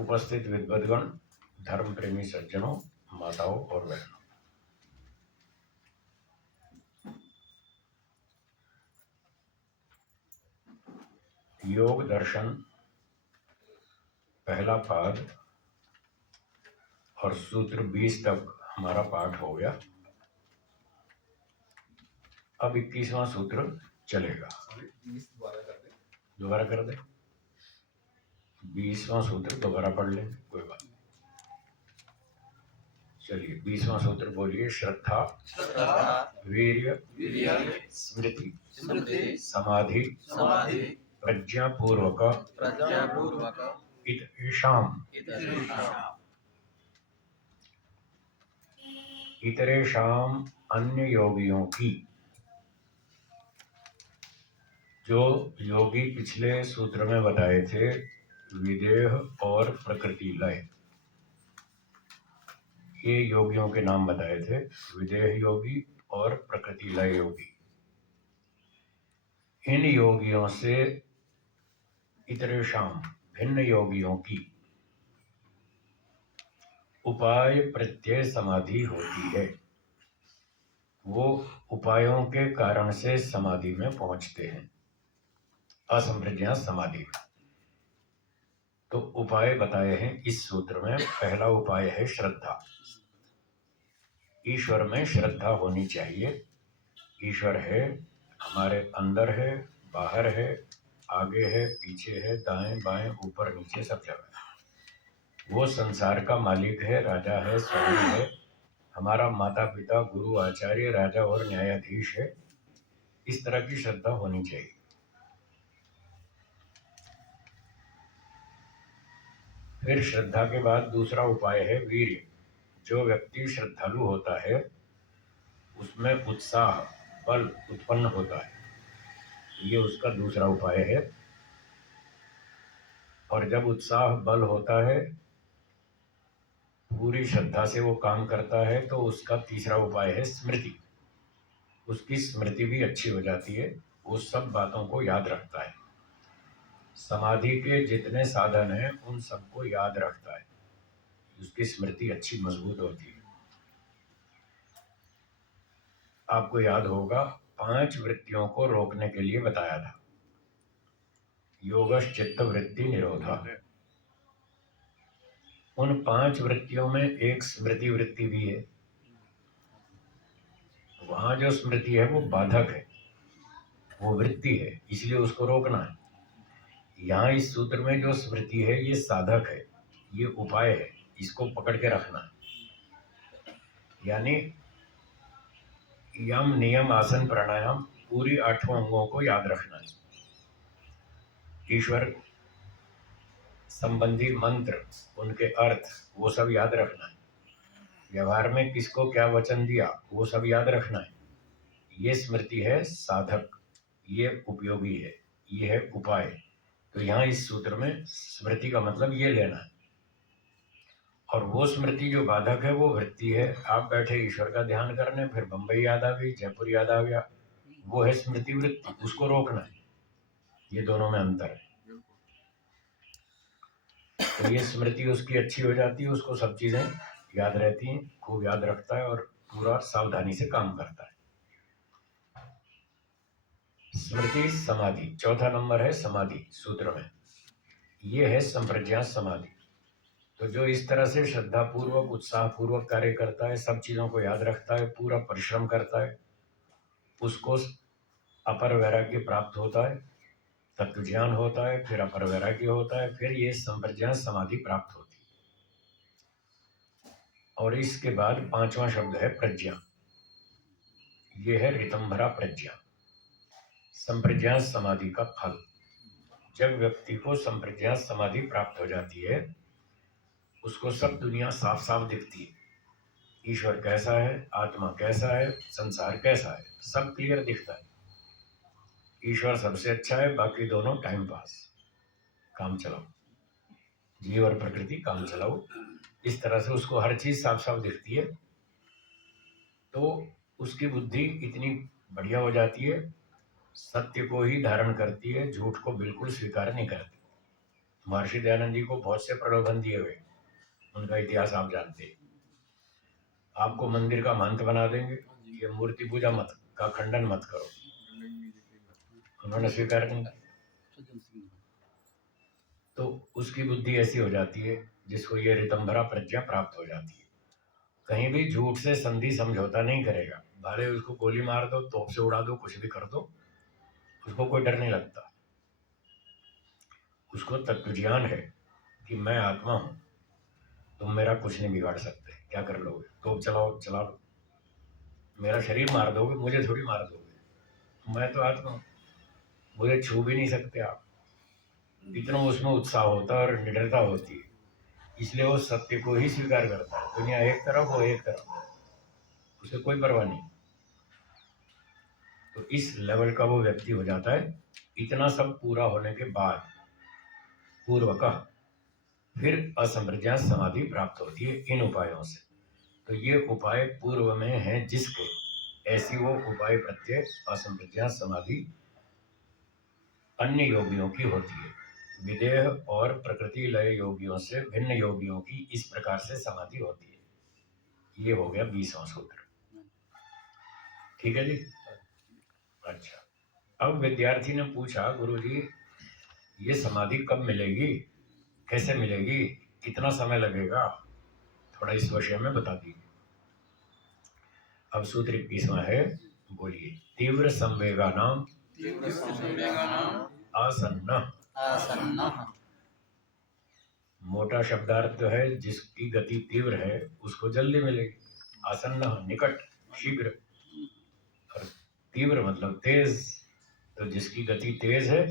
उपस्थित विद्वद्गण, धर्म प्रेमी सज्जनों, माताओं और बहनों, योग दर्शन पहला पाद और सूत्र 20 तक हमारा पाठ हो गया। अब 21वां सूत्र चलेगा। दोबारा कर दे। 20वां सूत्र दोबारा पढ़ लेंगे, कोई बात नहीं। चलिए 20वां सूत्र बोलिए। श्रद्धा, वीर्य, स्मृति, समाधि, प्रज्ञापूर्वक इतरेषाम अन्य योगियों की। जो योगी पिछले सूत्र में बताए थे, विदेह और प्रकृति लय, ये योगियों के नाम बताए थे, विदेह योगी और प्रकृति लय योगी। इन योगियों से इतरेषाम भिन्न योगियों की उपाय प्रत्यय समाधि होती है। वो उपायों के कारण से समाधि में पहुंचते हैं, असंप्रज्ञात समाधि में। तो उपाय बताए हैं इस सूत्र में। पहला उपाय है श्रद्धा। ईश्वर में श्रद्धा होनी चाहिए। ईश्वर है, हमारे अंदर है, बाहर है, आगे है, पीछे है, दाएं बाएं, ऊपर नीचे, सब जगह। वो संसार का मालिक है, राजा है, स्वामी है, हमारा माता पिता, गुरु, आचार्य, राजा और न्यायाधीश है। इस तरह की श्रद्धा होनी चाहिए। फिर श्रद्धा के बाद दूसरा उपाय है वीर्य। जो व्यक्ति श्रद्धालु होता है उसमें उत्साह, बल उत्पन्न होता है, ये उसका दूसरा उपाय है। और जब उत्साह बल होता है, पूरी श्रद्धा से वो काम करता है, तो उसका तीसरा उपाय है स्मृति। उसकी स्मृति भी अच्छी हो जाती है, वो सब बातों को याद रखता है। समाधि के जितने साधन हैं उन सबको याद रखता है, उसकी स्मृति अच्छी मजबूत होती है। आपको याद होगा 5 वृत्तियों को रोकने के लिए बताया था। योगश चित्त वृत्ति निरोधा। उन 5 वृत्तियों में एक स्मृति वृत्ति भी है। वहां जो स्मृति है वो बाधक है, वो वृत्ति है, इसलिए उसको रोकना है। यहाँ इस सूत्र में जो स्मृति है ये साधक है, ये उपाय है, इसको पकड़ के रखना है। यानी यम नियम आसन प्राणायाम पूरी 8 अंगों को याद रखना है। ईश्वर संबंधी मंत्र, उनके अर्थ, वो सब याद रखना है। व्यवहार में किसको क्या वचन दिया वो सब याद रखना है। ये स्मृति है साधक, ये उपयोगी है, ये है उपाय। तो यहाँ इस सूत्र में स्मृति का मतलब ये लेना है। और वो स्मृति जो बाधक है वो वृत्ति है। आप बैठे ईश्वर का ध्यान करने, फिर बंबई याद आ गई, जयपुर याद आ गया, वो है स्मृति वृत्ति, उसको रोकना है। ये दोनों में अंतर है। तो ये स्मृति उसकी अच्छी हो जाती है, उसको सब चीजें याद रहती हैं, खूब याद रखता है और पूरा सावधानी से काम करता है। स्मृति समाधि, चौथा नंबर है समाधि सूत्र में। ये है संप्रज्ञात समाधि। तो जो इस तरह से श्रद्धा पूर्वक, उत्साह पूर्वक कार्य करता है, सब चीजों को याद रखता है, पूरा परिश्रम करता है, उसको अपर वैराग्य प्राप्त होता है, तत्व ज्ञान होता है, फिर अपर वैराग्य होता है, फिर ये संप्रज्ञात समाधि प्राप्त होती है। और इसके बाद 5वां शब्द है प्रज्ञा। ये है ऋतंभरा प्रज्ञा, संप्रज्ञात समाधि का फल। जब व्यक्ति को संप्रज्ञात समाधि प्राप्त हो जाती है, उसको सब दुनिया साफ साफ दिखती है। ईश्वर कैसा है, आत्मा कैसा है, संसार कैसा है, सब क्लियर दिखता है। ईश्वर सबसे अच्छा है, बाकी दोनों टाइम पास, काम चलाओ। जीव और प्रकृति काम चलाओ, इस तरह से उसको हर चीज साफ साफ दिखती है। तो उसकी बुद्धि इतनी बढ़िया हो जाती है, सत्य को ही धारण करती है, झूठ को बिल्कुल स्वीकार नहीं करती। महर्षि दयानंद जी को बहुत से प्रलोभन दिए हुए, उनका इतिहास आप जानते हैं। आपको मंदिर का महंत बना देंगे, ये मूर्ति पूजा मत का खंडन मत करो, उन्होंने स्वीकार नहीं किया। तो उसकी बुद्धि ऐसी हो जाती है जिसको ये ऋतंभरा प्रज्ञा प्राप्त हो जाती है। कहीं भी झूठ से संधि समझौता नहीं करेगा, भले उसको गोली मार दो, तोप से उड़ा दो, कुछ भी कर दो, उसको कोई डर नहीं लगता। उसको तत्व ज्ञान है कि मैं आत्मा हूं, तुम मेरा कुछ नहीं बिगाड़ सकते। क्या कर लोगे? तोप चलाओ, चला लो, मेरा शरीर मार दोगे, मुझे थोड़ी मार दोगे, मैं तो आत्मा हूं, मुझे छू भी नहीं सकते आप। इतना उसमें उत्साह होता है और निडरता होती है, इसलिए वो सत्य को ही स्वीकार करता है। दुनिया एक तरफ, वो एक तरफ, उसे कोई परवाह नहीं। तो इस लेवल का वो व्यक्ति हो जाता है। इतना सब पूरा होने के बाद पूर्वकः फिर असंप्रज्ञात समाधि प्राप्त होती है इन उपायों से। तो ये उपाय पूर्व में हैं जिसके, ऐसी वो उपाय प्रत्यय असंप्रज्ञात समाधि अन्य योगियों की होती है। विदेह और प्रकृति लय योगियों से भिन्न योगियों की इस प्रकार से समाधि होती है। ये हो गया 20वां सूत्र। ठीक है जी। अच्छा, अब विद्यार्थी ने पूछा, गुरुजी ये समाधि कब मिलेगी, कैसे मिलेगी, कितना समय लगेगा, थोड़ा इस विषय में बता दीजिए। अब सूत्र 21वां है, बोलिए। तीव्र संवेगानाम आसन्न। मोटा शब्दार्थ है जिसकी गति तीव्र है उसको जल्दी मिलेगी। आसन्न निकट, शीघ्र, और तीव्र मतलब तेज, तो जिसकी गति तेज है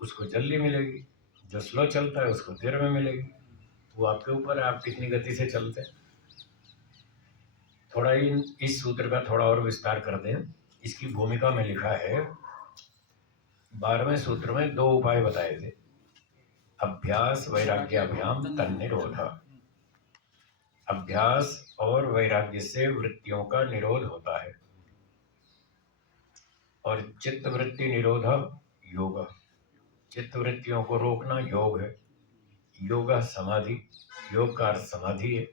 उसको जल्दी मिलेगी, जो स्लो चलता है उसको देर में मिलेगी। वो आपके ऊपर है, आप कितनी गति से चलते हैं। थोड़ा ही इस सूत्र का थोड़ा और विस्तार कर दें। इसकी भूमिका में लिखा है, 12वें सूत्र में 2 उपाय बताए थे, अभ्यास वैराग्याभ्याम तन्निरोध। अभ्यास और वैराग्य से वृत्तियों का निरोध होता है, और चित्त वृत्ति निरोध योग, चित्त वृत्तियों को रोकना योग है। योग समाधि, योग का अर्थ समाधि है।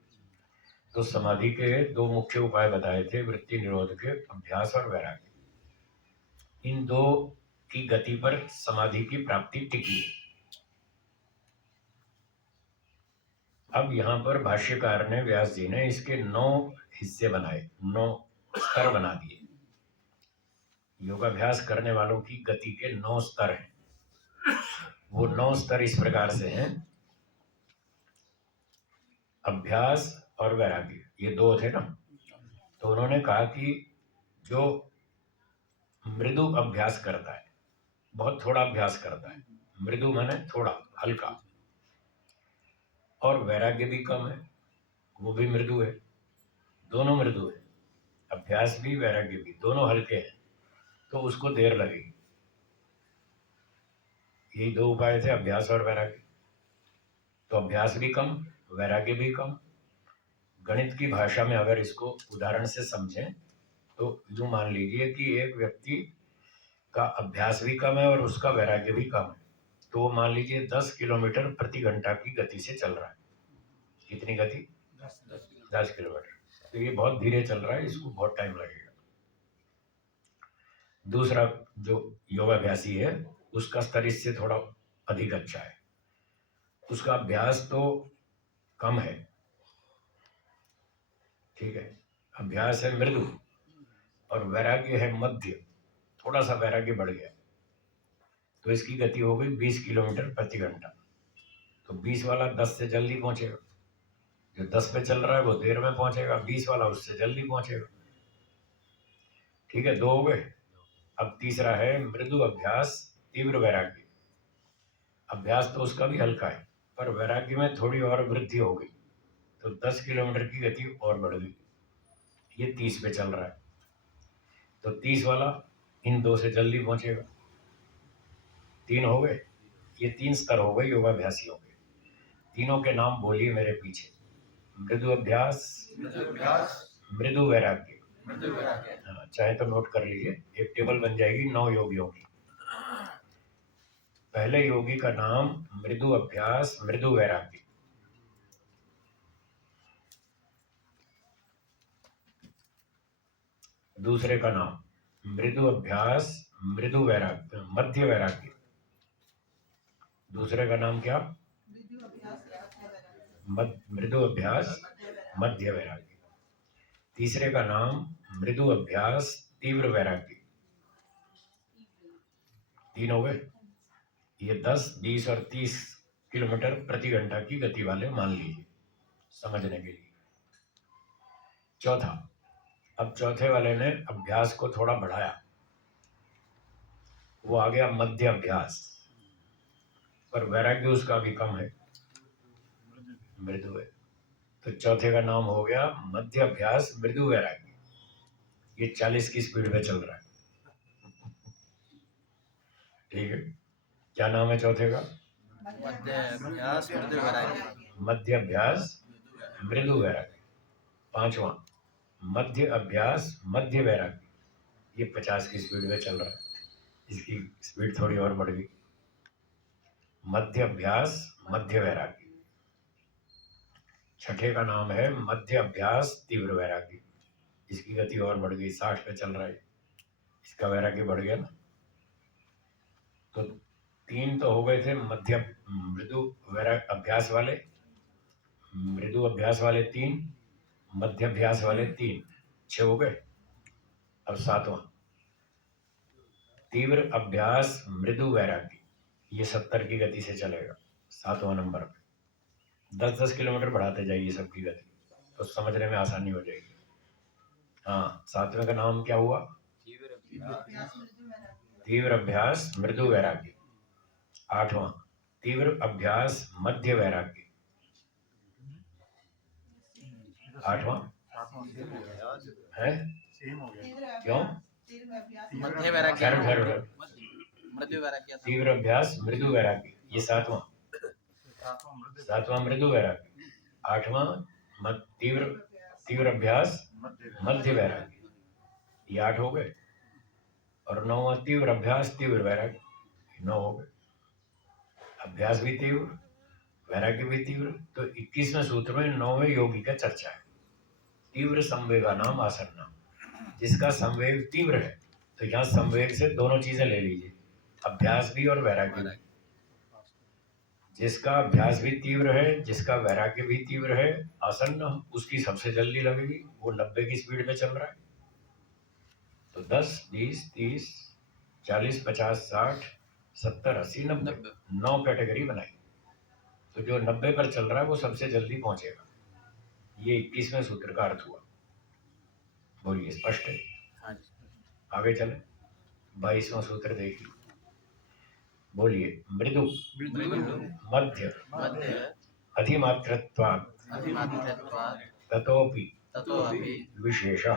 तो समाधि के 2 मुख्य उपाय बताए थे वृत्ति निरोध के, अभ्यास और वैराग्य। इन 2 की गति पर समाधि की प्राप्ति टिकी है। अब यहाँ पर भाष्यकार ने, व्यास जी ने, इसके 9 हिस्से बनाए, 9 स्तर बना दिए। योगाभ्यास करने वालों की गति के 9 स्तर हैं। वो 9 स्तर इस प्रकार से हैं, अभ्यास और वैराग्य, ये 2 थे ना। तो उन्होंने कहा कि जो मृदु अभ्यास करता है, बहुत थोड़ा अभ्यास करता है, मृदु माने थोड़ा, हल्का, और वैराग्य भी कम है, वो भी मृदु है, दोनों मृदु है, अभ्यास भी वैराग्य भी, दोनों हल्के हैं, तो उसको देर लगेगी। यही 2 उपाय थे, अभ्यास और वैराग्य। तो अभ्यास भी कम, वैराग्य भी कम। गणित की भाषा में अगर इसको उदाहरण से समझें तो यूं मान लीजिए कि एक व्यक्ति का अभ्यास भी कम है और उसका वैराग्य भी कम है। तो वो मान लीजिए 10 किलोमीटर प्रति घंटा की गति से चल रहा है। कितनी गति? 10 किलोमीटर। तो ये बहुत धीरे चल रहा है, इसको बहुत टाइम लगेगा। दूसरा जो योगाभ्यासी है उसका स्तर इससे थोड़ा अधिक अच्छा है, उसका अभ्यास तो कम है, ठीक है, अभ्यास है मृदु, और वैराग्य है मध्य, थोड़ा सा वैराग्य बढ़ गया, तो इसकी गति हो गई 20 किलोमीटर प्रति घंटा। तो 20 वाला 10 से जल्दी पहुंचेगा, जो 10 पे चल रहा है वो देर में पहुंचेगा, 20 वाला उससे जल्दी पहुंचेगा। ठीक है, 2 हो गए। अब तीसरा है मृदु अभ्यास तीव्र वैराग्य। अभ्यास तो उसका भी हल्का है, पर वैराग्य में थोड़ी और वृद्धि हो गई, तो 10 किलोमीटर की गति और बढ़ गई, ये 30 पे चल रहा है, तो 30 वाला इन 2 से जल्दी पहुंचेगा। 3 हो गए, ये 3 स्तर हो गए योगाभ्यासियों के। तीनों के नाम बोलिए मेरे पीछे, मृदु अभ्यास, मृदु वैराग्य। हाँ, चाहे तो नोट कर लीजिए, एक टेबल बन जाएगी 9 योगियों की। पहले योगी का नाम मृदु अभ्यास मृदु वैराग्य, दूसरे का नाम मृदु अभ्यास मृदु वैराग्य मध्य वैराग्य, दूसरे का नाम क्या? मृदु अभ्यास मध्य वैराग्य, तीसरे का नाम मृदु अभ्यास तीव्र वैराग्य। 3 हो गए। ये 10, 20 और 30 किलोमीटर प्रति घंटा की गति वाले मान लीजिए समझने के लिए। चौथा, अब चौथे वाले ने अभ्यास को थोड़ा बढ़ाया, वो आ गया मध्य अभ्यास, पर वैराग्य उसका भी कम है, मृदु है, तो चौथे का नाम हो गया मध्य अभ्यास मृदु वैराग्य। ये 40 की स्पीड में चल रहा है, ठीक है। क्या नाम है चौथे का? मध्य अभ्यास मृदु वैराग्य। मध्य अभ्यास मृदु वैराग्य। पांचवा, मध्य अभ्यास मध्य वैराग्य। ये 50 की स्पीड में चल रहा है, इसकी स्पीड थोड़ी और बढ़ गई। मध्य अभ्यास मध्य वैराग्य। छठे का नाम है मध्य अभ्यास तीव्र वैराग्य, इसकी गति और बढ़ गई, 60 पे चल रहा है, इसका वैराग्य बढ़ गया ना। तो 3 तो हो गए थे मध्य मृदु वैराग्य अभ्यास वाले, मृदु अभ्यास वाले 3, मध्य अभ्यास वाले 3, 6 हो गए। अब 7वां, तीव्र अभ्यास मृदु वैराग्य, ये 70 की गति से चलेगा 7वां नंबर पे। 10-10 किलोमीटर बढ़ाते जाइए सबकी गति, तो समझने में आसानी हो जाएगी। हाँ, 7वें का नाम क्या हुआ? तीव्र अभ्यास मृदु वैराग्य। 8वां, तीव्र अभ्यास मध्य वैराग्य। 8वां है क्यों? मध्य वैराग्य मृदु वैराग्य, तीव्र अभ्यास मृदु वैराग्य, ये 7वां मृदु वैराग्य। 8वां तीव्र अभ्यास मध्य वैराग्य, ये 8 हो गए। और 9वां तीव्र अभ्यास तीव्र वैराग्य, 9 हो गए। अभ्यास भी तीव्र, वैराग्य भी तीव्र। तो 21वें सूत्र में 9वें योगी का चर्चा है, तीव्र संवेगा नाम आसन्ना। जिसका संवेग तीव्र है, तो यहाँ संवेग से दोनों चीजें ले लीजिए, अभ्यास भी और वैराग्य भी। जिसका अभ्यास भी तीव्र है, जिसका वैराग्य भी तीव्र है, आसन्न, उसकी सबसे जल्दी लगेगी, वो 90 की स्पीड में चल रहा है। तो 10, 20, 30, 40, 50, 60, 70, 80, 90, 9 कैटेगरी बनाई। तो जो 90 पर चल रहा है वो सबसे जल्दी पहुंचेगा। ये 21वें सूत्र का अर्थ हुआ। बोलिए, स्पष्ट है? आगे चले, 22वां सूत्र देखिए। बोलिए, मृदु मध्य अधिमात्रत्वात् ततोपि विशेषः।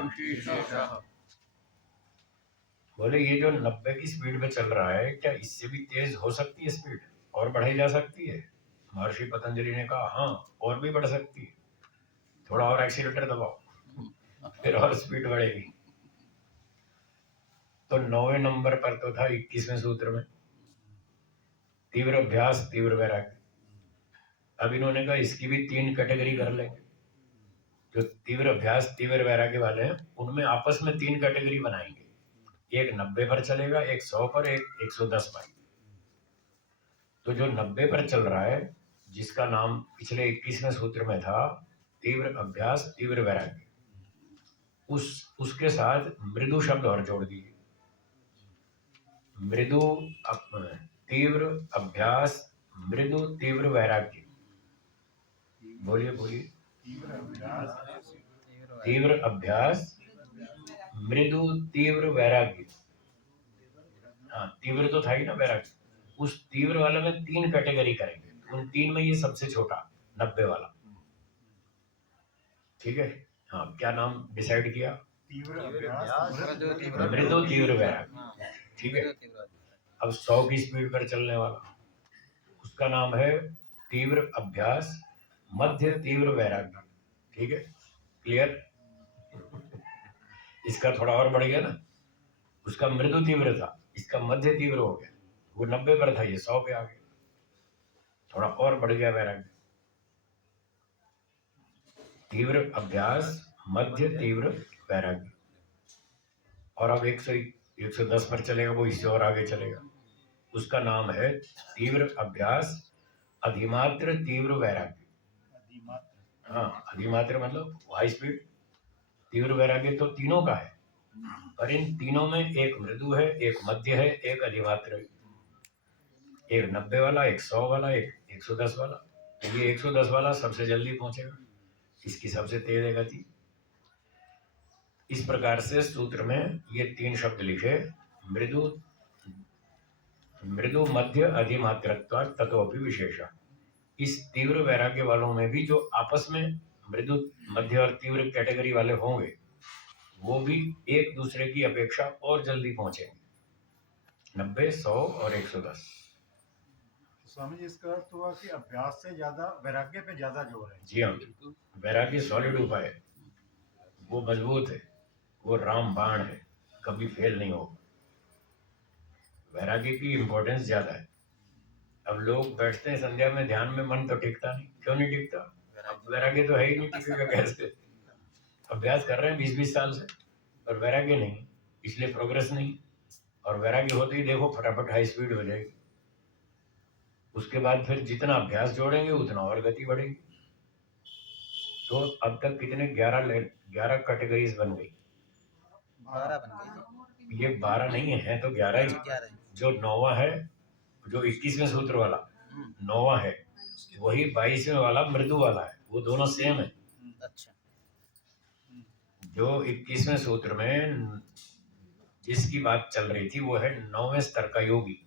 बोले, ये जो 90 की स्पीड में चल रहा है, क्या इससे भी तेज हो सकती है स्पीड, और बढ़ाई जा सकती है? महर्षि पतंजलि ने कहा हाँ, और भी बढ़ सकती है, थोड़ा और एक्सीलेटर दबाओ फिर और स्पीड बढ़ेगी। तो 9वें नंबर पर तो था 21वें सूत्र में तीव्र अभ्यास तीव्र वैराग्य। अब इन्होंने कहा इसकी भी 3 कैटेगरी कर लेंगे। जो तीव्र अभ्यास तीव्र वैराग्य वाले हैं, उनमें आपस में 3 कैटेगरी बनाएंगे, एक 90 पर चलेगा, एक 100 पर, एक 110 पर। तो जो 90 पर चल रहा है, जिसका नाम पिछले 21वें सूत्र में था तीव्र अभ्यास तीव्र वैराग्य, उसके साथ मृदु शब्द और जोड़ दिए, मृदु तीव्र अभ्यास मृदु तीव्र वैराग्य। बोलिए बोलिए, तीव्र अभ्यास मृदु तीव्र वैराग्य। हाँ, तीव्र तो था ही ना वैराग्य, उस तीव्र वाले में 3 कैटेगरी करेंगे, उन 3 में ये सबसे छोटा 90 वाला, ठीक है। हाँ, क्या नाम डिसाइड किया? मृदु तीव्र वैराग्य, ठीक है। अब 100 की स्पीड पर चलने वाला, उसका नाम है तीव्र अभ्यास मध्य तीव्र वैराग्य, ठीक है। क्लियर? इसका थोड़ा और बढ़ गया ना, उसका मृदु तीव्र था, इसका मध्य तीव्र हो गया, वो 90 पर था, ये 100 पे आ गया, थोड़ा और बढ़ गया वैराग्य। तीव्र अभ्यास, मध्य तीव्र वैराग्य, और अब 110 पर चलेगा, वो इससे और आगे चलेगा। उसका नाम है तीव्र अभ्यास अधिमात्र तीव्र वैराग्य। हाँ, अधिमात्र मतलब हाई स्पीड। तीव्र वैराग्य तो तीनों का है, पर इन तीनों में एक मृदु है, एक मध्य है, एक अधिमात्र है। एक 90 वाला, एक 100 वाला, एक 110 वाला। तो ये 110 वाला सबसे जल्दी पहुंचेगा, इसकी सबसे तेज है गति। इस प्रकार से सूत्र में ये 3 शब्द लिखे, मृदु मृदु मध्य अधिमात्रत्व ततोपि विशेषा। इस तीव्र वैराग्य वालों में भी जो आपस में मृदु मध्य और तीव्र कैटेगरी वाले होंगे, वो भी एक दूसरे की अपेक्षा और जल्दी पहुंचेंगे। 90, 100 और 110। स्वामी जी, इसका अर्थ हुआ कि अभ्यास से ज्यादा वैराग्य पे ज्यादा जोर है। जी हाँ, वैराग्य सॉलिड उपाय है, वो मजबूत है, वो राम बाण है, कभी फेल नहीं होगा। वैराग्य की इम्पोर्टेंस ज्यादा है। अब लोग बैठते हैं संध्या में ध्यान में, मन तो टिकता नहीं। क्यों नहीं टिकता? अब वैराग्य तो है ही नहीं, टिकेगा कैसे? अभ्यास कर रहे हैं 20-20 साल से, और वैराग्य नहीं, इसलिए प्रोग्रेस नहीं। और वैराग्य होते ही देखो फटाफट हाई स्पीड हो जाएगी। उसके बाद फिर जितना अभ्यास जोड़ेंगे उतना और गति बढ़ेगी। तो अब तक कितने 11 कैटेगरीज बन गई। 12 बन गई। ये 12 नहीं है तो 11 ही। 11 जो 9वां है, जो 21वें सूत्र वाला 9वां है, वही 22वें वाला मृदु वाला है, वो दोनों सेम है। अच्छा, जो 21वें सूत्र में जिसकी बात चल रही थी वो है 9वें स्तर का योगी,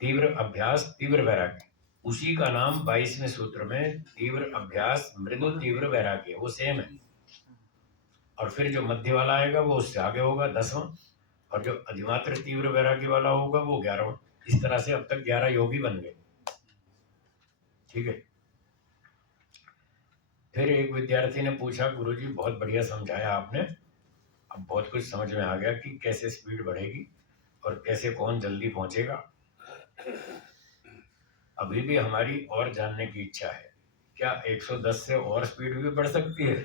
तीव्र अभ्यास तीव्र वैराग्य। उसी का नाम 22वें सूत्र में तीव्र अभ्यास मृदु तीव्र वैराग्य, वो सेम है। और फिर जो मध्य वाला आएगा वो उससे आगे होगा 10वां, और जो अधिमात्र तीव्र वैराग्य वाला होगा वो 11वां। इस तरह से अब तक 11 योगी बन गए। ठीक है। फिर एक विद्यार्थी ने पूछा, गुरुजी बहुत बढ़िया समझाया आपने, अब बहुत कुछ समझ में आ गया कि कैसे स्पीड बढ़ेगी और कैसे कौन जल्दी पहुंचेगा। अभी भी हमारी और जानने की इच्छा है, क्या 110 से और स्पीड भी बढ़ सकती है?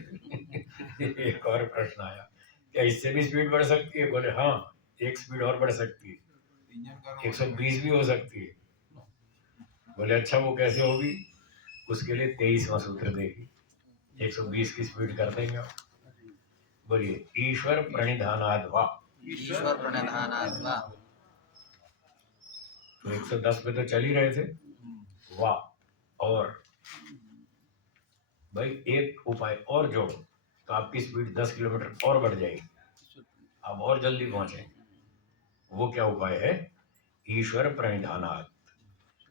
एक और प्रश्न आया, क्या इससे भी स्पीड बढ़ सकती है? बोले हाँ, एक स्पीड और बढ़ सकती है, 120 भी हो सकती है। बोले अच्छा, वो कैसे होगी? उसके लिए 23वां सूत्र देखिए, 120 की स्पीड कर देंगे। बोलिए, ईश्वर प्रणिधानाद वा। ईश्वर प्रणिधानाद वा। तो 110 पे तो चल ही रहे थे, वाह। और भाई एक उपाय और जोड़ो तो आपकी स्पीड 10 किलोमीटर और बढ़ जाएगी, आप और जल्दी पहुंचेंगे। वो क्या उपाय है? ईश्वर प्रणिधानाद।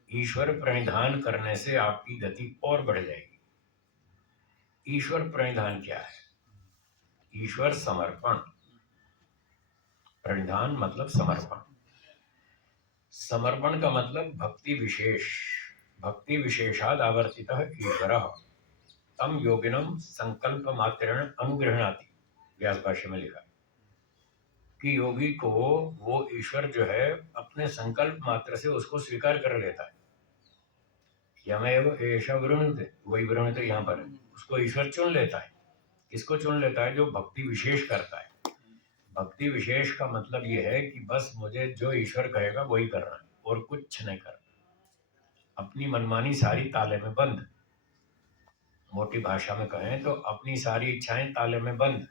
ईश्वर प्रणिधान करने से आपकी गति और बढ़ जाएगी। ईश्वर प्रणिधान क्या है? ईश्वर समर्पण, प्रणिधान मतलब समर्पण। समर्पण का मतलब भक्ति विशेष। भक्ति विशेषाद आवर्तितः ईश्वरः तम योगिनम संकल्प मात्रेण अनुग्रहणाति। व्यास भाष्य में लिखा कि योगी को वो ईश्वर जो है अपने संकल्प मात्र से उसको स्वीकार कर लेता है। यमेव एष वृणुते, वही वृणुते यहाँ पर है, उसको ईश्वर चुन लेता है। किसको चुन लेता है? जो भक्ति विशेष करता है। भक्ति विशेष का मतलब ये है कि बस मुझे जो ईश्वर कहेगा वही करना है और कुछ नहीं करना। अपनी मनमानी सारी ताले में बंद। मोटी भाषा में कहें तो अपनी सारी इच्छाएं ताले में बंद।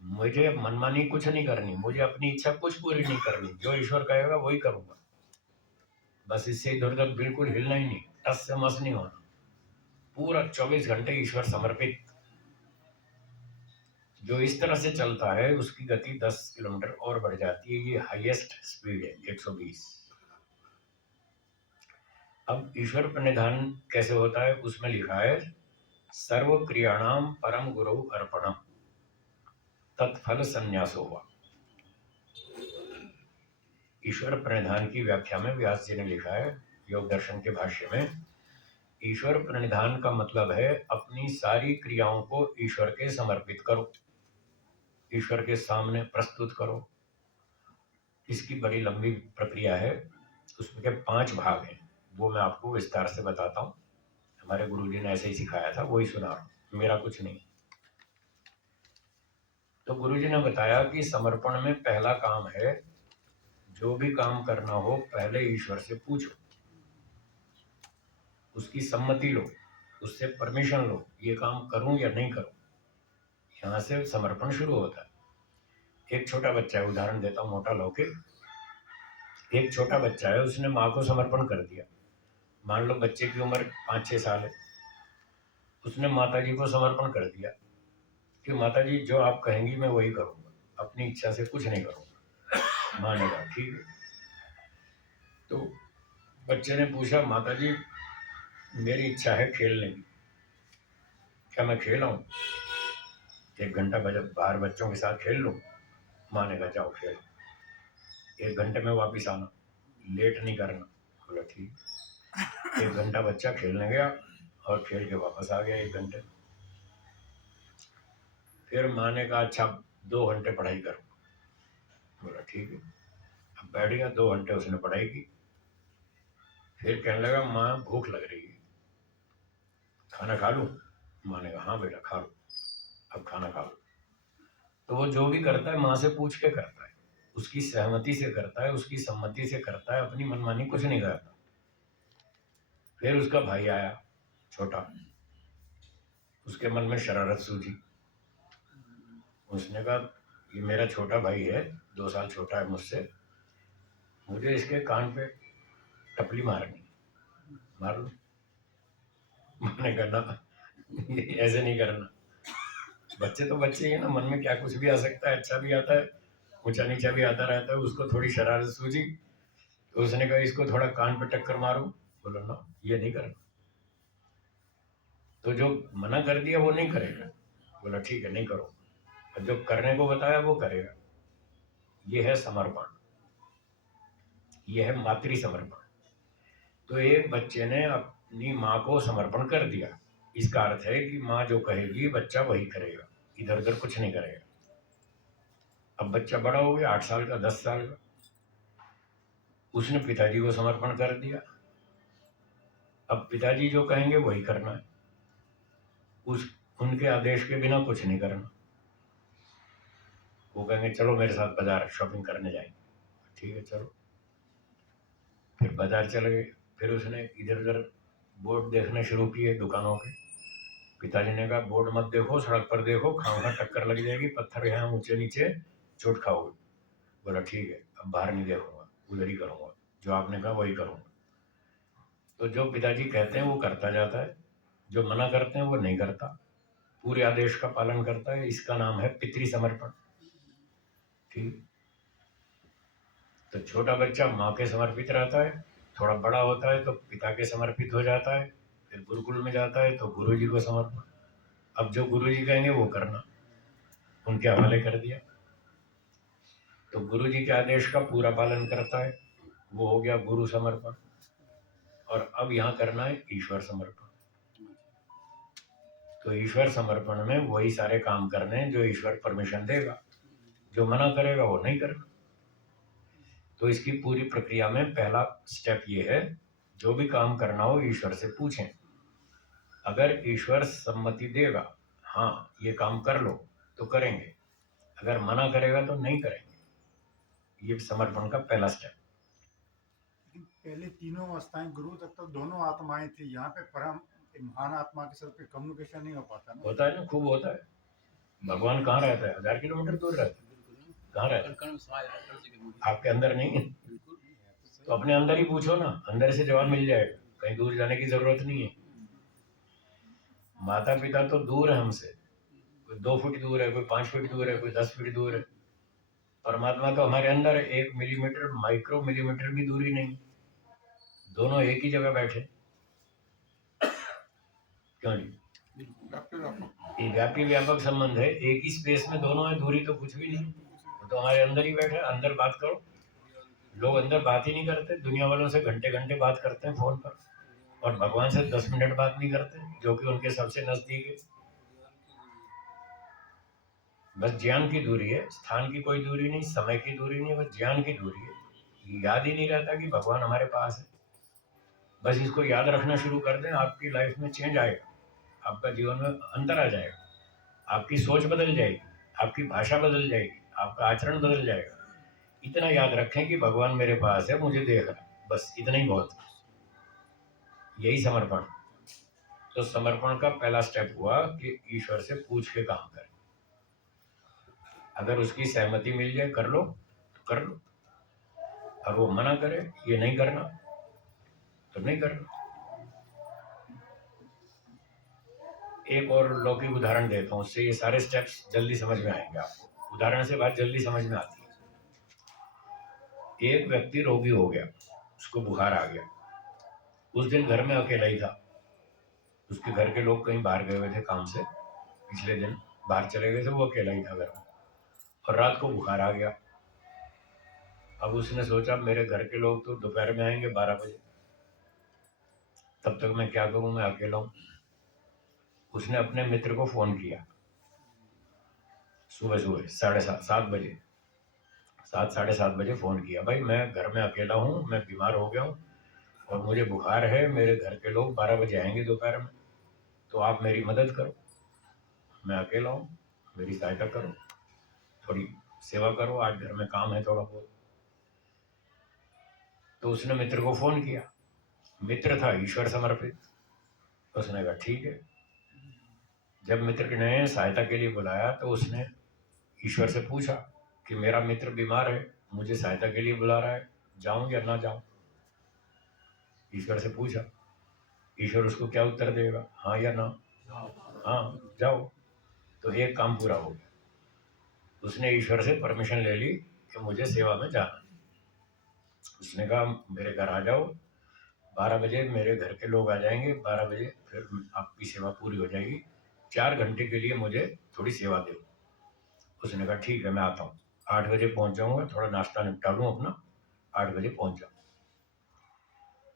मुझे मनमानी कुछ नहीं करनी, मुझे अपनी इच्छा कुछ पूरी नहीं करनी, जो ईश्वर कहेगा वही करूंगा। बस इससे इधर उधर बिल्कुल हिलना ही नहीं, टस से मस नहीं होना, पूरा 24 घंटे ईश्वर समर्पित। जो इस तरह से चलता है उसकी गति 10 किलोमीटर और बढ़ जाती है। ये हाईएस्ट स्पीड है 120। अब ईश्वर प्रणिधान कैसे होता है? उसमें लिखा है, सर्व क्रियाणाम परम गुरु अर्पणम तत्फल संन्यासो हुआ। ईश्वर प्रणिधान की व्याख्या में व्यास जी ने लिखा है योग दर्शन के भाष्य में, ईश्वर प्रणिधान का मतलब है अपनी सारी क्रियाओं को ईश्वर के समर्पित करो, ईश्वर के सामने प्रस्तुत करो। इसकी बड़ी लंबी प्रक्रिया है, उसमें के 5 भाग हैं, वो मैं आपको विस्तार से बताता हूँ। हमारे गुरुजी ने ऐसे ही सिखाया था, वही सुना रहा हूँ, मेरा कुछ नहीं। तो गुरुजी ने बताया कि समर्पण में पहला काम है, जो भी काम करना हो पहले ईश्वर से पूछो, उसकी सम्मति लो, उससे परमिशन लो, ये काम करूं या नहीं करूं। यहाँ से समर्पण शुरू होता है। एक छोटा बच्चा है, उदाहरण देता हूँ मोटा लौकिक। एक छोटा बच्चा है, उसने माँ को समर्पण कर दिया। मान लो बच्चे की उम्र 5-6 साल है, उसने माता जी को समर्पण कर दिया कि माता जी जो आप कहेंगी मैं वही करूंगा, अपनी इच्छा से कुछ नहीं करूंगा। माँ ने कहा ठीक है। तो बच्चे ने पूछा, माता जी मेरी इच्छा है खेलने की, क्या मैं खेल आऊं? 1 घंटा बाहर बच्चों के साथ खेल लूं? माँ ने कहा जाओ खेलो, 1 घंटे में वापिस आना, लेट नहीं करना। बोला ठीक। 1 घंटा बच्चा खेलने गया और खेल के वापस आ गया 1 घंटे। फिर माँ ने कहा अच्छा 2 घंटे पढ़ाई करो। बोला ठीक है। अब बैठ गया, 2 घंटे उसने पढ़ाई की। फिर कहने लगा माँ भूख लग रही है, खाना खा लूं? माँ ने कहा हाँ बेटा खा लो, अब खाना खा लो। तो वो जो भी करता है माँ से पूछ के करता है, उसकी सहमति से करता है, उसकी सम्मति से करता है, अपनी मनमानी कुछ नहीं करता। फिर उसका भाई आया छोटा, उसके मन में शरारत सूझी। उसने कहा ये मेरा छोटा भाई है, 2 साल छोटा है मुझसे, मुझे इसके कान पे टपली मारनी, मार लो। मैंने कहा ना, ऐसे नहीं करना। बच्चे तो बच्चे ही है ना, मन में क्या कुछ भी आ सकता है, अच्छा भी आता है, ऊंचा नीचा भी आता रहता है। उसको थोड़ी शरारत सूझी तो उसने कहा इसको थोड़ा कान पे टक्कर मारो। बोलो ना ये नहीं करना। तो जो मना कर दिया वो नहीं करेगा। बोला ठीक है नहीं करो, और जो करने को बताया वो करेगा। ये है समर्पण, ये है मातृ समर्पण। तो एक बच्चे ने अपनी माँ को समर्पण कर दिया, इसका अर्थ है कि माँ जो कहेगी बच्चा वही करेगा, इधर उधर कुछ नहीं करेगा। अब बच्चा बड़ा हो गया, 8 साल का, 10 साल का, उसने पिताजी को समर्पण कर दिया। अब पिताजी जो कहेंगे वही करना है, उस उनके आदेश के बिना कुछ नहीं करना। वो कहेंगे चलो मेरे साथ बाजार शॉपिंग करने जाएंगे, ठीक है चलो। फिर बाजार चले गए, फिर उसने इधर उधर बोर्ड देखने शुरू किए दुकानों के। पिताजी ने कहा बोर्ड मत देखो, सड़क पर देखो, खाऊंगा टक्कर लग जाएगी, पत्थर यहाँ ऊंचे नीचे, चोट खाओगे। बोला ठीक है अब बाहर नहीं देखूंगा, उधर ही करूंगा, जो आपने कहा वही करूंगा। तो जो पिताजी कहते हैं वो करता जाता है, जो मना करते हैं वो नहीं करता, पूरे आदेश का पालन करता है। इसका नाम है पितृ समर्पण। ठीक। तो छोटा बच्चा माँ के समर्पित रहता है, थोड़ा बड़ा होता है तो पिता के समर्पित हो जाता है, फिर गुरुकुल में जाता है तो गुरु जी को समर्पण। अब जो गुरु जी कहेंगे वो करना, उनके हवाले कर दिया। तो गुरु जी के आदेश का पूरा पालन करता है, वो हो गया गुरु समर्पण। और अब यहाँ करना है ईश्वर समर्पण। तो ईश्वर समर्पण में वही सारे काम करने हैं जो ईश्वर परमिशन देगा, जो मना करेगा वो नहीं करना। तो इसकी पूरी प्रक्रिया में पहला स्टेप ये है, जो भी काम करना हो ईश्वर से पूछें। अगर ईश्वर सम्मति देगा, हाँ ये काम कर लो, तो करेंगे, अगर मना करेगा तो नहीं करेंगे। ये समर्पण का पहला स्टेप। लेकिन पहले तीनों अवस्थाएं गुरु तक तो दोनों आत्माएं थी, यहाँ पे परम महान आत्मा के साथ कम्युनिकेशन नहीं हो पाता ना। होता है ना, खूब होता है। भगवान कहाँ रहता है? 1000 किलोमीटर दूर रहता है। कहाँ रहता है? आपके अंदर नहीं है, तो अपने अंदर ही पूछो ना, अंदर से जवाब मिल जाएगा, कहीं दूर जाने की जरूरत नहीं है। माता पिता तो दूर है हमसे, कोई 2 फुट दूर है, कोई 5 फुट दूर है, कोई 10 फीट दूर है। परमात्मा तो हमारे अंदर है, 1 मिलीमीटर माइक्रो मिलीमीटर भी दूरी नहीं, दोनों एक ही जगह बैठे। क्यों जी? ये व्यापी व्यापक संबंध है, एक ही स्पेस में दोनों है, दूरी तो कुछ भी नहीं। तो हमारे अंदर ही बैठे, अंदर बात करो। लोग अंदर बात ही नहीं करते, दुनिया वालों से घंटे घंटे बात करते हैं फोन पर, और भगवान से 10 मिनट बात नहीं करते, जो कि उनके सबसे नजदीक है। बस ज्ञान की दूरी है, स्थान की कोई दूरी नहीं, समय की दूरी नहीं, बस ज्ञान की दूरी है। याद ही नहीं रहता कि भगवान हमारे पास है। बस इसको याद रखना शुरू कर दें, आपकी लाइफ में चेंज आएगा, आपका जीवन में अंतर आ जाएगा, आपकी सोच बदल जाएगी, आपकी भाषा बदल जाएगी, आपका आचरण बदल जाएगा। इतना याद रखें कि भगवान मेरे पास है, मुझे देख रहा है, बस इतना ही बहुत है। यही समर्पण। तो समर्पण का पहला स्टेप हुआ कि ईश्वर से पूछ के काम करें। अगर उसकी सहमति मिल जाए कर लो तो कर लो, और वो मना करे ये नहीं करना तो नहीं करना। एक और लौकिक उदाहरण देता हूँ, उससे ये सारे स्टेप्स जल्दी समझ में आएंगे आपको। उदाहरण से बात जल्दी समझ में आती है। एक व्यक्ति रोगी हो गया, उसको बुखार आ गया। उस दिन घर में अकेला ही था। उसके घर के लोग कहीं बाहर गए हुए थे काम से, पिछले दिन बाहर चले गए थे, वो अकेला ही था घर में, और रात को बुखार आ गया। अब उसने सोचा मेरे घर के लोग तो दोपहर में आएंगे 12 बजे, तब तक मैं क्या करूं, मैं अकेला हूं। उसने अपने मित्र को फोन किया सुबह सुबह 7:30 बजे, 7 साढ़े 7 बजे फोन किया, भाई मैं घर में अकेला हूँ, मैं बीमार हो गया हूँ और मुझे बुखार है, मेरे घर के लोग 12 बजे आएंगे दोपहर में, तो आप मेरी मदद करो, मैं अकेला हूँ, मेरी सहायता करो, थोड़ी सेवा करो, आज घर में काम है थोड़ा बहुत। तो उसने मित्र को फोन किया। मित्र था ईश्वर समर्पित। उसने कहा ठीक है। जब मित्र ने सहायता के लिए बुलाया तो उसने ईश्वर से पूछा कि मेरा मित्र बीमार है, मुझे सहायता के लिए बुला रहा है, जाऊं या ना जाऊं। ईश्वर से पूछा, ईश्वर उसको क्या उत्तर देगा, हाँ या ना? हाँ, जाओ। तो एक काम पूरा हो गया। उसने ईश्वर से परमिशन ले ली कि मुझे सेवा में जाना। उसने कहा मेरे घर आ जाओ, 12 बजे मेरे घर के लोग आ जाएंगे, 12 बजे फिर आपकी सेवा पूरी हो जाएगी, 4 घंटे के लिए मुझे थोड़ी सेवा दो। उसने कहा ठीक है, मैं आता हूँ, 8 बजे पहुंच जाऊंगा, थोड़ा नाश्ता निपटा लूँ अपना, 8 बजे पहुंच जाऊँ।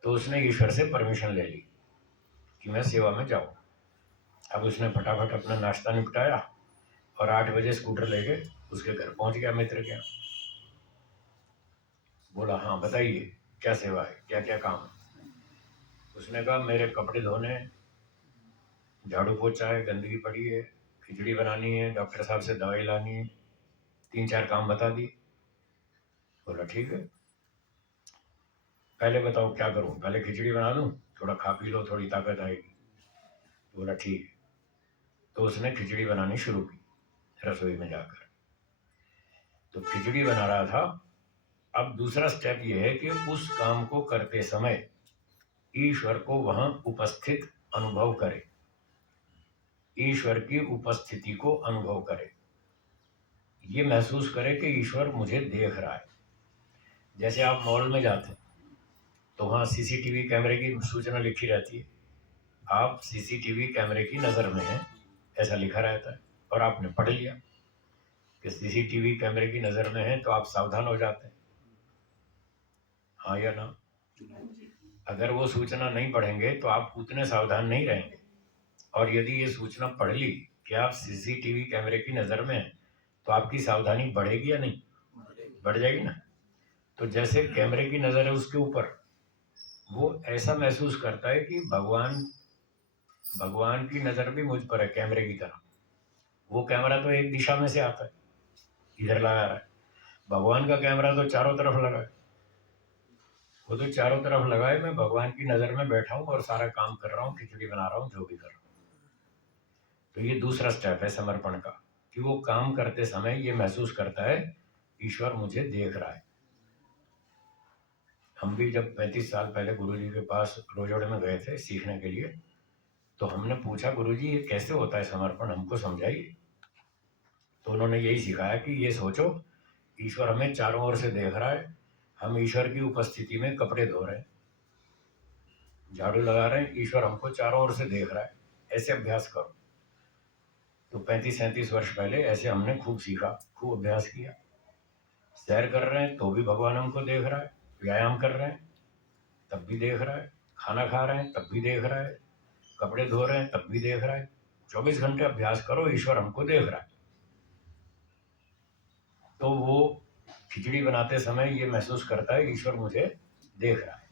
तो उसने ईश्वर से परमिशन ले ली कि मैं सेवा में जाऊँ। अब उसने फटाफट अपना नाश्ता निपटाया और 8 बजे स्कूटर लेके उसके घर पहुंच गया मित्र के यहाँ। बोला हाँ बताइए क्या सेवा है, क्या क्या काम है। उसने कहा मेरे कपड़े धोने, झाड़ू पोछा है, गंदगी पड़ी है, खिचड़ी बनानी है, डॉक्टर साहब से दवाई लानी है, 3-4 काम बता दिए। बोला ठीक है, पहले बताओ क्या करूं, पहले खिचड़ी बना लूं, थोड़ा खा पी लो, थोड़ी ताकत आएगी। बोला ठीक है। तो उसने खिचड़ी बनानी शुरू की रसोई में जाकर। तो खिचड़ी बना रहा था। अब दूसरा स्टेप ये है कि उस काम को करते समय ईश्वर को वहां उपस्थित अनुभव करे, ईश्वर की उपस्थिति को अनुभव करे, ये महसूस करे कि ईश्वर मुझे देख रहा है। जैसे आप मॉल में जाते हैं तो वहाँ सीसीटीवी कैमरे की सूचना लिखी रहती है, आप सीसीटीवी कैमरे की नज़र में हैं ऐसा लिखा रहता है, और आपने पढ़ लिया कि सीसीटीवी कैमरे की नज़र में है, तो आप सावधान हो जाते हैं, हाँ या ना? अगर वो सूचना नहीं पढ़ेंगे तो आप उतने सावधान नहीं रहेंगे, और यदि ये सूचना पढ़ ली कि आप सीसीटीवी कैमरे की नज़र में हैं, तो आपकी सावधानी बढ़ेगी या नहीं? बढ़ जाएगी ना। तो जैसे कैमरे की नज़र है उसके ऊपर, वो ऐसा महसूस करता है कि भगवान भगवान की नज़र भी मुझ पर है कैमरे की तरह। वो कैमरा तो एक दिशा में से आता है, इधर लगा रहा है, भगवान का कैमरा तो चारों तरफ लगा है। वो तो चारों तरफ लगा है, मैं भगवान की नज़र में बैठा हूँ और सारा काम कर रहा हूँ, खिचड़ी बना रहा हूँ, जो भी कर रहा हूँ। तो ये दूसरा स्टेप है समर्पण का, कि वो काम करते समय ये महसूस करता है ईश्वर मुझे देख रहा है। हम भी जब 35 साल पहले गुरुजी के पास रोजोड़े में गए थे सीखने के लिए, तो हमने पूछा गुरुजी ये कैसे होता है समर्पण, हमको समझाइए। तो उन्होंने यही सिखाया कि ये सोचो ईश्वर हमें चारों ओर से देख रहा है, हम ईश्वर की उपस्थिति में कपड़े धो रहे हैं, झाड़ू लगा रहे हैं, ईश्वर हमको चारों ओर से देख रहा है, ऐसे अभ्यास करो। तो 35-37 वर्ष पहले ऐसे हमने खूब सीखा, खूब अभ्यास किया। सैर कर रहे हैं तो भी भगवान हमको देख रहा है, व्यायाम कर रहे हैं तब भी देख रहा है, खाना खा रहे हैं तब भी देख रहा है, कपड़े धो रहे हैं तब भी देख रहा है। 24 घंटे अभ्यास करो, ईश्वर हमको देख रहा है। तो वो खिचड़ी बनाते समय ये महसूस करता है ईश्वर मुझे देख रहा है।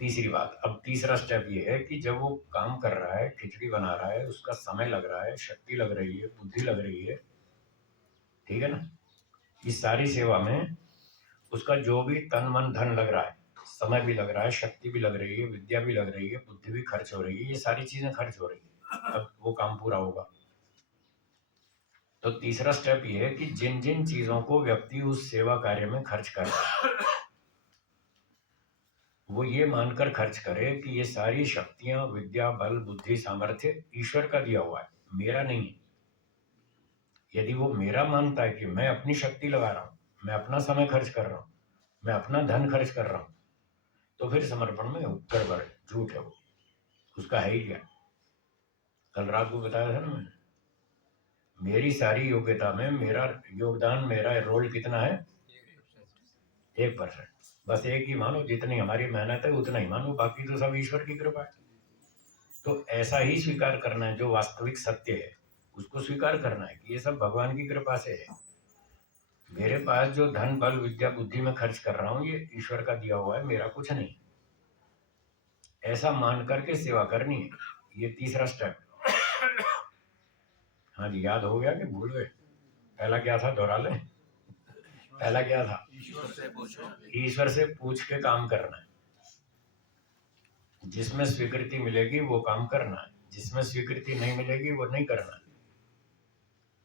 तीसरी बात, अब तीसरा स्टेप ये है कि जब वो काम कर रहा है, खिचड़ी बना रहा है, उसका समय लग रहा है, शक्ति लग रही है, बुद्धि लग रही है, ठीक है ना, इस सारी सेवा में उसका जो भी तन मन धन लग रहा है, समय भी लग रहा है, शक्ति भी लग रही है, विद्या भी लग रही है, बुद्धि भी खर्च हो रही है, ये सारी चीजें खर्च हो रही है, अब वो काम पूरा होगा। तो तीसरा स्टेप ये है कि जिन जिन चीजों को व्यक्ति उस सेवा कार्य में खर्च कर रहा है, वो ये मानकर खर्च करे कि ये सारी शक्तियां, विद्या, बल, बुद्धि, सामर्थ्य ईश्वर का दिया हुआ है, मेरा नहीं है। यदि वो मेरा मानता है कि मैं अपनी शक्ति लगा रहा हूँ, मैं अपना समय खर्च कर रहा हूँ, मैं अपना धन खर्च कर रहा हूँ, तो फिर समर्पण में गड़बड़ है, झूठ है, वो उसका है ही क्या। कल रात को बताया था ना मैंने, मेरी सारी योग्यता में मेरा योगदान, मेरा रोल कितना है? 1%। बस एक ही मानो, जितनी हमारी मेहनत है उतना ही मानो, बाकी तो सब ईश्वर की कृपा है। तो ऐसा ही स्वीकार करना है, जो वास्तविक सत्य है उसको स्वीकार करना है कि ये सब भगवान की कृपा से है। मेरे पास जो धन, बल, विद्या, बुद्धि में खर्च कर रहा हूँ, ये ईश्वर का दिया हुआ है, मेरा कुछ नहीं। ऐसा मान करके सेवा करनी है, ये तीसरा स्टेप। हाँ जी, याद हो गया कि भूल गए? पहला क्या था, दोहरा लें? पहला क्या था? ईश्वर से पूछो। ईश्वर से पूछ के काम करना है, जिसमें स्वीकृति मिलेगी वो काम करना है, जिसमें स्वीकृति नहीं मिलेगी वो नहीं करना है।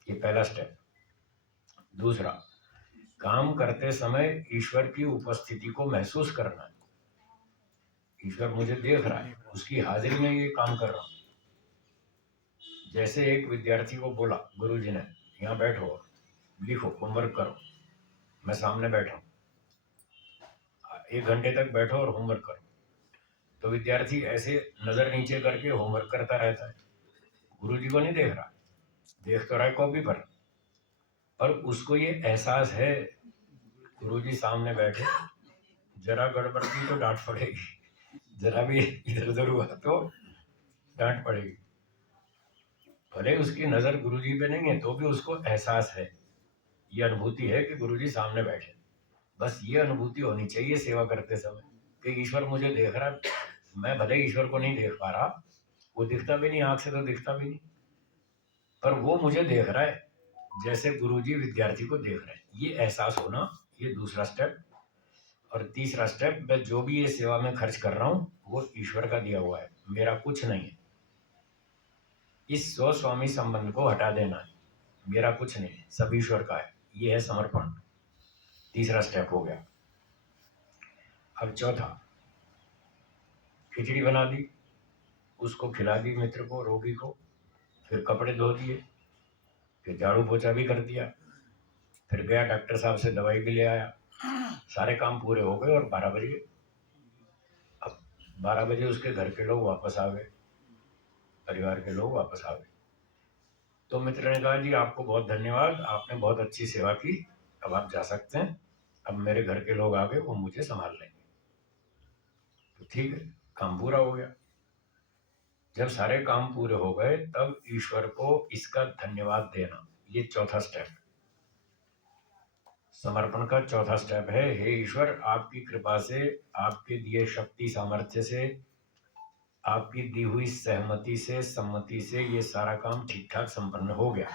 ये पहला स्टेप। दूसरा, काम करते समय ईश्वर की उपस्थिति को महसूस करना है। ईश्वर मुझे देख रहा है, उसकी हाजिरी में ये काम कर रहा हूँ। जैसे एक विद्यार्थी को बोला गुरुजी ने, यहाँ बैठो, लिखो, होमवर्क करो, मैं सामने बैठा हूँ, 1 घंटे तक बैठो और होमवर्क करो। तो विद्यार्थी ऐसे नजर नीचे करके होमवर्क करता रहता है, गुरुजी को नहीं देख रहा, देख तो रहा है कॉपी पर, पर उसको ये एहसास है गुरुजी सामने बैठे, जरा गड़बड़ की तो डांट पड़ेगी, जरा भी इधर उधर हुआ तो डांट पड़ेगी। भले उसकी नजर गुरुजी पे नहीं है तो भी उसको एहसास है, ये अनुभूति है कि गुरुजी सामने बैठे। बस ये अनुभूति होनी चाहिए सेवा करते समय कि ईश्वर मुझे देख रहा है। मैं भले ईश्वर को नहीं देख पा रहा, वो दिखता भी नहीं, आंख से तो दिखता भी नहीं, पर वो मुझे देख रहा है जैसे गुरुजी विद्यार्थी को देख रहे हैं। ये एहसास होना, ये दूसरा स्टेप। और तीसरा स्टेप, मैं जो भी ये सेवा में खर्च कर रहा हूँ वो ईश्वर का दिया हुआ है, मेरा कुछ नहीं है। इस स्व स्वामी संबंध को हटा देना है, मेरा कुछ नहीं है, सब ईश्वर का है, ये है समर्पण। तीसरा स्टेप हो गया। अब चौथा, खिचड़ी बना दी, उसको खिला दी मित्र को, रोगी को, फिर कपड़े धो दिए, फिर झाड़ू पोछा भी कर दिया, फिर गया डॉक्टर साहब से दवाई भी ले आया, सारे काम पूरे हो गए और 12 बजे। अब 12 बजे उसके घर के लोग वापस आ गए, परिवार के लोग वापस आ गए। तो मित्र ने कहा, जी आपको बहुत धन्यवाद, आपने बहुत अच्छी सेवा की, अब आप जा सकते हैं, अब मेरे घर के लोग आ गए, वो मुझे संभाल लेंगे। तो ठीक है, काम पूरा हो गया। जब सारे काम पूरे हो गए तब ईश्वर को इसका धन्यवाद देना, ये चौथा स्टेप। समर्पण का चौथा स्टेप है, हे ईश्वर, आपकी कृपा से, आपके दिए शक्ति सामर्थ्य से, आपकी दी हुई सहमति से, सम्मति से ये सारा काम ठीक ठाक संपन्न हो गया।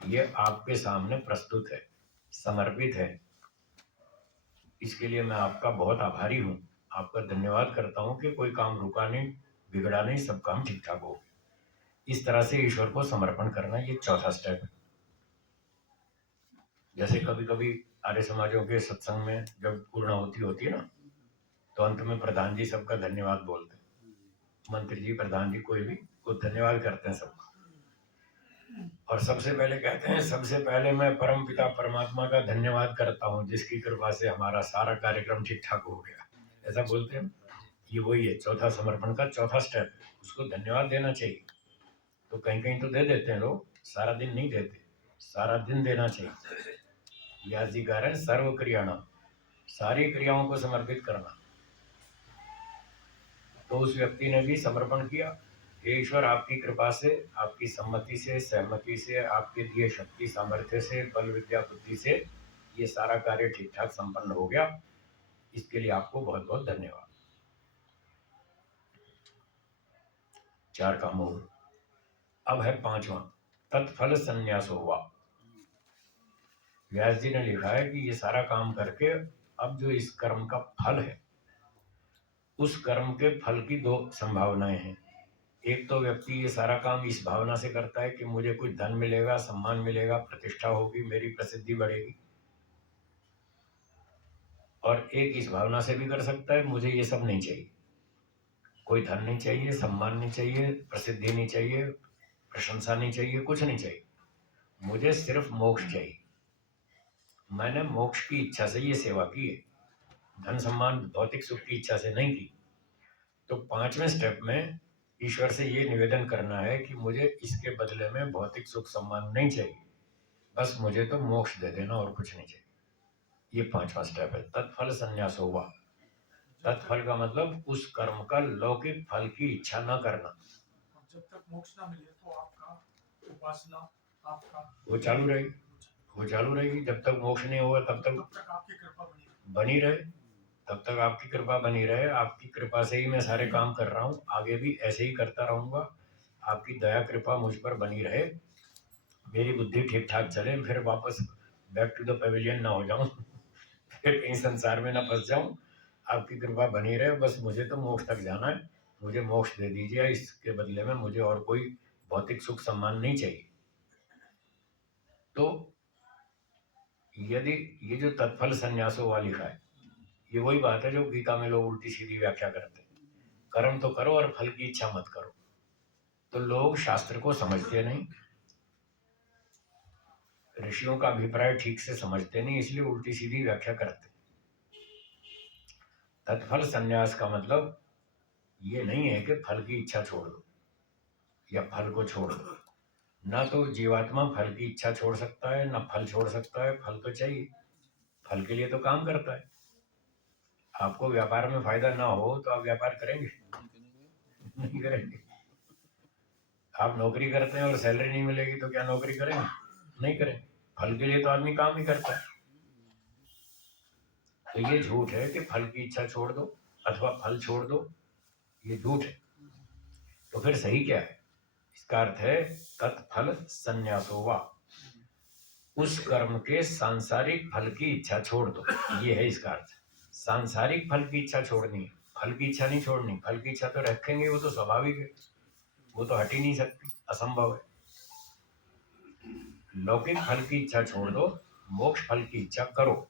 ये आपके सामने प्रस्तुत है, समर्पित है। इसके लिए मैं आपका बहुत आभारी हूँ, आपका धन्यवाद करता हूँ कि कोई काम रुका नहीं, बिगड़ा नहीं, सब काम ठीक ठाक हो गया। इस तरह से ईश्वर को समर्पण करना, ये चौथा स्टेप है। जैसे कभी कभी आर्य समाजों के सत्संग में जब पूर्णाहुति होती है ना, तो अंत में प्रधान जी सबका धन्यवाद बोलते हैं, मंत्री जी, प्रधान जी, कोई भी, वो धन्यवाद करते हैं सबका। और सबसे पहले कहते हैं, सबसे पहले मैं परम पिता परमात्मा का धन्यवाद करता हूँ जिसकी कृपा से हमारा सारा कार्यक्रम ठीक ठाक हो गया, ऐसा बोलते हैं। ये वही है, चौथा समर्पण का चौथा स्टेप, उसको धन्यवाद देना चाहिए। तो कहीं कहीं तो दे देते हैं लोग, सारा दिन नहीं देते, सारा दिन देना चाहिए। व्यास जी कह रहे हैं, सर्व क्रियाणाम, सारी क्रियाओं को समर्पित करना। तो उस व्यक्ति ने भी समर्पण किया, हे ईश्वर, आपकी कृपा से, आपकी सम्मति से, सहमति से, आपके दिए शक्ति सामर्थ्य से, बल विद्या बुद्धि से ये सारा कार्य ठीक ठाक संपन्न हो गया। इसके लिए आपको बहुत बहुत धन्यवाद। 4 काम हो गए। अब है 5वां, तत्फल संन्यास हुआ। व्यास जी ने लिखा है कि ये सारा काम करके अब जो इस कर्म का फल है, उस कर्म के फल की 2 संभावनाएं हैं। एक तो व्यक्ति ये सारा काम इस भावना से करता है कि मुझे कुछ धन मिलेगा, सम्मान मिलेगा, प्रतिष्ठा होगी, मेरी प्रसिद्धि बढ़ेगी। और एक इस भावना से भी कर सकता है मुझे ये सब नहीं चाहिए, कोई धन नहीं चाहिए, सम्मान नहीं चाहिए, प्रसिद्धि नहीं चाहिए, प्रशंसा नहीं चाहिए, कुछ नहीं चाहिए, मुझे सिर्फ मोक्ष चाहिए। मैंने मोक्ष की इच्छा से ये सेवा की है, धन सम्मान भौतिक सुख की इच्छा से नहीं की। तो 5वें स्टेप में ईश्वर से ये निवेदन करना है कि मुझे इसके बदले में भौतिक सुख सम्मान नहीं चाहिए, बस मुझे तो मोक्ष दे देना और कुछ नहीं चाहिए। ये 5वां स्टेप है, तत्फल संन्यास हुआ। तत्फल का मतलब उस कर्म का लौकिक फल की इच्छा न करना। जब तक मोक्ष ना मिले तो आपका उपासना आपका वो चालू रहेगी, वो चालू रहेगी। जब तक मोक्ष नहीं होगा तब तक आपकी कृपा बनी रहे, तब तक आपकी कृपा बनी रहे। आपकी कृपा से ही मैं सारे काम कर रहा हूँ, आगे भी ऐसे ही करता रहूंगा। आपकी दया कृपा मुझ पर बनी रहे, मेरी बुद्धि ठीक ठाक चले, फिर वापस बैक टू द पेविलियन ना हो जाऊं, फिर कहीं संसार में ना फंस जाऊं। आपकी कृपा बनी रहे, बस मुझे तो मोक्ष तक जाना है, मुझे मोक्ष दे दीजिए, इसके बदले में मुझे और कोई भौतिक सुख सम्मान नहीं चाहिए। तो यदि ये जो तत्फल संन्यासों वाली लिखा है, ये वही बात है जो गीता में लोग उल्टी सीधी व्याख्या करते हैं, कर्म तो करो और फल की इच्छा मत करो। तो लोग शास्त्र को समझते नहीं, ऋषियों का अभिप्राय ठीक से समझते नहीं, इसलिए उल्टी सीधी व्याख्या करते। तत्फल संन्यास का मतलब ये नहीं है कि फल की इच्छा छोड़ दो या फल को छोड़ दो। ना तो जीवात्मा फल की इच्छा छोड़ सकता है, ना फल छोड़ सकता है। फल तो चाहिए, फल के लिए तो काम करता है। आपको व्यापार में फायदा ना हो तो आप व्यापार करेंगे? नहीं करेंगे। आप नौकरी करते हैं और सैलरी नहीं मिलेगी तो क्या नौकरी करेंगे? नहीं करेंगे। फल के लिए तो आदमी काम ही करता है। तो ये झूठ है कि फल की इच्छा छोड़ दो अथवा फल छोड़ दो, ये झूठ है। तो फिर सही क्या है? इसका अर्थ है तत्फल संन्यासो वा, उस कर्म के सांसारिक फल की इच्छा छोड़ दो, ये है इसका अर्थ। सांसारिक फल की इच्छा छोड़नी है, फल की इच्छा नहीं छोड़नी। फल की इच्छा तो रखेंगे, वो तो स्वाभाविक है, वो तो हट ही नहीं सकती, असंभव है। लौकिक फल की इच्छा छोड़ दो, मोक्ष फल की इच्छा करो।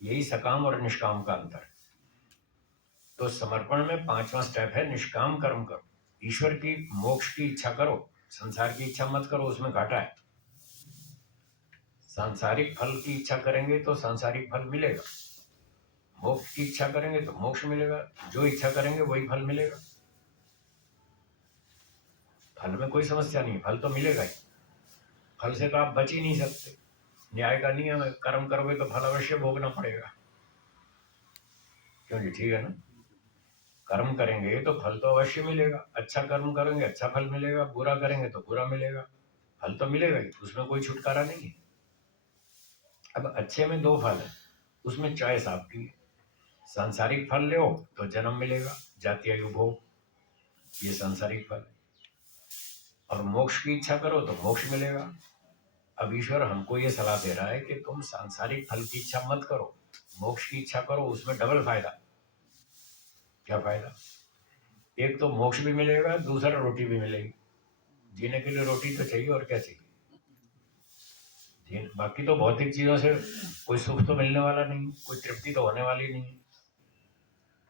यही सकाम और निष्काम का अंतर है। तो समर्पण में 5वां स्टेप है निष्काम कर्म करो, ईश्वर की मोक्ष की इच्छा करो, संसार की इच्छा मत करो, उसमें घाटा है। सांसारिक फल की इच्छा करेंगे तो सांसारिक फल मिलेगा, मोक्ष की इच्छा करेंगे तो मोक्ष मिलेगा, जो इच्छा करेंगे वही फल मिलेगा। फल में कोई समस्या नहीं, फल तो मिलेगा ही, फल से तो आप बच ही नहीं सकते। न्याय का नियम है, कर्म करोगे तो फल अवश्य भोगना पड़ेगा। क्यों जी? ठीक है ना? कर्म करेंगे तो फल तो अवश्य मिलेगा। अच्छा कर्म करेंगे अच्छा फल मिलेगा, बुरा करेंगे तो बुरा मिलेगा, फल तो मिलेगा ही, उसमें कोई छुटकारा नहीं है। अब अच्छे में 2 फल है, उसमें चॉइस आपकी है। सांसारिक फल लो तो जन्म मिलेगा, जाति आयु भोग, ये सांसारिक फल है। और मोक्ष की इच्छा करो तो मोक्ष मिलेगा। अब ईश्वर हमको ये सलाह दे रहा है कि तुम सांसारिक फल की इच्छा मत करो, मोक्ष की इच्छा करो, उसमें डबल फायदा। क्या फायदा? एक तो मोक्ष भी मिलेगा, दूसरा रोटी भी मिलेगी। जीने के लिए रोटी तो चाहिए, और क्या चाहिए? बाकी तो भौतिक चीजों से कोई सुख तो मिलने वाला नहीं, कोई तृप्ति तो होने वाली नहीं।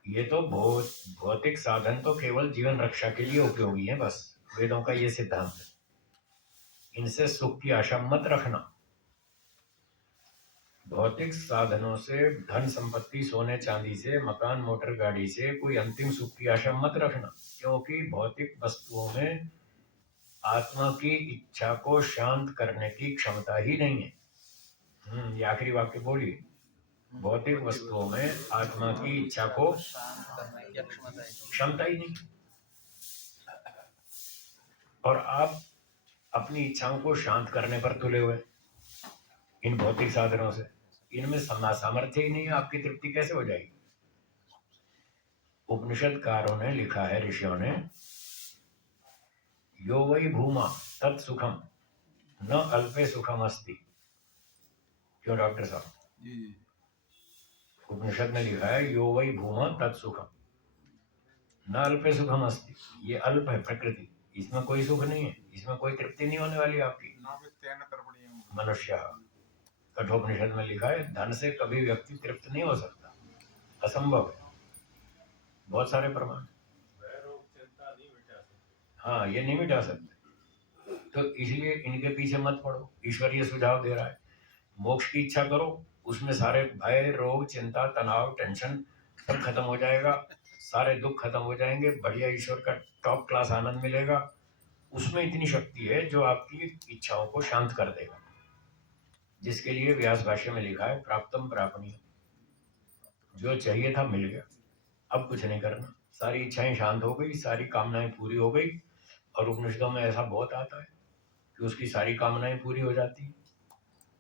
ये तो भौतिक साधन तो केवल जीवन रक्षा के लिए उपयोगी है, बस। वेदों का ये सिद्धांत है, इनसे सुख की आशा मत रखना। भौतिक साधनों से, धन संपत्ति, सोने चांदी से, मकान मोटर गाड़ी से कोई अंतिम सुख की आशा मत रखना, क्योंकि भौतिक वस्तुओं में आत्मा की इच्छा को शांत करने की क्षमता ही नहीं है। ये आखिरी वाक्य बोलिए। भौतिक वस्तुओं में आत्मा की इच्छा को शांत करने की क्षमता ही नहीं। और आप अपनी इच्छाओं को शांत करने पर तुले हुए इन भौतिक साधनों से। इनमें सामर्थ्य ही नहीं है, आपकी तृप्ति कैसे हो जाएगी? उपनिषदकारों ने लिखा है, ऋषियों ने, यो वै भूमा तत्सुखम न अल्पे सुखम अस्ति। क्यों डॉक्टर साहब? उपनिषद ने लिखा है यो वै भूमा तत्सुखम न अल्पे सुखम अस्ति। ये अल्प है प्रकृति, इसमें कोई सुख नहीं है, इसमें कोई तृप्ति नहीं होने वाली आपकी। मनुष्य, कठोपनिषद में लिखा है, धन से कभी व्यक्ति तृप्त नहीं हो सकता, असंभव है। बहुत सारे प्रमाण। हाँ, ये नहीं मिटा सकते, तो इसलिए इनके पीछे मत पड़ो। ईश्वरीय सुझाव दे रहा है, मोक्ष की इच्छा करो, उसमें सारे भय, रोग, चिंता, तनाव, टेंशन सब खत्म हो जाएगा, सारे दुख खत्म हो जाएंगे, बढ़िया ईश्वर का टॉप क्लास आनंद मिलेगा। उसमें इतनी शक्ति है जो आपकी इच्छाओं को शांत कर देगा, जिसके लिए व्यास भाष्य में लिखा है प्राप्तम प्रापणीय। जो चाहिए था मिल गया, अब कुछ नहीं करना, सारी इच्छाएं शांत हो गई, सारी कामनाएं पूरी हो गई। और उपनिषदों में ऐसा बहुत आता है कि उसकी सारी कामनाएं पूरी हो जाती हैं।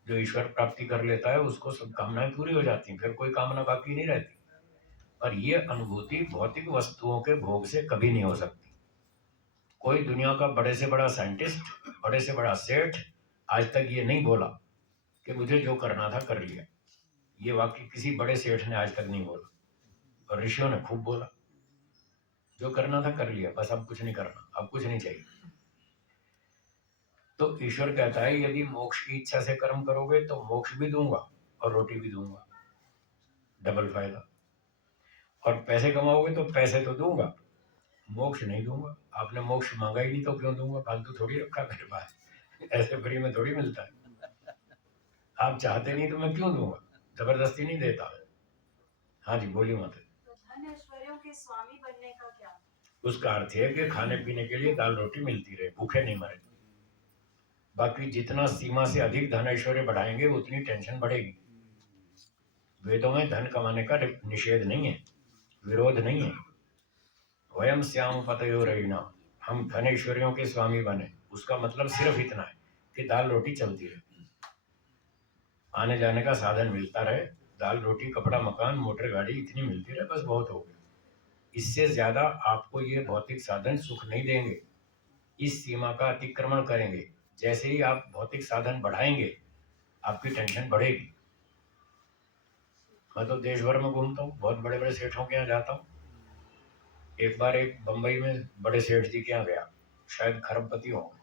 जो ईश्वर प्राप्ति कर लेता है उसको सब कामनाएं पूरी हो जाती हैं, फिर कोई कामना बाकी नहीं रहती। और ये अनुभूति भौतिक वस्तुओं के भोग से कभी नहीं हो सकती। कोई दुनिया का बड़े से बड़ा साइंटिस्ट, बड़े से बड़ा सेठ आज तक ये नहीं बोला कि मुझे जो करना था कर लिया। ये वाक्य किसी बड़े सेठ ने आज तक नहीं बोला, और ऋषियों ने खूब बोला, जो करना था कर लिया, बस अब कुछ नहीं करना, अब कुछ नहीं चाहिए। तो ईश्वर कहता है यदि मोक्ष की इच्छा से कर्म करोगे तो मोक्ष भी दूंगा और रोटी भी दूंगा, डबल फायदा। और पैसे कमाओगे तो पैसे तो दूंगा, मोक्ष नहीं दूंगा। आपने मोक्ष मांगा ही नहीं तो क्यों दूंगा, फालतू थोड़ी रखा मेरे पास, ऐसे फ्री में थोड़ी मिलता है। आप चाहते नहीं तो मैं क्यों दूंगा, जबरदस्ती नहीं देता। हाँ जी बोलिए माता। तो धन ऐश्वर्यों के स्वामी बनने का क्या? उसका अर्थ है कि खाने पीने के लिए दाल रोटी मिलती रहे, भूखे नहीं मरे। बाकी जितना सीमा से अधिक धन ऐश्वर्य बढ़ाएंगे उतनी टेंशन बढ़ेगी। वेदों में धन कमाने का निषेध नहीं है, विरोध नहीं है। वयम श्याम पतयो रहीना, हम धन ऐश्वर्यों के स्वामी बने, उसका मतलब सिर्फ इतना है कि दाल रोटी चलती रहे, आने जाने का साधन मिलता रहे, दाल रोटी कपड़ा मकान मोटर गाड़ी इतनी मिलती रहे, बस बहुत हो गया। इससे ज्यादा आपको ये भौतिक साधन सुख नहीं देंगे। इस सीमा का अतिक्रमण करेंगे, जैसे ही आप भौतिक साधन बढ़ाएंगे आपकी टेंशन बढ़ेगी। मैं तो देश भर में घूमता हूँ, बहुत बड़े बड़े सेठों के यहाँ जाता हूँ। एक बार एक बंबई में बड़े सेठ जी के यहाँ गया, शायद खरबपति होंगे,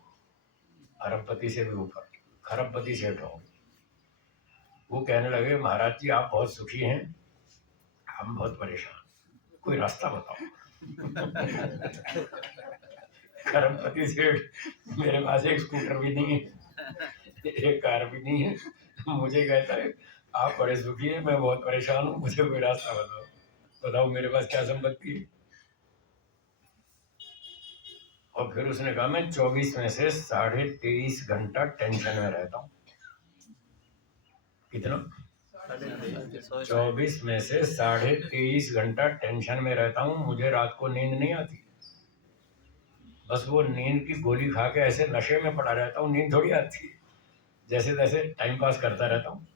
अरबपति से भी ऊपर खरबपति सेठ होंगे। वो कहने लगे महाराज जी आप बहुत सुखी हैं, हम बहुत परेशान, कोई रास्ता बताओ। खरबपति सेठ, मेरे पास एक स्कूटर भी नहीं है, एक कार भी नहीं है, मुझे कहता है आप बड़े सुखी हैं, मैं बहुत परेशान हूँ, मुझे कोई रास्ता बताओ। बताओ मेरे पास क्या संपत्ति है। और फिर उसने कहा मैं 24 में से 23.5 घंटा टेंशन में रहता हूँ। कितना? 24 में से 23.5 घंटा टेंशन में रहता हूँ, मुझे रात को नींद नहीं आती। बस वो नींद की गोली खा के ऐसे नशे में पड़ा रहता हूँ, नींद थोड़ी आती है, जैसे तैसे टाइम पास करता रहता हूँ।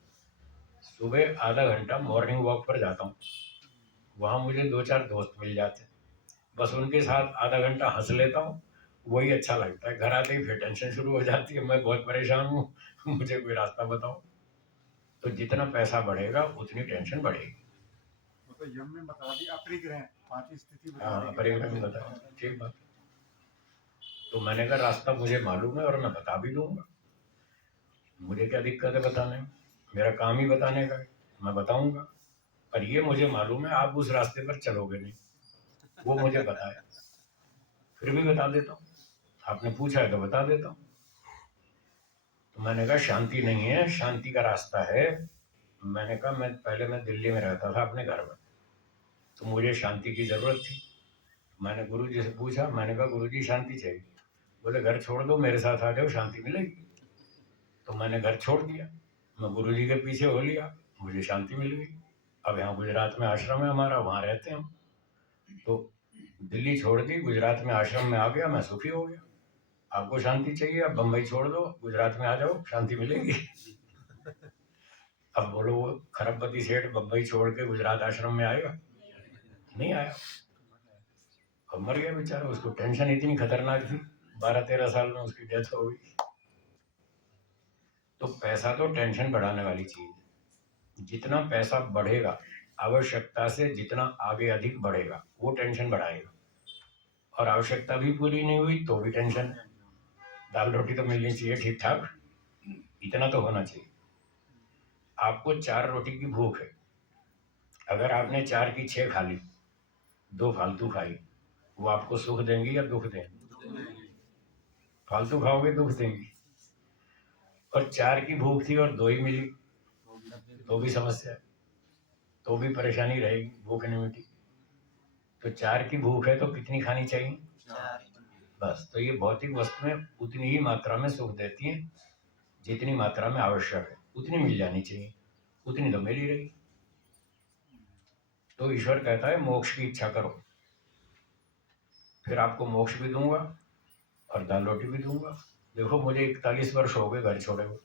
सुबह आधा घंटा मॉर्निंग वॉक पर जाता हूँ, वहाँ मुझे 2-4 दोस्त मिल जाते हैं, बस उनके साथ आधा घंटा हंस लेता हूँ, वही अच्छा लगता है। घर आते ही फिर टेंशन शुरू हो जाती है, मैं बहुत परेशान हूँ, मुझे कोई रास्ता बताओ। तो जितना पैसा बढ़ेगा उतनी टेंशन बढ़ेगी। तो यम में बता दी अपरिग्रह, पांचवी स्थिति बता हाँ दी। अपरिग्रह में बता, ठीक बात। तो मैंने कहा रास्ता मुझे मालूम है और मैं बता भी दूंगा, मुझे क्या दिक्कत है बताने में, मेरा काम ही बताने का है, मैं बताऊंगा। पर ये मुझे मालूम है आप उस रास्ते पर चलोगे नहीं, वो मुझे पता है, फिर भी बता देता हूँ, आपने पूछा है तो बता देता हूँ। तो मैंने कहा शांति नहीं है, शांति का रास्ता है। मैंने कहा मैं दिल्ली में रहता था अपने घर में, तो मुझे शांति की जरूरत थी। मैंने गुरुजी से पूछा, मैंने कहा गुरुजी शांति चाहिए। बोले घर छोड़ दो मेरे साथ आ जाओ शांति मिलेगी। तो मैंने घर छोड़ दिया, मैं गुरुजी के पीछे हो लिया, मुझे शांति मिल गई। अब यहाँ गुजरात में आश्रम है हमारा, वहाँ रहते हैं हम। तो दिल्ली छोड़ दी, गुजरात में आश्रम में आ गया, मैं सुखी हो गया। आपको शांति चाहिए, आप बम्बई छोड़ दो, गुजरात में आ जाओ, शांति मिलेगी। अब बोलो वो खरबपति सेठ बम्बई छोड़ के गुजरात आश्रम में आएगा? नहीं आया, अब मर गया बेचारा। उसको टेंशन इतनी खतरनाक थी, 12-13 साल में उसकी डेथ हो गई। तो पैसा तो टेंशन बढ़ाने वाली चीज है। जितना पैसा बढ़ेगा, आवश्यकता से जितना आगे अधिक बढ़ेगा, वो टेंशन बढ़ाएगा। और आवश्यकता भी पूरी नहीं हुई तो भी टेंशन है। दाल रोटी तो मिलनी चाहिए ठीक ठाक, इतना तो होना चाहिए। आपको 4 रोटी की भूख है, अगर आपने 4 की 6 खा ली, 2 फालतू खाई, वो आपको सुख देंगी या दुख देंगी? फालतू खाओगे दुख देंगी। और 4 की भूख थी और 2 ही मिली तो भी समस्या है, तो भी परेशानी रहेगी, भूख नहीं मिटी। तो 4 की भूख है तो कितनी खानी चाहिए? 4। बस। तो ये भौतिक वस्तुएं उतनी ही मात्रा में सुख देती हैं जितनी मात्रा में आवश्यक है, उतनी मिल जानी चाहिए, उतनी तो मिल ही रही। तो ईश्वर कहता है मोक्ष की इच्छा करो, फिर आपको मोक्ष भी दूंगा और दाल रोटी भी दूंगा। देखो मुझे 41 वर्ष हो गए घर छोड़े हुए,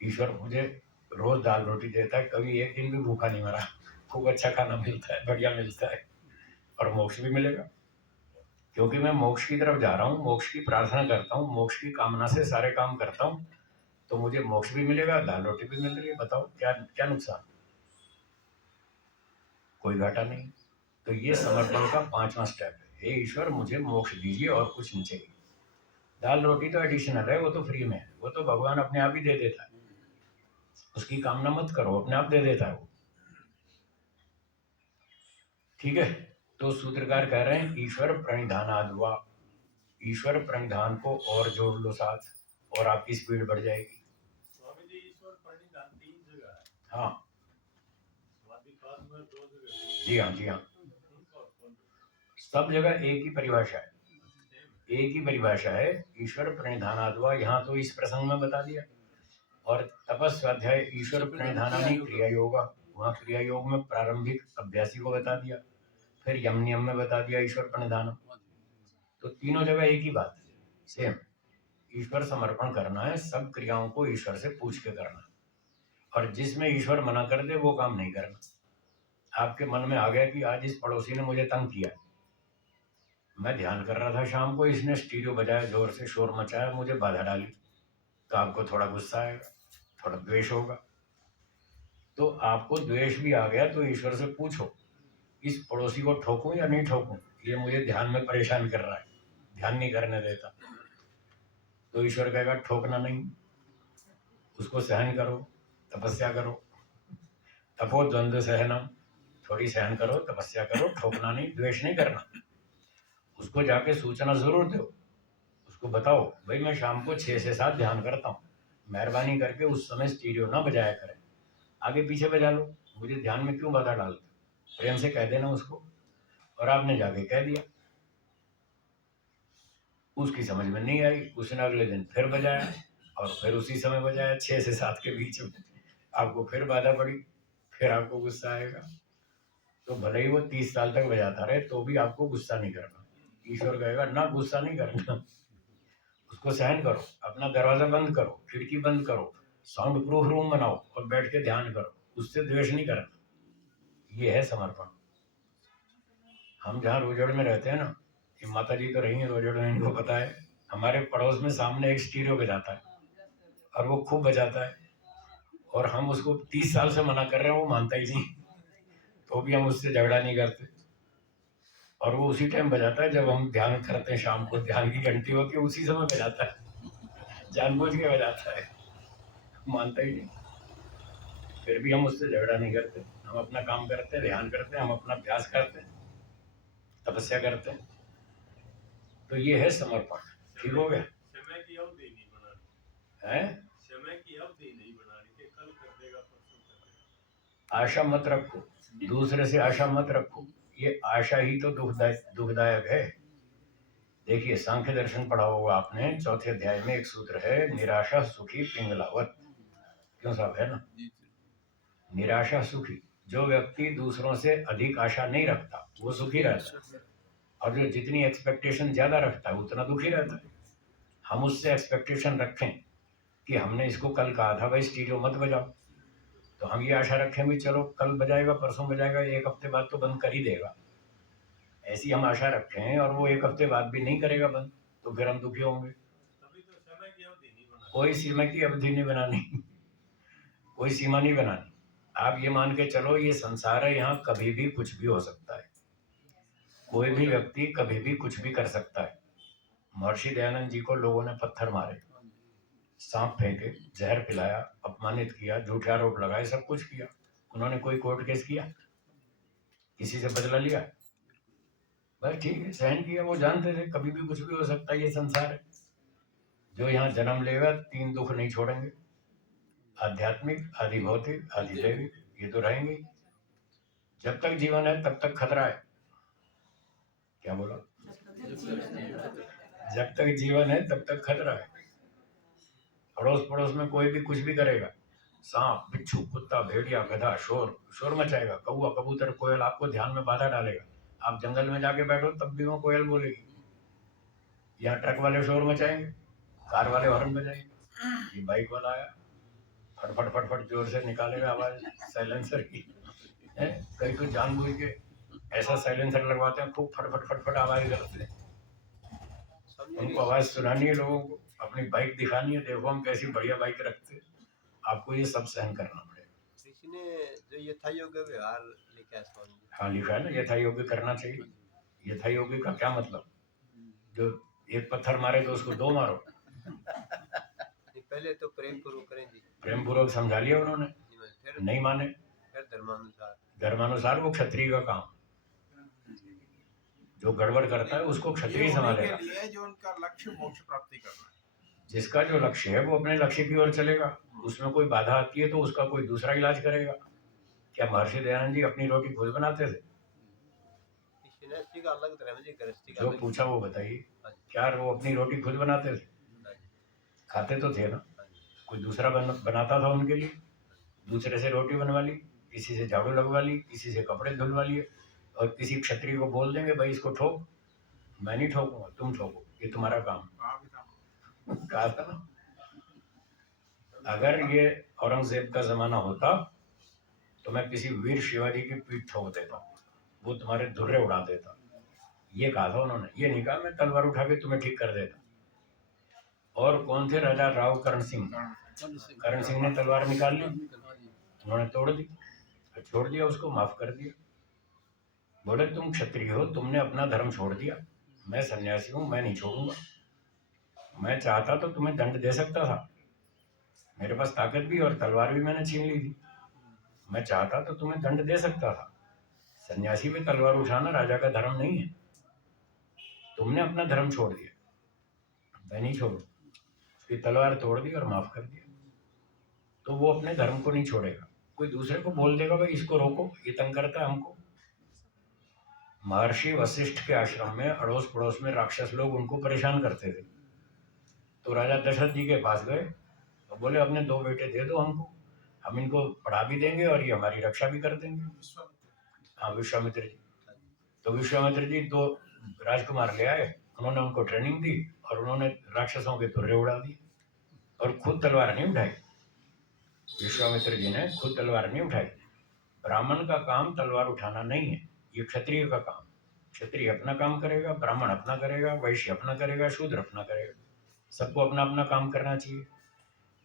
ईश्वर मुझे रोज दाल रोटी देता है, कभी एक दिन भी भूखा नहीं मरा। खूब अच्छा खाना मिलता है, बढ़िया मिलता है, और मोक्ष भी मिलेगा, क्योंकि मैं मोक्ष की तरफ जा रहा हूँ, मोक्ष की प्रार्थना करता हूँ, मोक्ष की कामना से सारे काम करता हूँ, तो मुझे मोक्ष भी मिलेगा, दाल रोटी भी मिल रही है। बताओ क्या क्या नुकसान? कोई घाटा नहीं। तो ये समर्पण का 5वां स्टेप है, हे ईश्वर मुझे मोक्ष दीजिए और कुछ नहीं चाहिए। दाल रोटी तो एडिशनल है, वो तो फ्री में है, वो तो भगवान अपने आप ही दे देता है, उसकी कामना मत करो, अपने आप दे देता है वो। ठीक है, तो सूत्रकार कह रहे हैं ईश्वर प्रणिधानाद्वा, ईश्वर प्रणिधान को और जोड़ लो साथ और आपकी स्पीड बढ़ जाएगी। स्वामी जी, ईश्वर प्रणिधान 3 जगह है। हाँ स्वादिपाद में 2 जगह। जी हाँ, जी हाँ, सब जगह एक ही परिभाषा है, एक ही परिभाषा है, ईश्वर प्रणिधानाद्वा। यहाँ तो इस प्रसंग में बता दिया। और तपस्वाध्याय ईश्वर प्रणिधानानि क्रिया योग, वहाँ क्रिया योग में प्रारंभिक अभ्यासी को बता दिया, फिर यम नियम में बता दिया ईश्वर प्रणिधान। तो तीनों जगह एक ही बात है, सेम। ईश्वर समर्पण करना है, सब क्रियाओं को ईश्वर से पूछ के करना है, और जिसमें ईश्वर मना कर दे वो काम नहीं करना। आपके मन में आ गया कि आज इस पड़ोसी ने मुझे तंग किया, मैं ध्यान कर रहा था शाम को, इसने स्टीरियो बजाया, जोर से शोर मचाया, मुझे बाधा डाली, तो आपको थोड़ा गुस्सा आएगा, थोड़ा द्वेष होगा। तो आपको द्वेष भी आ गया तो ईश्वर से पूछो, इस पड़ोसी को ठोकूं या नहीं ठोकूं, ये मुझे ध्यान में परेशान कर रहा है, ध्यान नहीं करने देता। तो ईश्वर कहेगा ठोकना नहीं, उसको सहन करो, तपस्या करो, तपो द्वंद्व सहनम, थोड़ी सहन करो, तपस्या करो, ठोकना नहीं, द्वेष नहीं करना। उसको जाके सूचना जरूर दो, उसको बताओ भाई मैं शाम को 6 से 7 ध्यान करता हूँ, मेहरबानी करके उस समय स्टीरियो ना बजाया करें, आगे पीछे बजा लो, मुझे ध्यान में क्यों बाधा डालते? प्रेम से कह देना उसको। और आपने जाके कह दिया, उसकी समझ में नहीं आई, उसने अगले दिन फिर बजाया और फिर उसी समय बजाया, 6 से 7 के बीच में, आपको फिर बाधा पड़ी, फिर आपको गुस्सा आएगा। तो भले ही वो 30 साल तक बजाता रहे तो भी आपको गुस्सा नहीं करना। ईश्वर कहेगा ना, गुस्सा नहीं करना, उसको सहन करो, अपना दरवाजा बंद करो, खिड़की बंद करो, साउंड प्रूफ रूम बनाओ और बैठ के ध्यान करो, उससे द्वेष नहीं करना। ये है समर्पण। हम जहाँ रोजड़ में रहते हैं ना, ये माता जी तो रही है रोजड़ में, इनको पता है, हमारे पड़ोस में सामने एक स्टीरियो बजाता है और वो खूब बजाता है, और हम उसको 30 साल से मना कर रहे हैं, वो मानता ही नहीं, तो भी हम उससे झगड़ा नहीं करते। और वो उसी टाइम बजाता है जब हम ध्यान करते हैं, शाम को ध्यान की घंटी होती है, उसी समय बजाता है, जानबूझ के बजाता है, मानता ही नहीं। फिर भी हम उससे झगड़ा नहीं करते, हम अपना काम करते हैं, ध्यान करते हैं, हम अपना अभ्यास करते हैं, तपस्या करते हैं। तो ये है समर्पण। ठीक हो गया? समय की अवधि नहीं बनानी है, समय की अवधि नहीं बनानी कि कल कर देगा, परसों कर देगा। आशा मत रखो, दूसरे से आशा मत रखो, ये आशा ही तो दुखदायक है। देखिए सांख्य दर्शन पढ़ा होगा आपने, 4थे अध्याय में एक सूत्र है, निराशा सुखी पिंगलावत। क्यों साहब, है ना? निराशा सुखी, जो व्यक्ति दूसरों से अधिक आशा नहीं रखता वो सुखी रहता है, और जो जितनी एक्सपेक्टेशन ज्यादा रखता है उतना दुखी रहता है। हम उससे एक्सपेक्टेशन रखें कि हमने इसको कल कहा था भाई स्टीरियो मत बजाओ, तो हम ये आशा रखें भी चलो कल बजाएगा परसों बजाएगा, एक हफ्ते बाद तो बंद कर ही देगा, ऐसी हम आशा रखें और वो एक हफ्ते बाद भी नहीं करेगा बंद, तो फिर हम दुखी होंगे। तभी तो समय की अवधि नहीं बनानी। कोई सीमा की अवधि नहीं बनानी, कोई सीमा नहीं बनानी। आप ये मान के चलो ये संसार है, यहाँ कभी भी कुछ भी हो सकता है, कोई भी व्यक्ति कभी भी कुछ भी कर सकता है। महर्षि दयानंद जी को लोगों ने पत्थर मारे, सांप फेंके, जहर पिलाया, अपमानित किया, झूठे आरोप लगाए, सब कुछ किया, उन्होंने कोई कोर्ट केस किया, किसी से बदला लिया? बस ठीक है, सहन किया। वो जानते थे कभी भी कुछ भी हो सकता है, ये संसार है। जो यहाँ जन्म लेगा 3 दुख नहीं छोड़ेंगे, आध्यात्मिक, आदि भौतिक, आदि दैविक, ये तो रहेंगे। जब तक जीवन है तब तक खतरा है। क्या बोला? जब तक जीवन है तब तक खतरा है। अड़ोस पड़ोस में कोई भी कुछ भी करेगा, सांप, बिच्छू, कुत्ता, भेड़िया, गधा, शोर मचाएगा, कौवा, कबूतर, कोयल आपको ध्यान में बाधा डालेगा। आप जंगल में जाके बैठो तब भी वो कोयल बोलेगी। यहाँ ट्रक वाले शोर मचाएंगे, कार वाले हॉर्न बजाएंगे, ये बाइक वाला आया फटफट फटफट जोर से निकालेगा आवाज साइलेंसर की, है कहीं तो जानबूझ के ऐसा साइलेंसर लगवाते हैं, खूब फटफट फटफट आवाज करते हैं। उनको आवाज सुनानी है लोगों को, अपनी बाइक दिखानी है, देखो हम कैसी बढ़िया बाइक रखते हैं। आपको ये सब सहन करना पड़ेगा। ऋषि ने जो यथा योग्य व्यवहार लिखा है स्वामी जी। हाँ लिखा है ना, यथा योग्य करना चाहिए। यथा योग्य का क्या मतलब? जो एक पत्थर मारे तो उसको 2 मारो। पहले तो प्रेम पूर्वक करें जी, प्रेम पूर्वक समझा लिया उन्होंने, फिर नहीं माने, फिर धर्मानुसार। धर्मानुसार वो क्षत्रिय का काम, जो गड़बड़ करता है उसको क्षत्रिय संभालेगा। जो उनका लक्ष्य मोक्ष प्राप्ति करना है, जिसका जो लक्ष्य है वो अपने लक्ष्य की ओर चलेगा, उसमें कोई बाधा आती है तो उसका कोई दूसरा इलाज करेगा। क्या महर्षि दयानंद जी अपनी रोटी खुद बनाते थे? गृहस्थी का अलग धर्म जी, गृहस्थी का जो अलग। पूछा वो बताइए, क्या वो अपनी रोटी खुद बनाते थे? खाते तो थे ना, कोई दूसरा बनाता था उनके लिए, दूसरे से रोटी बनवा ली, किसी से झाड़ू लगवा ली, किसी से कपड़े धुलवा लिए, और किसी क्षत्रिय को बोल देंगे भाई इसको ठोक, मैं नहीं ठोकूंगा, तुम ठोको, ये तुम्हारा काम। कहा था ना, अगर ये औरंगजेब का जमाना होता तो मैं किसी वीर शिवाजी की पीठ ठोक देता, वो तुम्हारे धुर्रे उड़ा देता, ये कहा था उन्होंने। ये नहीं कहा मैं तलवार उठा के तुम्हें ठीक कर देता। और कौन थे? राजा राव करण सिंह। करण सिंह ने तलवार निकाल ली, उन्होंने तोड़ दी, छोड़ दिया उसको, माफ कर दिया। बोले तुम क्षत्रिय हो, तुमने अपना धर्म छोड़ दिया, मैं सन्यासी हूं, मैं नहीं छोड़ूंगा। मैं चाहता तो तुम्हें दंड दे सकता था, मेरे पास ताकत भी और तलवार भी मैंने छीन ली थी, मैं चाहता तो तुम्हें दंड दे सकता था। सन्यासी में तलवार उठाना राजा का धर्म नहीं है। तुमने अपना धर्म छोड़ दिया, मैं नहीं छोड़ू। उसकी तलवार तोड़ दी और माफ कर दिया। तो वो अपने धर्म को नहीं छोड़ेगा। कोई दूसरे को बोल देगा भाई इसको रोको, ये तंग करता है हमको। महर्षि वशिष्ठ के आश्रम में अड़ोस पड़ोस में राक्षस लोग उनको परेशान करते थे, तो राजा दशरथ जी के पास गए और बोले अपने 2 बेटे दे दो हमको, हम इनको पढ़ा भी देंगे और ये हमारी रक्षा भी कर देंगे। हाँ विश्वामित्र जी। तो विश्वामित्र जी 2 राजकुमार ले आए, उन्होंने उनको ट्रेनिंग दी और उन्होंने राक्षसों के तुर्रे उड़ा दिए और खुद तलवार नहीं उठाई। विश्वामित्र जी ने खुद तलवार नहीं उठाई। ब्राह्मण का काम तलवार उठाना नहीं है, ये क्षत्रिय का काम। क्षत्रिय अपना काम करेगा, ब्राह्मण अपना करेगा, वैश्य अपना करेगा, शूद्र अपना करेगा। सबको अपना अपना काम करना चाहिए।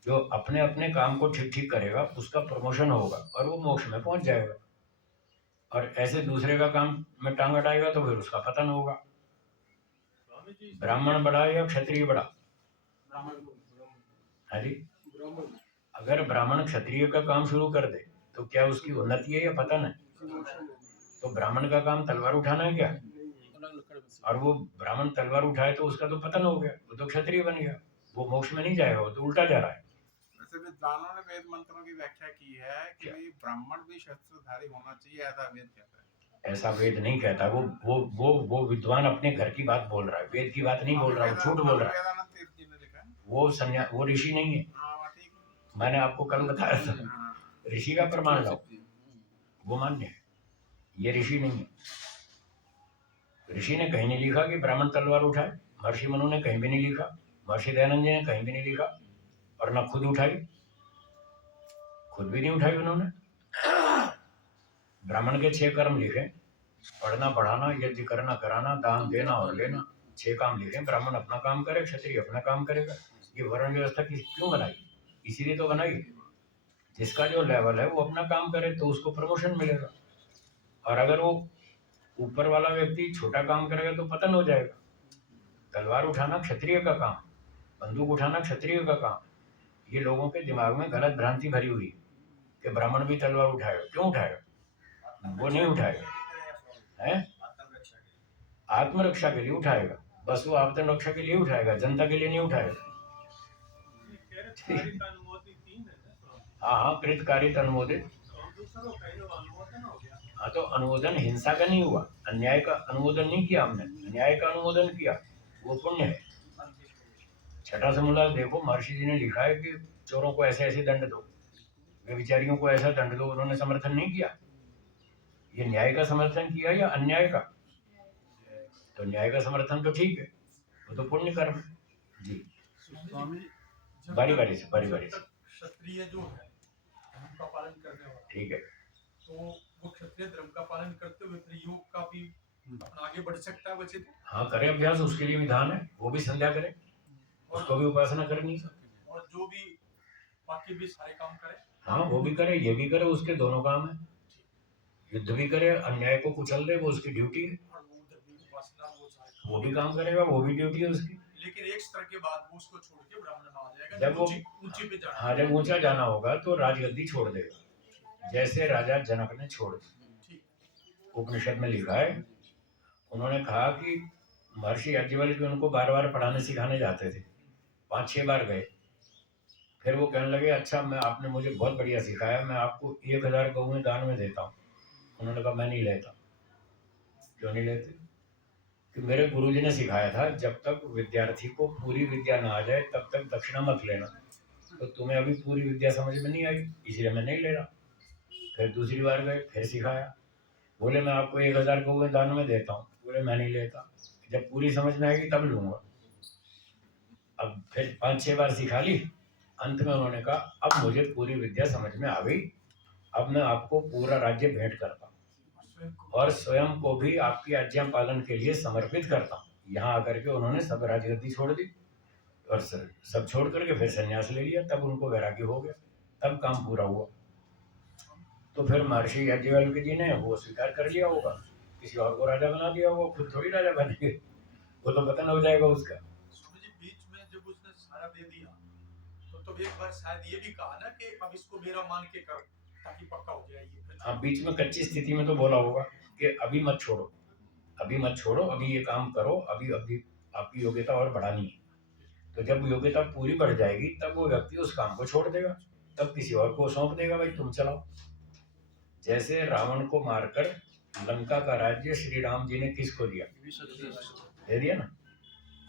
जो अपने अपने काम को ठीक ठीक करेगा उसका प्रमोशन होगा और वो मोक्ष में पहुंच जाएगा। और ऐसे दूसरे का काम में टांग अटाएगा तो फिर उसका पतन होगा। स्वामी जी ब्राह्मण बड़ा या क्षत्रिय बड़ा? हाँ जी। अगर ब्राह्मण क्षत्रिय का काम शुरू कर दे तो क्या उसकी उन्नति है या पतन है? तो ब्राह्मण का काम तलवार उठाना है क्या? और वो ब्राह्मण तलवार उठाए तो उसका तो पतन हो गया, वो तो क्षत्रिय बन गया, वो मोक्ष में नहीं जाएगा, वो तो उल्टा जा रहा है। वैसे विद्वानों ने वेद मंत्रों की व्याख्या की है कि भाई ब्राह्मण भी शस्त्रधारी होना चाहिए, ऐसा वेद कहता है। ऐसा वेद नहीं कहता। वो विद्वान अपने घर की बात बोल रहा है, वेद की बात नहीं बोल रहा है, वो झूठ बोल रहा है। वेदांत तीर्थ जी ने लिखा है। वो ऋषि नहीं है। हाँ ठीक है। मैंने आपको कल बताया था, हाँ। ऋषि का प्रमाण लाओ, वो मान्य है, ये ऋषि नहीं है। ऋषि ने कहीं नहीं लिखा कि ब्राह्मण तलवार उठाए, महर्षि मनु ने कहीं भी नहीं लिखा, महर्षि दयानंद जी ने कहीं भी नहीं लिखा, और ना खुद उठाई, खुद भी नहीं उठाई उन्होंने। ब्राह्मण के 6 कर्म लिखे, पढ़ना पढ़ाना, यज्ञ करना कराना, दान देना और लेना, 6 काम लिखे। ब्राह्मण अपना काम करे, क्षत्रिय अपना काम करेगा। ये वर्ण व्यवस्था क्यों बनाई? इसीलिए तो बनाई, जिसका जो लेवल है वो अपना काम करे तो उसको प्रमोशन मिलेगा, और अगर वो ऊपर वाला व्यक्ति छोटा काम करेगा तो पतन हो जाएगा। तलवार उठाना क्षत्रिय का काम, बंदूक उठाना क्षत्रिय का काम। ये लोगों के दिमाग में गलत भ्रांति भरी हुई कि ब्राह्मण भी तलवार उठाएगा। क्यों उठाएगा? वो नहीं उठाएगा, है आत्मरक्षा के लिए उठाएगा, बस वो आत्मरक्षा के लिए उठाएगा, जनता के लिए नहीं उठाएगा। कारित अनुमोदित 3 है ना। हाँ, कृतकारित अनुमोदित। और दूसरों का अनुमोदन हो गया। हाँ, तो अनुमोदन हिंसा का नहीं हुआ, अन्याय का अनुमोदन नहीं किया हमने, न्याय का अनुमोदन किया, वो पुण्य है। छठा समूलास देखो, महर्षि जी ने लिखा है कि चोरों को ऐसे ऐसे दंड दो, व्यभिचारियों को ऐसा दंड दो, उन्होंने समर्थन नहीं किया। ये न्याय का समर्थन किया या अन्याय का? तो न्याय का समर्थन तो ठीक है, वो तो पुण्य कर्म है। जी स्वामी बारी बारी से क्षत्रिय जो है धर्म का पालन करने वाला, ठीक है। तो वो क्षत्रिय धर्म का पालन करते हुए फिर योग का भी अपना आगे बढ़ सकता है वैसे तो। हाँ, करे अभ्यास, उसके लिए विधान है, वो भी संध्या करे, उसको भी उपासना करनी है, और जो भी बाकी भी सारे काम करे। हाँ वो भी करे, ये भी करे, उसके दोनों काम है। युद्ध भी करे, अन्याय को कुचल दे, वो उसकी ड्यूटी है, और वो उधर भी उपासना वो सारे वो भी काम करेगा, वो भी ड्यूटी है उसकी। लेकिन एक स्तर के बाद वो उसको छोड़ के ब्राह्मण में आ जाएगा जब वो ऊंची पे जाना। हाँ, जब ऊंचा जाना होगा तो राजगद्दी छोड़ देगा, जैसे राजा जनक ने छोड़ दी। उपनिषद में लिखा है, उन्होंने कहा कि महर्षि याज्ञवल्क्य उनको बार बार पढ़ाने सिखाने जाते थे, 5-6 बार गए, फिर वो कहने लगे अच्छा मैं आपने मुझे बहुत बढ़िया सिखाया, मैं आपको 1000 गौएं दान में देता हूँ। उन्होंने कहा मैं नहीं लेता। क्यों नहीं लेते? कि मेरे गुरुजी ने सिखाया था जब तक विद्यार्थी को पूरी विद्या ना आ जाए तब तक दक्षिणा मत लेना, तो तुम्हें अभी पूरी विद्या समझ में नहीं आई, इसलिए मैं नहीं ले रहा। फिर दूसरी बार गए, फिर सिखाया, बोले मैं आपको 1000 गौएं दान में देता हूँ, बोले मैं नहीं लेता, जब पूरी समझ में आएगी तब लूंगा। अब फिर 5-6 बार सिखा ली, अंत में उन्होंने कहा अब मुझे पूरी विद्या समझ में आ गई, अब मैं आपको पूरा राज्य भेंट करता हूँ और स्वयं को भी आपकी आज्ञा पालन के लिए समर्पित करता हूँ। यहाँ आकर के उन्होंने सब राजगद्दी छोड़ दी और सब छोड़ करके फिर संन्यास ले लिया, तब उनको वैराग्य हो गया, तब काम पूरा हुआ। तो फिर महर्षि याज्ञवल्क्य जी ने वो स्वीकार कर लिया होगा, किसी और को राजा बना दिया होगा, खुद थोड़ी राजा बनेंगे, वो तो पतन हो जाएगा उसका। स्वामी जी बीच में जब उसने सारा दे दिया तो एक बार शायद ये भी कहा ना कि अब इसको मेरा मान के कर ताकि पक्का हो जाए ये। हाँ, बीच में कच्ची स्थिति में तो बोला होगा कि अभी मत छोड़ो, अभी मत छोड़ो, अभी ये काम करो, अभी अभी आपकी योग्यता और बढ़ानी है। तो जब योग्यता पूरी बढ़ जाएगी तब वो व्यक्ति उस काम को छोड़ देगा, तब किसी और को सौंप देगा, भाई तुम चलाओ। जैसे रावण को मारकर लंका का राज्य श्री राम जी ने किसको दिया? दे दिया ना,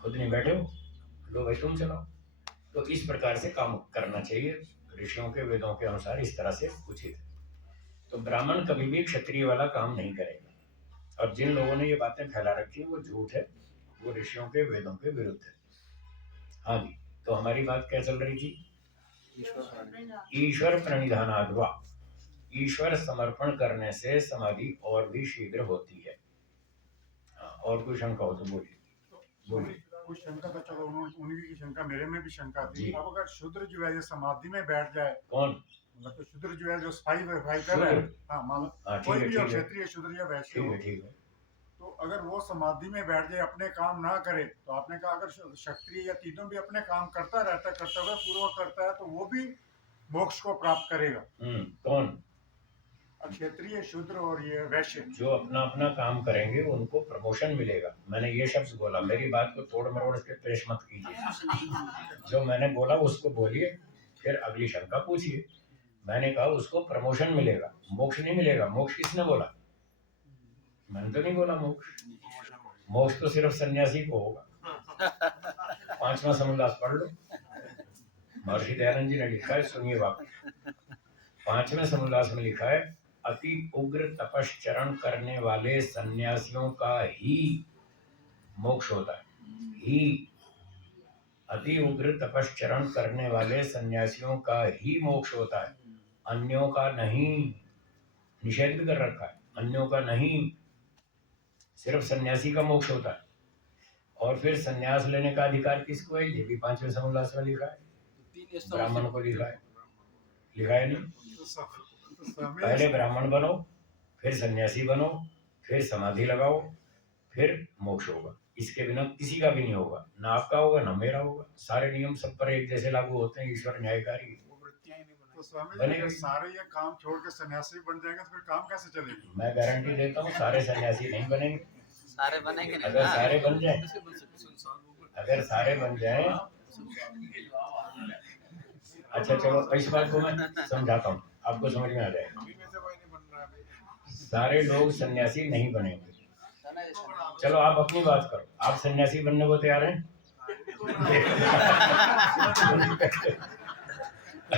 खुद नहीं बैठे हो, लो भाई तुम चलाओ। तो इस प्रकार से काम करना चाहिए, ऋषियों के वेदों के अनुसार इस तरह से उचित है। तो ब्राह्मण कभी भी क्षत्रिय वाला काम नहीं करेगा, और जिन लोगों ने ये बातें फैला रखी वो झूठ है, वो ऋषियों के वेदों के विरुद्ध है। हाँ जी, तो हमारी बात क्या चल रही थी? ईश्वर प्रणिधानाद्वा, ईश्वर समर्पण करने से समाधि और भी शीघ्र होती है। और कोई शंका हो तो बोलिए। कुछ शंका तो चलो उनकी की शंका, मेरे में भी शंका थी। जी। अब अगर शूद्र जो है ये समाधि में बैठ जाए, कौन? मतलब तो शूद्र जो है जो सफाई वफाई कर रहे हैं, हाँ मान लो हाँ, ठीक कोई है, भी हो, ठीक है, क्षेत्रीय शूद्र या वैश्य ठीक हो, है, ठीक है। तो अगर वो समाधि में बैठ जाए, अपने काम ना करे, तो आपने कहा अगर क्षत्रिय या तीनों भी अपने काम करता रहता, कर्तव्य पूर्वक करता है, तो वो भी मोक्ष को प्राप्त करेगा। कौन? क्षेत्रीय शूद्र और ये वैश्य जो अपना अपना काम करेंगे उनको प्रमोशन मिलेगा। मैंने ये शब्द बोला, मेरी बात को तोड़ मरोड़ के पेश मत कीजिए। जो मैंने बोला उसको बोलिए, फिर अगली शंका पूछिए। मैंने कहा उसको प्रमोशन मिलेगा, मोक्ष नहीं मिलेगा। मोक्ष किसने बोला? मैंने तो नहीं बोला मोक्ष। मोक्ष तो सिर्फ सन्यासी को होगा। 5वां समोल्लास पढ़ लो, महर्षि दयानंद जी ने लिखा है, सुनिए वाक्य। 5वें समोल्लास में लिखा है, अति उग्र तपश्चरण करने वाले सन्यासियों का ही मोक्ष होता है। ही अति उग्र तपश्चरण करने वाले सन्यासियों का ही मोक्ष होता है, अन्यों का नहीं। निषेध भी कर रखा है, अन्यों का नहीं, सिर्फ सन्यासी का मोक्ष होता है। और फिर सन्यास लेने का अधिकार किसको है, ये भी 5वें समुल्लास में लिखा है, ब्राह्मण को लिखा है नहीं? तो स्वामी पहले ब्राह्मण बनो, फिर सन्यासी बनो, फिर समाधि लगाओ, फिर मोक्ष होगा। इसके बिना किसी का भी नहीं होगा, ना आपका होगा ना मेरा होगा। सारे नियम सब पर एक जैसे लागू होते हैं, ईश्वर न्यायकारी है। वो वृत्तियां ही नहीं तो बनेगी। स्वामी जी बनेगा अगर ही। सारे ये काम छोड़ के सन्यासी बन जाएंगे तो फिर काम कैसे चलेगा? मैं गारंटी देता हूँ सारे सन्यासी नहीं बनेंगे। सारे बनेंगे नहीं अगर ना। सारे बन जाए, अगर सारे बन जाए, अच्छा चलो इस बात को मैं समझाता हूँ, आपको समझ में आ जाएगा। अभी में से कोई नहीं बन रहा अभी। सारे लोग सन्यासी नहीं बनेंगे। चलो आप अपनी बात करो, आप सन्यासी बनने को तैयार हैं?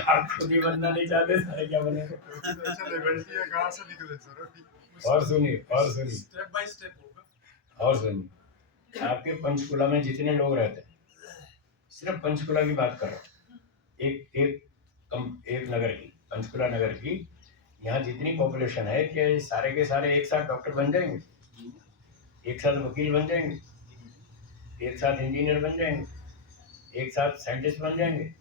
आप खुद ही बनना नहीं चाहते, सारे क्या बनेंगे? अच्छा लेवल की है, कहाँ से निकले सर अभी? और सुनिए स्टेप बाय स्टेप होगा। और सुनिए, आपके पंचकुला में जितने लोग रहते हैं, सिर्फ पंचकुला की बात कर रहा हूँ, एक नगर की, पंचकुला नगर की, यहाँ जितनी पॉपुलेशन है कि सारे के सारे एक साथ डॉक्टर बन जाएंगे, एक साथ वकील बन जाएंगे, एक साथ इंजीनियर बन जाएंगे, एक साथ साइंटिस्ट बन जाएंगे।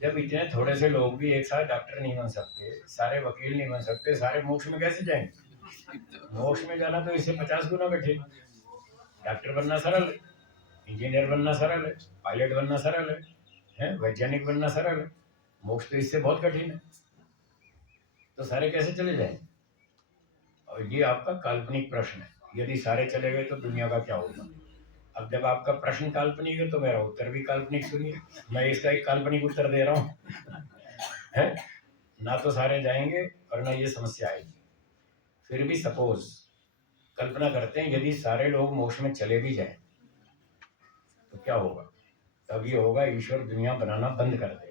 जब इतने थोड़े से लोग भी एक साथ डॉक्टर नहीं बन सकते, सारे वकील नहीं बन सकते, सारे मोक्ष में कैसे जाएंगे? मोक्ष में जाना तो इससे 50 गुना कठिन। डॉक्टर बनना सरल है, इंजीनियर बनना सरल है, पायलट बनना सरल है, वैज्ञानिक बनना सरल है। मोक्ष तो इससे बहुत कठिन है। तो सारे कैसे चले जाएंगे? और ये आपका काल्पनिक प्रश्न है। यदि सारे चले गए तो दुनिया का क्या होगा? अब जब आपका प्रश्न काल्पनिक है तो मेरा उत्तर भी काल्पनिक सुनिए। मैं इसका एक काल्पनिक उत्तर दे रहा हूँ है ना, तो सारे जाएंगे और ना ये समस्या आएगी। फिर भी सपोज कल्पना करते हैं यदि सारे लोग मोक्ष में चले भी जाएं तो क्या होगा? तब ये होगा ईश्वर दुनिया बनाना बंद कर देगा।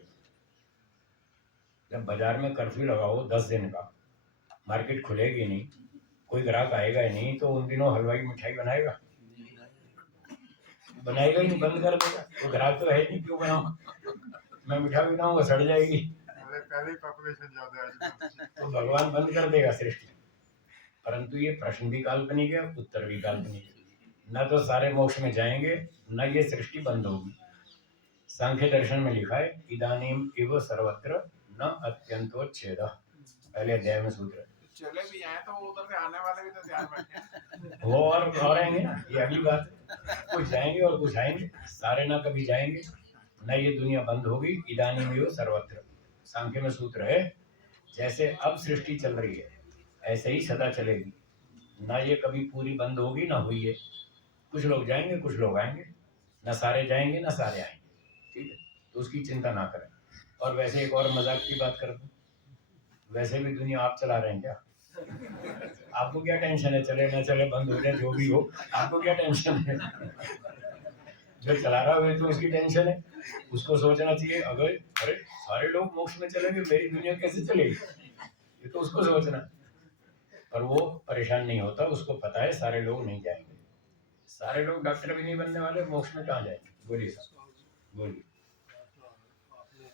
जब बाजार में कर्फ्यू लगाओ 10 दिन का, मार्केट खुलेगी नहीं, कोई ग्राहक आएगा ही नहीं, तो उन दिनों हलवाई मिठाई बनाएगा ही नहीं, बंद कर देगा। तो ग्राहक तो है नहीं, क्यों बनाऊं? मैं मिठाई बनाऊंगा सड़ जाएगी, पहले ही पॉपुलेशन ज्यादा है। तो भगवान बंद कर देगा सृष्टि। परंतु ये प्रश्न भी काल्पनिक है, उत्तर भी काल्पनिक है। न तो सारे मोक्ष में जाएंगे, न ये सृष्टि बंद होगी। सांख्य दर्शन में लिखा है इदानीम इव सर्वत्र न अत्यंतोच्छेद, पहले अध्याय में सूत्र। चले भी आए तो वो उधर से आने वाले भी तो ध्यान रखें। वो और आएंगे ना, ये अगली बात है। कुछ जाएंगे और कुछ आएंगे, सारे ना कभी जाएंगे, न ये दुनिया बंद होगी। इदानीम इव सर्वत्र, सांख्य में सूत्र है, जैसे अब सृष्टि चल रही है ऐसे ही सदा चलेगी, ना ये कभी पूरी बंद होगी ना हुई है। कुछ लोग जाएंगे, कुछ लोग आएंगे, ना सारे जाएंगे ना सारे आएंगे, ठीक है? तो उसकी चिंता ना करें। और वैसे एक और मजाक की बात कर दूं, वैसे भी दुनिया आप चला रहे हैं क्या? आपको क्या टेंशन है? चले ना चले, बंद हो जाए, जो भी हो, आपको क्या टेंशन है? जो चला रहा है तो उसकी टेंशन है, उसको सोचना चाहिए अगर अरे सारे लोग मोक्ष में चलेंगे मेरी दुनिया कैसे चलेगी, ये तो उसको सोचना। पर वो परेशान नहीं होता, उसको पता है सारे लोग नहीं जाएंगे। सारे लोग डॉक्टर भी नहीं बनने वाले, मोक्ष में कहाँ जाएंगे? बोलिए साहब, बोलिए। आपने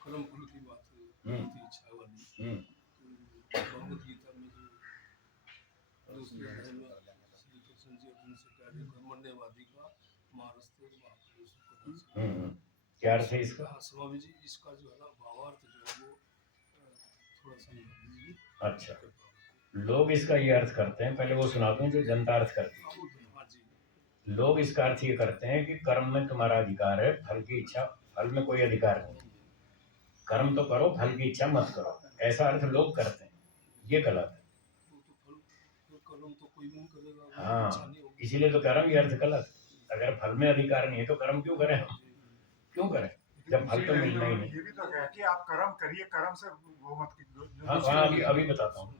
कर्म फल की बात हुई, इच्छा वाली, भगवद गीता में जो दूसरे अध्याय में श्री कृष्ण जी अर्जुन से कह रहे ब्रह्मण्यवादी का मारस्ते क्या अर्थ है इसका? स्वामी जी इसका जो है ना भावार्थ जो है वो थोड़ा समझा दीजिए। अच्छा, लोग इसका ये अर्थ करते हैं, पहले वो सुनाते हैं जो जनता अर्थ करती है। हाँ जी, लोग इसका अर्थ ये करते हैं कि कर्म में तुम्हारा अधिकार है, फल की इच्छा, फल में कोई अधिकार नहीं, कर्म तो करो, फल की इच्छा मत करो, ऐसा अर्थ लोग करते हैं। ये गलत है। कर्म तो कोई नहीं करेगा, हाँ, इसीलिए तो कह रहा हूँ ये अर्थ गलत। अगर फल में अधिकार नहीं है तो कर्म क्यों करें हम? क्यों करें जब फल तो मिलना ही नहीं? ये भी तो है कि आप कर्म करिए, कर्म से वो मत कीजिए। हाँ, अभी बताता हूँ।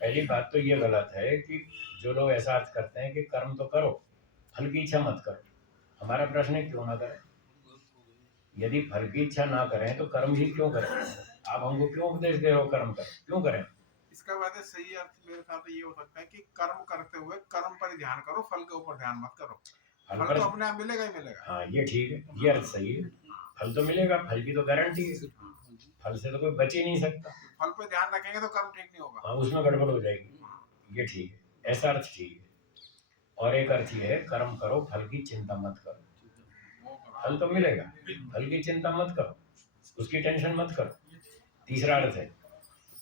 पहली बात तो ये गलत है कि जो लोग ऐसा अर्थ करते हैं कि कर्म तो करो, फल की इच्छा मत करो। हमारा प्रश्न है क्यों ना करें? यदि फल की इच्छा ना करें तो कर्म ही क्यों करें? आप हमको क्यों उपदेश दे रहे हो कर्म करें? क्यों करें? इसका वैसे सही अर्थ मेरे ख्याल से ये हो सकता है कि कर्म करते हुए कर्म पर ही ध्यान करो, फल के ऊपर ध्यान मत करो। फल फल पर, तो अपने आप मिलेगा ही मिलेगा। हाँ ये ठीक है, ये अर्थ सही है। फल तो मिलेगा, फल की तो गारंटी है, फल से तो कोई बच ही नहीं सकता। फल पे ध्यान रखेंगे तो कर्म ठीक नहीं होगा। हाँ, उसमें गड़बड़ हो जाएगी, ये ठीक है, ऐसा अर्थ ठीक है। और एक अर्थ ये है, कर्म करो फल की चिंता मत करो। फल तो मिलेगा, फल की चिंता मत करो, उसकी टेंशन मत करो। तीसरा अर्थ है,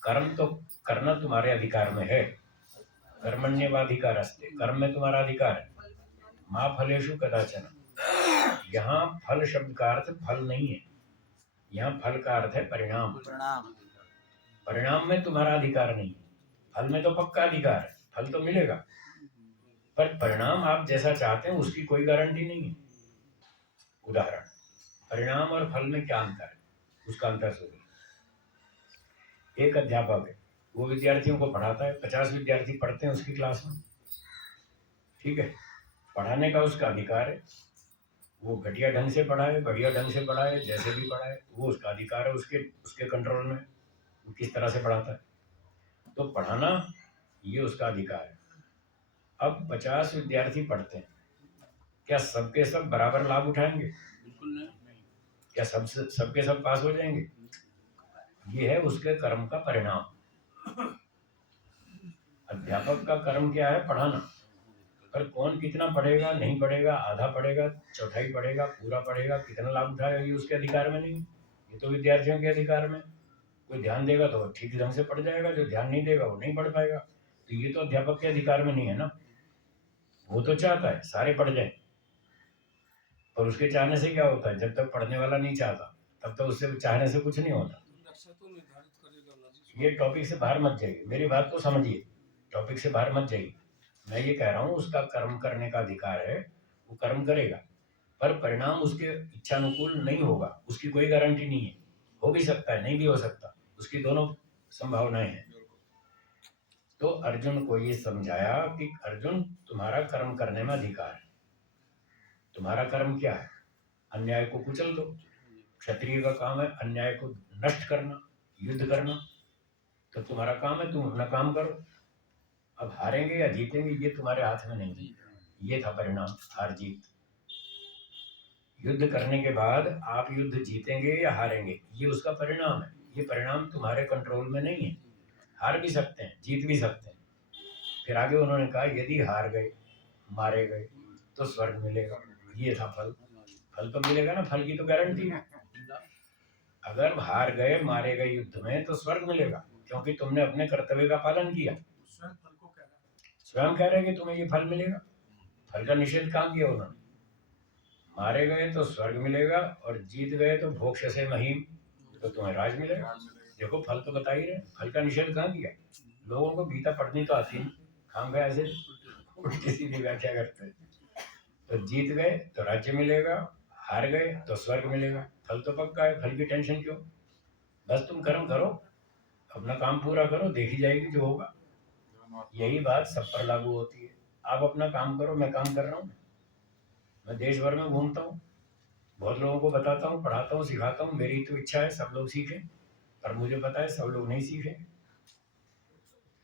कर्म तो करना तुम्हारे अधिकार में है, कर्मण्येवाधिकारस्ते, कर्म में तुम्हारा अधिकार है। माँ फलेषु कदाचन, यहाँ फल शब्द का अर्थ फल नहीं है, यहाँ फल का अर्थ है परिणाम। प्रणाम। परिणाम में तुम्हारा अधिकार नहीं है, फल में तो पक्का अधिकार है, फल तो मिलेगा, पर परिणाम आप जैसा चाहते हैं उसकी कोई गारंटी नहीं है। उदाहरण, परिणाम और फल में क्या अंतर है, उसका अंतर सुनिए। एक अध्यापक है, वो विद्यार्थियों को पढ़ाता है, 50 विद्यार्थी पढ़ते हैं उसकी क्लास में, ठीक है, पढ़ाने का उसका अधिकार है। वो घटिया ढंग से पढ़ाए, बढ़िया ढंग से पढ़ाए, जैसे भी पढ़ाए, वो उसका अधिकार है, उसके कंट्रोल में, वो किस तरह से पढ़ाता है। तो पढ़ाना ये उसका अधिकार है। अब 50 विद्यार्थी पढ़ते हैं, क्या सबके सब बराबर लाभ उठाएंगे? क्या सबके सब पास हो जाएंगे? ये है उसके कर्म का परिणाम। अध्यापक का कर्म क्या है? पढ़ाना। पर कौन कितना पढ़ेगा, नहीं पढ़ेगा, आधा पढ़ेगा, चौथाई पढ़ेगा, पूरा पढ़ेगा, कितना लाभ उठाएगा, ये उसके अधिकार में नहीं, ये तो विद्यार्थियों के अधिकार में। कोई ध्यान देगा तो ठीक ढंग से पढ़ जाएगा, जो ध्यान नहीं देगा वो नहीं पढ़ पाएगा। तो ये तो अध्यापक के अधिकार में नहीं है ना। वो तो चाहता है सारे पढ़ जाए, और उसके चाहने से क्या होता है, जब तक पढ़ने वाला नहीं चाहता तब तक उससे चाहने से कुछ नहीं होता। ये टॉपिक से बाहर मत जाइए, मेरी बात को समझिए, टॉपिक से बाहर मत जाइए। मैं ये कह रहा हूँ उसका कर्म करने का अधिकार है, वो कर्म करेगा, पर परिणाम उसके इच्छानुकूल नहीं होगा, उसकी कोई गारंटी नहीं है। हो भी सकता है, नहीं भी हो सकता, उसकी दोनों संभावनाएं हैं। तो अर्जुन को ये समझाया कि अर्जुन, तुम्हारा कर्म करने में अधिकार है। तुम्हारा कर्म क्या है? अन्याय को कुचल दो। क्षत्रिय का काम है अन्याय को नष्ट करना, युद्ध करना। तो तुम्हारा काम है, तुम अपना काम करो। अब हारेंगे या जीतेंगे ये तुम्हारे हाथ में नहीं। ये था परिणाम, हार जीत। युद्ध करने के बाद आप युद्ध जीतेंगे या हारेंगे, ये उसका परिणाम है। ये परिणाम तुम्हारे कंट्रोल में नहीं है। हार भी सकते हैं, जीत भी सकते हैं। फिर आगे उन्होंने कहा, यदि हार गए, मारे गए, तो स्वर्ग मिलेगा। ये था फल। फल तो मिलेगा ना, फल की तो गारंटी है। अगर हार गए, मारे गए युद्ध में, तो स्वर्ग मिलेगा, क्योंकि तुमने अपने कर्तव्य का पालन किया। स्वयं फल को कह रहा है। स्वयं कह रहे हैं कि तुम्हें ये फल मिलेगा। फल का निषेध कहाँ किया उन्होंने? मारे गए तो स्वर्ग मिलेगा, और जीत गए तो मोक्ष से महीम, तो तुम्हें राज मिलेगा। देखो, फल तो बता ही रहे, फल का निषेध कहाँ किया। लोगों को गीता पढ़नी तो आती नहीं, खाम खा ऐसे उल्टी सीधी व्याख्या करते हैं। तो जीत गए तो राज्य मिलेगा, हार गए तो स्वर्ग मिलेगा। फल तो पक्का है, फल की टेंशन क्यों? बस तुम कर्म करो, अपना काम पूरा करो, देखी जाएगी जो होगा। यही बात सब पर लागू होती है। आप अपना काम करो, मैं काम कर रहा हूँ, मैं देश भर में घूमता हूँ, बहुत लोगों को बताता हूँ, पढ़ाता हूँ, सिखाता हूँ। मेरी तो इच्छा है सब लोग सीखें, पर मुझे पता है सब लोग नहीं सीखें।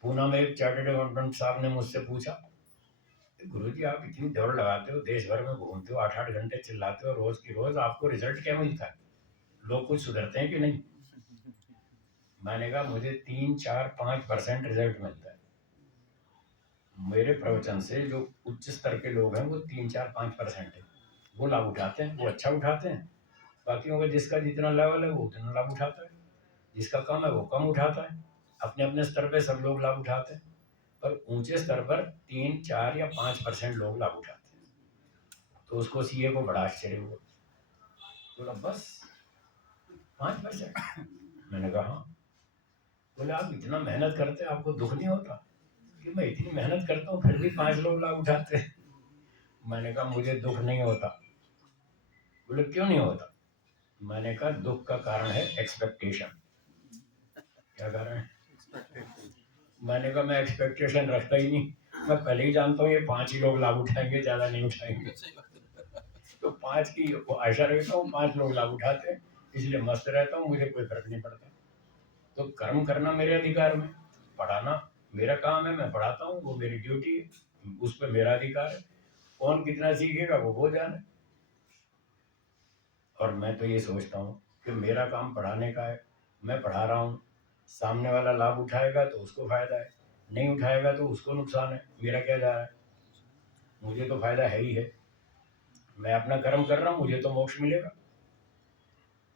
पूना में एक चार्टर्ड अकाउंटेंट साहब ने मुझसे पूछा, गुरुजी आप इतनी दौड़ लगाते हो, देश भर में घूमते हो, 8-8 घंटे चिल्लाते हो रोज की रोज, आपको रिजल्ट क्या मिलता है? लोग कुछ सुधरते हैं कि नहीं? मैंने कहा, मुझे 3-4-5% रिजल्ट मिलता है। मेरे प्रवचन से जो उच्च स्तर के लोग हैं वो 3-4-5% है, वो लाभ उठाते हैं, वो अच्छा उठाते हैं। बाकियों का जिसका जितना लेवल है वो उतना लाभ उठाता है, जिसका कम है वो कम उठाता है। अपने अपने स्तर पे सब लोग लाभ उठाते हैं, पर ऊंचे स्तर पर 3-4 या 5% लोग लाभ उठाते हैं। तो उसको सीए को बड़ा आश्चर्य हुआ, बोला बस 5%? मैंने कहा हाँ। बोले आप इतना मेहनत करते हैं, आपको दुख नहीं होता कि मैं इतनी मेहनत करता हूँ फिर भी 5 लोग लाभ उठाते हैं? मैंने कहा मुझे दुख नहीं होता। बोले क्यों नहीं होता? मैंने कहा दुख का कारण है एक्सपेक्टेशन। क्या कारण है? मैंने कहा मैं एक्सपेक्टेशन रखता ही नहीं, मैं पहले ही जानता हूँ ये 5 ही लोग लाभ उठाएंगे, ज्यादा नहीं उठाएंगे। तो 5 की आशा रखता हूँ, 5 लोग लाभ उठाते हैं, इसलिए मस्त रहता हूँ, मुझे कोई फर्क नहीं पड़ता। तो कर्म करना मेरे अधिकार में, पढ़ाना मेरा काम है, मैं पढ़ाता हूँ, वो मेरी ड्यूटी है, उस पर मेरा अधिकार है। कौन कितना सीखेगा वो जाने। और मैं तो ये सोचता हूँ कि मेरा काम पढ़ाने का है, मैं पढ़ा रहा हूँ, सामने वाला लाभ उठाएगा तो उसको फायदा है, नहीं उठाएगा तो उसको नुकसान है। मेरा क्या जा रहा है, मुझे तो फायदा है ही है। मैं अपना कर्म कर रहा हूँ, मुझे तो मोक्ष मिलेगा।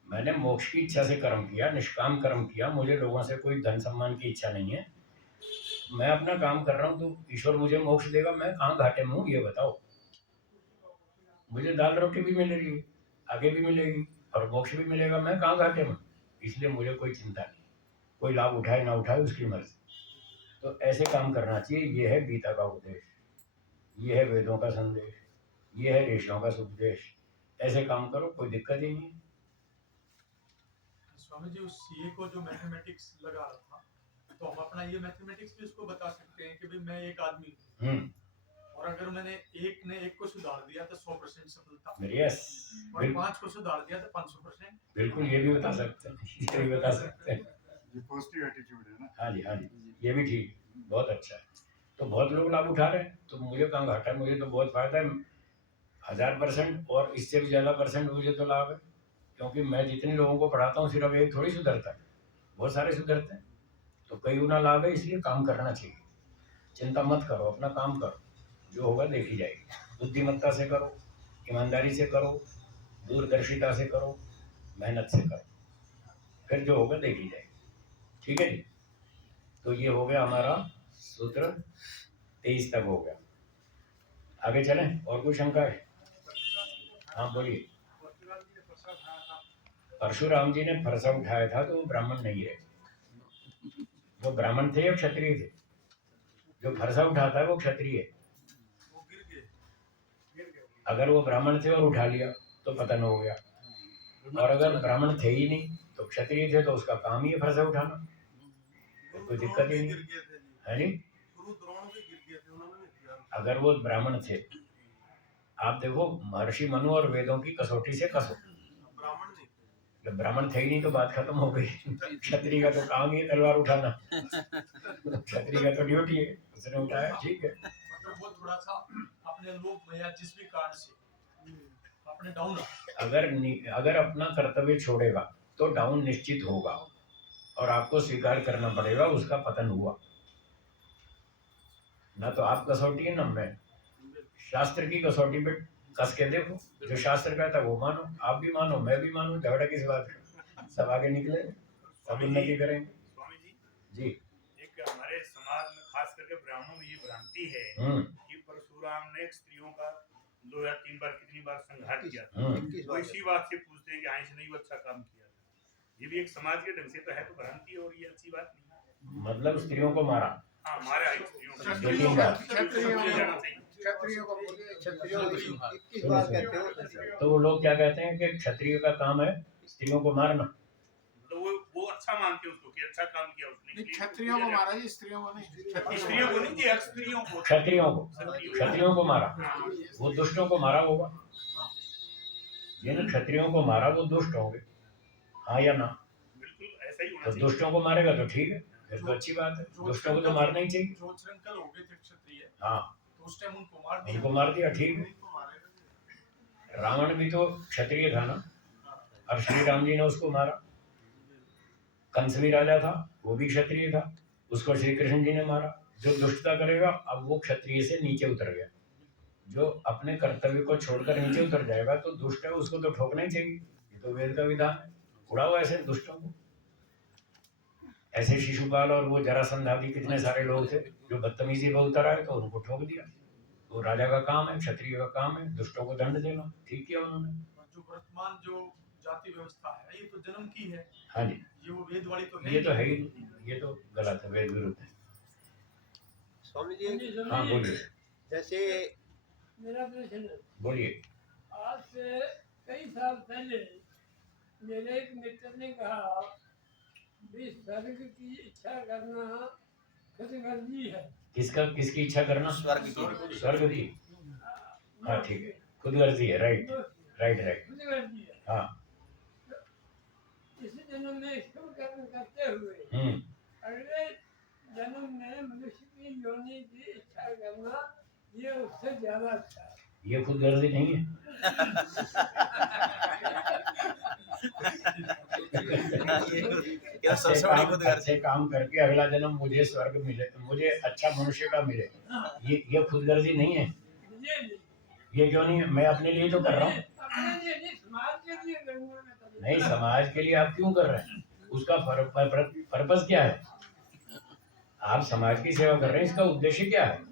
मैंने मोक्ष की इच्छा से कर्म किया, निष्काम कर्म किया, मुझे लोगों से कोई धन सम्मान की इच्छा नहीं है। मैं अपना काम कर रहा हूँ तो ईश्वर मुझे मोक्ष देगा। मैं कहाँ घाटे में हूँ ये बताओ। मुझे दाल रोटी भी मिलेगी, आगे भी मिलेगी, और मोक्ष भी मिलेगा। मैं कहाँ घाटे में हूँ? इसलिए मुझे कोई चिंता नहीं, कोई लाभ उठाए ना उठाए उसकी मर्जी। तो ऐसे काम करना चाहिए। ये है गीता का उपदेश, ये है वेदों का संदेश, ये है ऋषियों का उपदेश। ऐसे काम करो, कोई दिक्कत ही नहीं। स्वामी जी, उस सीए को जो मैथमेटिक्स लगा रहा था, तो हम अपना ये मैथमेटिक्स भी उसको बता सकते हैं कि भाई मैं एक आदमी हूँ, और अगर मैंने एक ने एक को सुधार दिया तो 100% सफलता, यस, और 5 को सुधार दिया तो 500%। बिल्कुल, ये भी बता सकते हैं, ये भी बता सकते हैं। ये पॉजिटिव एटीट्यूड है ना। हाँ जी, हाँ जी, ये भी ठीक, बहुत अच्छा है। तो बहुत लोग लाभ उठा रहे हैं, तो मुझे कहाँ घाटा है? मुझे तो बहुत फायदा है, 1000% और इससे भी ज़्यादा % मुझे तो लाभ है। क्योंकि मैं जितने लोगों को पढ़ाता हूँ, सिर्फ एक थोड़ी सुधरता है, बहुत सारे सुधरते हैं। तो कई गुना लाभ है, इसलिए काम करना चाहिए। चिंता मत करो, अपना काम करो, जो होगा देखी जाएगी। बुद्धिमत्ता से करो, ईमानदारी से करो, दूरदर्शिता से करो, मेहनत से करो, फिर जो होगा देखी जाएगी। ठीक है जी। तो ये हो गया हमारा सूत्र 23 तक हो गया। आगे चलें, और कोई शंका है? हाँ बोलिए। परशुराम जी ने फरसा उठाया था तो वो ब्राह्मण नहीं रहे। वो ब्राह्मण थे या क्षत्रिय थे? जो फरसा उठाता है वो क्षत्रिय है। अगर वो ब्राह्मण थे और उठा लिया तो पतन हो गया, और अगर ब्राह्मण थे ही नहीं तो क्षत्रिय थे तो उसका काम ही है फरसा उठाना, तो कोई दिक्कत ही नहीं है नहीं। अगर वो ब्राह्मण थे, आप देखो महर्षि मनु और वेदों की कसौटी से कसो, जब ब्राह्मण थे ही नहीं तो बात खत्म हो गई। क्षत्रिय का तो काम ही है तलवार उठाना, क्षत्रिय का तो ड्यूटी है, उसने उठाया, ठीक है। मतलब वो थोड़ा सा अपने लोभ में या जिस भी कारण से अपने डाउन, अगर अपना कर्तव्य छोड़ेगा तो डाउन निश्चित होगा, और आपको स्वीकार करना पड़ेगा उसका पतन हुआ। ना तो आप कसौटी है ना मैं। शास्त्र की कसौटी पे कस के देखो, जो शास्त्र कहता है वो मानो, आप भी मानो, मैं भी मानूं, झगड़ा किस बात का? सब आगे निकले, सब उन्नति करेंगे। स्वामी जी जी, एक हमारे समाज में खास करके ब्राह्मणों में ये भ्रांति है कि परशुराम ने स्त्रियों का 2 या 3 बार कितनी बार संहार किया था। वो इसी बात से पूछते हैं कि हाँ इसने वो अच्छा काम किया। ये भी एक समाज के ढंग से तो है, तो भ्रांति है, और ये अच्छी बात नहीं। मतलब स्त्रियों को मारा, हाँ मारा है स्त्रियों को, तो वो लोग क्या कहते हैं कि क्षत्रिय का काम है स्त्रियों को मारना। तो वो अच्छा मानते हैं उसको कि अच्छा काम किया उसने। क्षत्रियों को मारा जी, स्त्रियों को नहीं। स्त्रियों को नहीं जी, स्त्रियों को, क्षत्रियों को मारा, वो दुष्टों को मारा होगा। जिन क्षत्रियों को मारा वो दुष्ट होंगे, हाँ या ना? बिल्कुल ऐसा ही होना तो चाहिए। दुष्टों को मारेगा तो ठीक है, फिर तो अच्छी बात है, दुष्टों को तो मारना ही चाहिए। जो श्रृंखल हो गए थे क्षत्रिय, हाँ, तो उस टाइम उनको मार दिया, उनको मार दिया, ठीक है। रावण भी तो क्षत्रिय था ना, और श्री राम जी ने उसको मारा। कंस भी राजा था, वो भी क्षत्रिय था, उसको श्री कृष्ण जी ने मारा। जो दुष्टता करेगा, अब वो क्षत्रिय से नीचे उतर गया। जो अपने कर्तव्य को छोड़कर नीचे उतर जाएगा तो दुष्ट है, उसको तो ठोकना ही चाहिए। ये तो वेद का विधान है, उड़ाओ ऐसे दुष्टों को। ऐसे शिशुपाल और वो जरासंध आदि कितने सारे लोग थे जो बदतमीजी में उतर आए, तो उनको ठोक दिया। तो राजा का काम है, क्षत्रिय का काम है दुष्टों को दंड देना, ठीक किया उन्होंने। जो वर्तमान जो जाति व्यवस्था है ये तो जन्म की है। हाँ जी, ये वो वेद वाली तो है, ये तो है ही, ये तो गलत है, वेद विरुद्ध है। स्वामी जी, हाँ बोलिए। जैसे मेरा प्रश्न है, बोलिए। आज से कई साल पहले मेरे एक मित्र ने कहा भी स्वर्ग की इच्छा करना खुदगर्जी है। किसकी इच्छा करना? स्वर्ग की। स्वर्ग की, हाँ ठीक है, खुदगर्जी है, राइट राइट। खुदगर्जी है। हाँ, इस जन्म में इसको कर्म करते हुए अगले जन्म में मनुष्य की योनि की इच्छा करना ये उससे ज्यादा अच्छा है। ये खुदगर्जी नहीं है। ये सबसे बड़ी खुदगर्जी। अच्छे काम करके अगला जन्म मुझे स्वर्ग मिले, मुझे अच्छा मनुष्य का मिले, ये खुदगर्जी नहीं है। ये नहीं, ये क्यों नहीं है? मैं अपने लिए तो कर रहा हूँ। अपने लिए नहीं, समाज के लिए करूंगा मैं तो। नहीं, समाज के लिए आप क्यों कर रहे हैं? उसका पर्पस क्या है? आप समाज की सेवा कर रहे हैं, इसका उद्देश्य क्या है?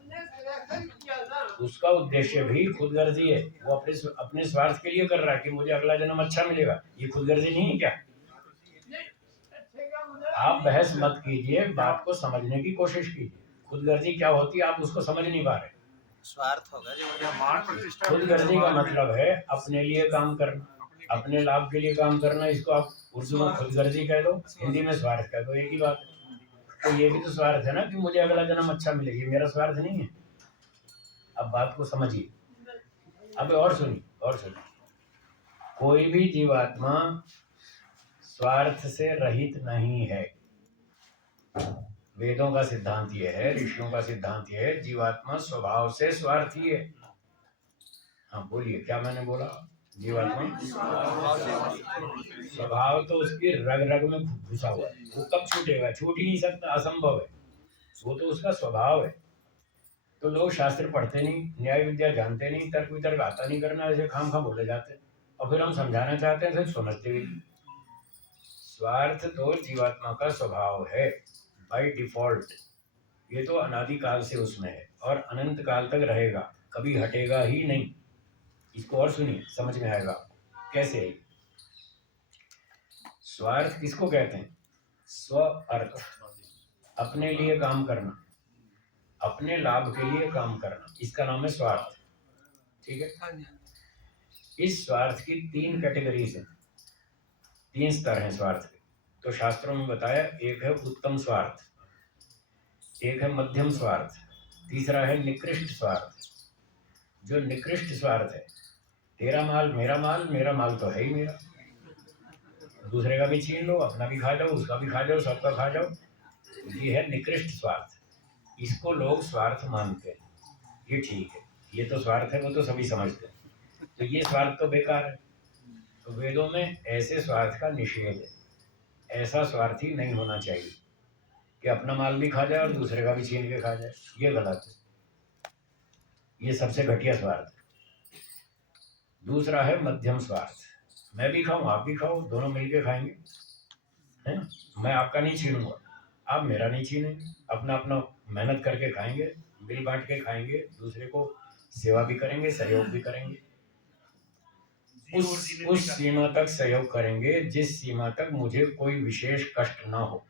उसका उद्देश्य भी खुदगर्जी है। वो अपने स्वार्थ के लिए कर रहा है कि मुझे अगला जन्म अच्छा मिलेगा। ये खुदगर्जी नहीं है क्या? आप बहस मत कीजिए, बात को समझने की कोशिश कीजिए। खुदगर्जी क्या होती है आप उसको समझ नहीं पा रहे। स्वार्थ होगा जो मुझे मान प्रतिष्ठा खुदगर्जी का मतलब है अपने लिए काम करना, अपने लाभ के लिए काम करना। इसको आप उर्दू में खुदगर्जी कह दो, हिंदी में स्वार्थ कह दो, एक ही बात है। तो ये भी तो स्वार्थ है ना कि मुझे अगला जन्म अच्छा मिले, ये मेरा स्वार्थ नहीं है। अब बात को समझिए। अब और सुनिए, और सुनिए। कोई भी जीवात्मा स्वार्थ से रहित नहीं है। वेदों का सिद्धांत ये है, ऋषियों का सिद्धांत ये है, जीवात्मा स्वभाव से स्वार्थी है। हाँ बोलिए, क्या मैंने बोला? जीवात्मा स्वभाव तो उसकी रग रग में घुसा हुआ है। वो कब छूटेगा? छूट ही नहीं सकता, असंभव है। वो तो उसका स्वभाव है। तो लोग शास्त्र पढ़ते नहीं, न्याय विद्या जानते नहीं, तर्क वितर्क आता नहीं करना, ऐसे खाम खा बोले जाते हैं। और फिर हम समझाना चाहते हैं, फिर समझते भी नहीं। स्वार्थ तो जीवात्मा का स्वभाव है बाय डिफॉल्ट। ये तो अनादिकाल से उसमें है और अनंत काल तक रहेगा, कभी हटेगा ही नहीं। इसको और सुनिए, समझ में आएगा कैसे है। स्वार्थ किसको कहते हैं? स्व अर्थ, अपने लिए काम करना, अपने लाभ के लिए काम करना, इसका नाम है स्वार्थ। ठीक है। इस स्वार्थ की 3 कैटेगरीज हैं, 3 स्तर हैं स्वार्थ के। तो शास्त्रों में बताया, एक है उत्तम स्वार्थ, एक है मध्यम स्वार्थ, तीसरा है निकृष्ट स्वार्थ। जो निकृष्ट स्वार्थ है, तेरा माल मेरा माल, मेरा माल तो है ही मेरा, दूसरे का भी छीन लो, अपना भी खा जाओ, उसका भी खा जाओ, सबका खा जाओ, ये है निकृष्ट स्वार्थ। इसको लोग स्वार्थ मानते हैं। ये ठीक है, ये तो स्वार्थ है, वो तो सभी समझते हैं। तो ये स्वार्थ तो बेकार है। तो वेदों में ऐसे स्वार्थ का निषेध है। ऐसा स्वार्थी नहीं होना चाहिए कि अपना माल भी खा जाए और दूसरे का भी छीन के खा जाए। ये गलत है, ये सबसे घटिया स्वार्थ है। दूसरा है मध्यम स्वार्थ, मैं भी खाऊं आप भी खाओ, दोनों मिलके खाएंगे, हैं? मैं आपका नहीं छीनूंगा, आप मेरा नहीं छीनेंगे, अपना अपना मेहनत करके खाएंगे, मिल बांट के खाएंगे, दूसरे को सेवा भी करेंगे, सहयोग भी करेंगे। उस सीमा तक सहयोग करेंगे जिस सीमा तक मुझे कोई विशेष कष्ट ना हो।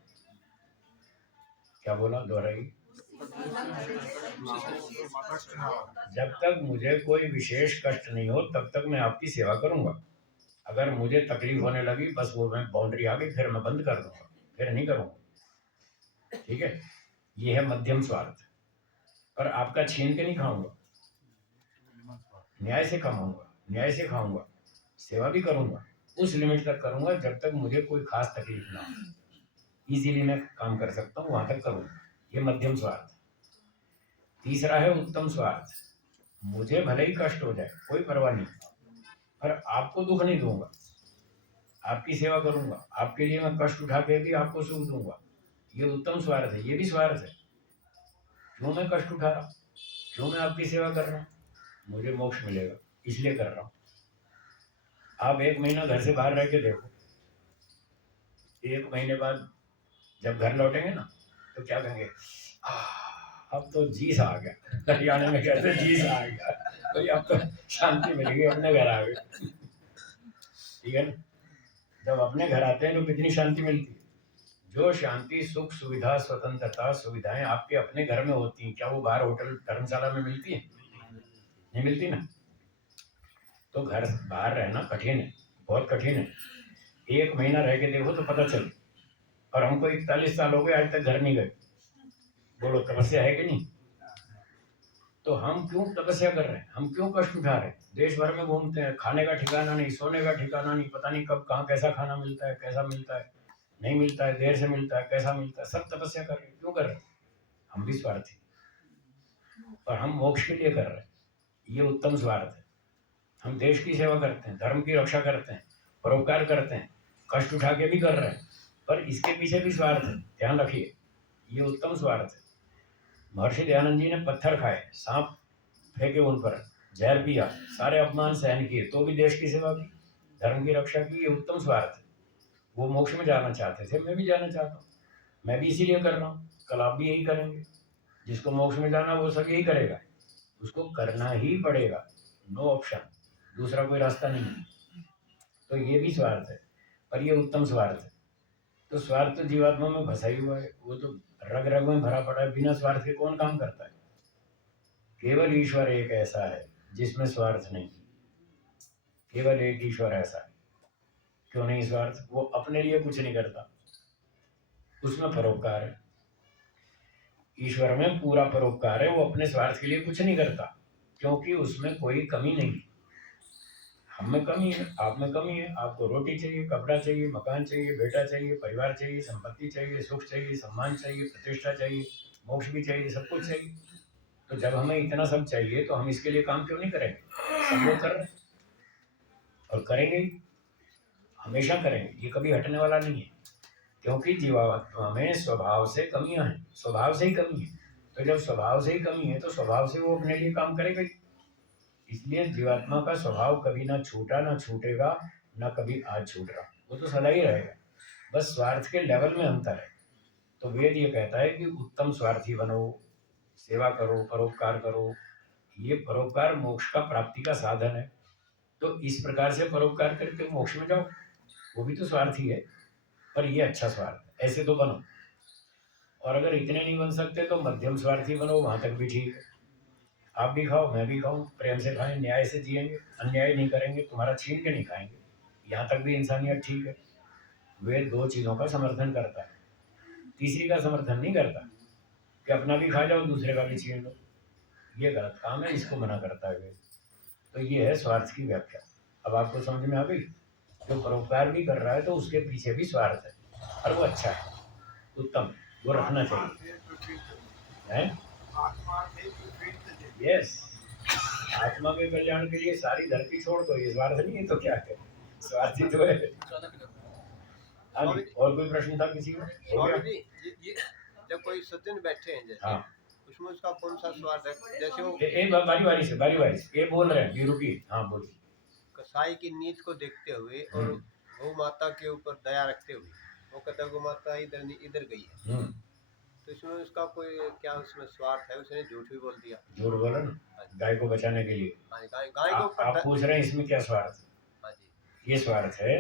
क्या बोला? दोहराइए। जब तक मुझे कोई विशेष कष्ट नहीं हो तब तक मैं आपकी सेवा करूंगा। अगर मुझे तकलीफ होने लगी, बस वो मैं बाउंड्री आ गई, फिर मैं बंद कर दूंगा, फिर नहीं करूंगा। ठीक है। ये है मध्यम स्वार्थ। पर आपका छीन के नहीं खाऊंगा, न्याय से कमाऊंगा, न्याय से खाऊंगा, सेवा भी करूंगा, उस लिमिट तक करूंगा जब तक मुझे कोई खास तकलीफ ना हो। इजीली मैं काम कर सकता हूँ, वहां तक करूंगा। ये मध्यम स्वार्थ। तीसरा है उत्तम स्वार्थ, मुझे भले ही कष्ट हो जाए, कोई परवाह नहीं, पर आपको दुख नहीं दूंगा, आपकी सेवा करूंगा, आपके लिए मैं कष्ट उठा के भी आपको सुख दूंगा। ये उत्तम स्वार्थ है। ये भी स्वार्थ है। क्यों मैं कष्ट उठा रहा हूँ, क्यों मैं आपकी सेवा कर रहा हूँ? मुझे मोक्ष मिलेगा इसलिए कर रहा हूँ। आप 1 महीना घर से बाहर रह के देखो, 1 महीने बाद जब घर लौटेंगे ना तो क्या कहेंगे? अब तो जी सा आ गया। हरियाणा में कहते हैं जी सा आ गया, तो अब तो शांति मिलेगी, अपने घर आ गए। ठीक है ना? जब अपने घर आते हैं तो कितनी शांति मिलती है। जो शांति, सुख, सुविधा, स्वतंत्रता, सुविधाएं आपके अपने घर में होती हैं, क्या वो बाहर होटल धर्मशाला में मिलती है? नहीं मिलती ना। तो घर बाहर रहना कठिन है, बहुत कठिन है। 1 महीना रह के देखो तो पता चले। और हमको 41 साल हो गए, आज तक घर नहीं गए। बोलो तपस्या है कि नहीं? तो हम क्यों तपस्या कर रहे हैं? हम क्यों कष्ट उठा रहे हैं? देश भर में घूमते हैं, खाने का ठिकाना नहीं, सोने का ठिकाना नहीं, पता नहीं कब कहाँ कैसा खाना मिलता है, कैसा मिलता है, नहीं मिलता है, देर से मिलता है, कैसा मिलता है, सब तपस्या कर रहे हैं। क्यों कर रहे हैं? हम भी स्वार्थी, पर हम मोक्ष के लिए कर रहे हैं, ये उत्तम स्वार्थ है। हम देश की सेवा करते हैं, धर्म की रक्षा करते हैं, परोपकार करते हैं, कष्ट उठा के भी कर रहे हैं, पर इसके पीछे भी स्वार्थ है, ध्यान रखिए, ये उत्तम स्वार्थ है। महर्षि दयानंद जी ने पत्थर खाए, सांप फेंके उन पर, जहर पिया, सारे अपमान सहन किए, तो भी देश की सेवा की, धर्म की रक्षा की, ये उत्तम स्वार्थ है। वो मोक्ष में जाना चाहते थे, मैं भी जाना चाहता हूँ, मैं भी इसीलिए कर रहा हूँ, कल आप भी यही करेंगे। जिसको मोक्ष में जाना वो सब यही करेगा, उसको करना ही पड़ेगा, नो ऑप्शन, दूसरा कोई रास्ता नहीं है। तो ये भी स्वार्थ है, पर ये उत्तम स्वार्थ है। तो स्वार्थ तो जीवात्मा में फंसा ही हुआ है, वो तो रग रग में भरा पड़ा है, बिना स्वार्थ के कौन काम करता है। केवल ईश्वर एक ऐसा है जिसमें स्वार्थ नहीं, केवल एक ईश्वर ऐसा है। क्यों नहीं स्वार्थ? वो अपने लिए कुछ नहीं करता, उसमें परोपकार है, ईश्वर में पूरा परोपकार है, वो अपने स्वार्थ के लिए कुछ नहीं करता, क्योंकि उसमें कोई कमी नहीं। हम में कमी है, आप में कमी है, आपको रोटी चाहिए, कपड़ा चाहिए, मकान चाहिए, बेटा चाहिए, परिवार चाहिए, संपत्ति चाहिए, सुख चाहिए, सम्मान चाहिए, प्रतिष्ठा चाहिए, मोक्ष भी चाहिए, सब कुछ चाहिए। तो जब हमें इतना सब चाहिए तो हम इसके लिए काम क्यों नहीं करेंगे? सब लोग कर रहे हैं और करेंगे ही, हमेशा करेंगे, ये कभी हटने वाला नहीं है, क्योंकि जीवात्मा में स्वभाव से कमियां हैं, स्वभाव से ही कमी है। तो जब स्वभाव से ही कमी है तो स्वभाव से वो अपने लिए काम करेगा ही। इसलिए जीवात्मा का स्वभाव कभी ना छूटा, ना छूटेगा, ना कभी आज छूट रहा, वो तो सदा ही रहेगा, बस स्वार्थ के लेवल में अंतर है। तो वेद ये कहता है कि उत्तम स्वार्थी बनो, सेवा करो, परोपकार करो, ये परोपकार मोक्ष का प्राप्ति का साधन है। तो इस प्रकार से परोपकार करके मोक्ष में जाओ, वो भी तो स्वार्थी है, पर ये अच्छा स्वार्थ, ऐसे तो बनो। और अगर इतने नहीं बन सकते तो मध्यम स्वार्थी बनो, वहां तक भी ठीक है। आप भी खाओ, मैं भी खाऊं, प्रेम से खाएं, न्याय से जिएंगे, अन्याय नहीं करेंगे, तुम्हारा छीन के नहीं खाएंगे, यहाँ तक भी इंसानियत ठीक है। वे दो चीजों का समर्थन करता है, तीसरी का समर्थन नहीं करता कि अपना भी खा जाओ दूसरे का भी छीन लो, ये गलत काम है, इसको मना करता है वेद। तो ये है स्वार्थ की व्याख्या। अब आपको समझ में आ गई? जो परोपकार भी कर रहा है तो उसके पीछे भी स्वार्थ है, और वो अच्छा है, उत्तम, वो रखना चाहिए है। यस, आत्मा के कल्याण के लिए सारी धरती छोड़ दो, ये स्वार्थ नहीं है तो क्या है? स्वार्थी तो है। हाँ जी, और कोई प्रश्न था किसी का? हो गया? ये जब कोई सज्जन बैठे हैं जैसे, हाँ, उसमें उसका कौन सा स्वार्थ है? जैसे वो बारी बारी से ये बोल रहे हैं, ये रुकिए, हाँ बोलिए। कसाई की नीच को देखते हुए और गौ माता के ऊपर दया रखते हुए वो कहता गौ माता इधर गई है, तो इसमें उसका कोई क्या उसमें स्वार्थ है? उसने झूठ भी बोल दिया, झूठ बोला ना, गाय को बचाने के लिए। हाँ जी, गाय के ऊपर आप पूछ रहे हैं इसमें क्या स्वार्थ है? हाँ जी, ये स्वार्थ है,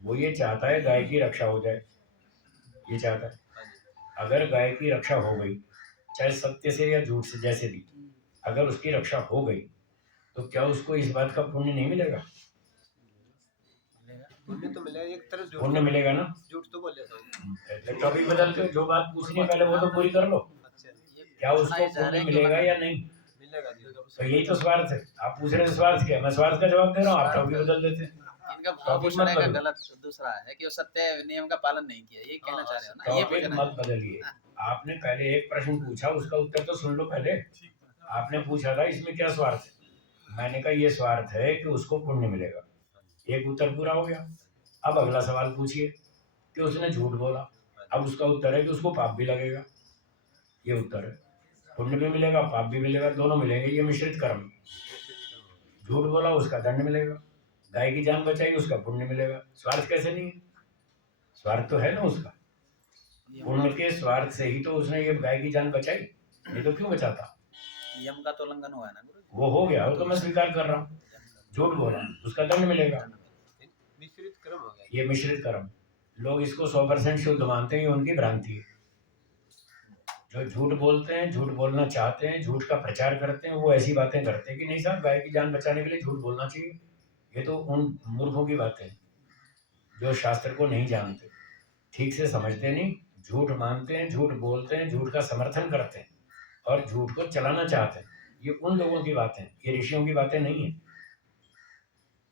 वो ये चाहता है गाय की रक्षा हो जाए, ये चाहता है। हाँ जी, अगर गाय की रक्षा हो गई, चाहे सत्य से या झूठ से, जैसे भी, अगर उसकी रक्षा हो गई तो क्या उसको इस बात का पुण्य नहीं मिलेगा? पुण्य तो मिलेगा, एक तरफ पुण्य मिलेगा ना। झूठ तो बोले तो टॉपिक बदल के जो बात पूछनी है पहले वो तो पूरी कर लो। अच्छा, क्या उसको पुण्य मिलेगा या नहीं? मिलेगा जी। तो यही तो स्वार्थ है। आप पूछ रहे हैं स्वार्थ क्या, मैं स्वार्थ का जवाब दे रहा हूँ, आप टॉपिक बदल देते हैं। इनका भाव पूछने का गलत दूसरा है कि वो सत्य नियम का पालन नहीं किया, ये कहना चाह रहे हो ना? ये टॉपिक मत बदलिए। आपने पहले एक प्रश्न पूछा, उसका उत्तर तो सुन लो पहले। आपने पूछा था इसमें क्या स्वार्थ है, मैंने कहा ये स्वार्थ है कि उसको पुण्य मिलेगा, एक उत्तर पूरा हो गया। अब अगला सवाल पूछिए कि उसने झूठ बोला, अब उसका उत्तर है कि उसको पाप भी लगेगा, ये उत्तर है। पुण्य भी मिलेगा, पाप भी मिलेगा, दोनों मिलेंगे, ये मिश्रित कर्म। झूठ बोला उसका दंड मिलेगा, गाय की जान बचाई उसका पुण्य मिलेगा। स्वार्थ कैसे नहीं है? स्वार्थ तो है ना उसका, पुण्य के स्वार्थ से ही तो उसने ये गाय की जान बचाई, ये तो क्यों बचाता? नियम का तो उल्लंघन हुआ है ना गुरु? वो हो गया, वो तो मैं स्वीकार कर रहा हूँ, झूठ बोला उसका दंड मिलेगा, मिश्रित कर्म हो गया। ये मिश्रित कर्म। लोग इसको 100% शुद्ध मानते हैं, ये उनकी भ्रांति है। जो झूठ बोलते हैं, झूठ बोलना चाहते हैं, झूठ का प्रचार करते हैं, वो ऐसी बातें करते हैं कि नहीं साहब गाय की जान बचाने के लिए झूठ बोलना चाहिए। ये तो उन मूर्खों की बातें हैं जो शास्त्र को नहीं जानते, ठीक से समझते नहीं, झूठ मानते हैं, झूठ बोलते हैं, झूठ का समर्थन करते हैं और झूठ को चलाना चाहते हैं। ये उन लोगों की बातें हैं, ये ऋषियों की बातें नहीं है।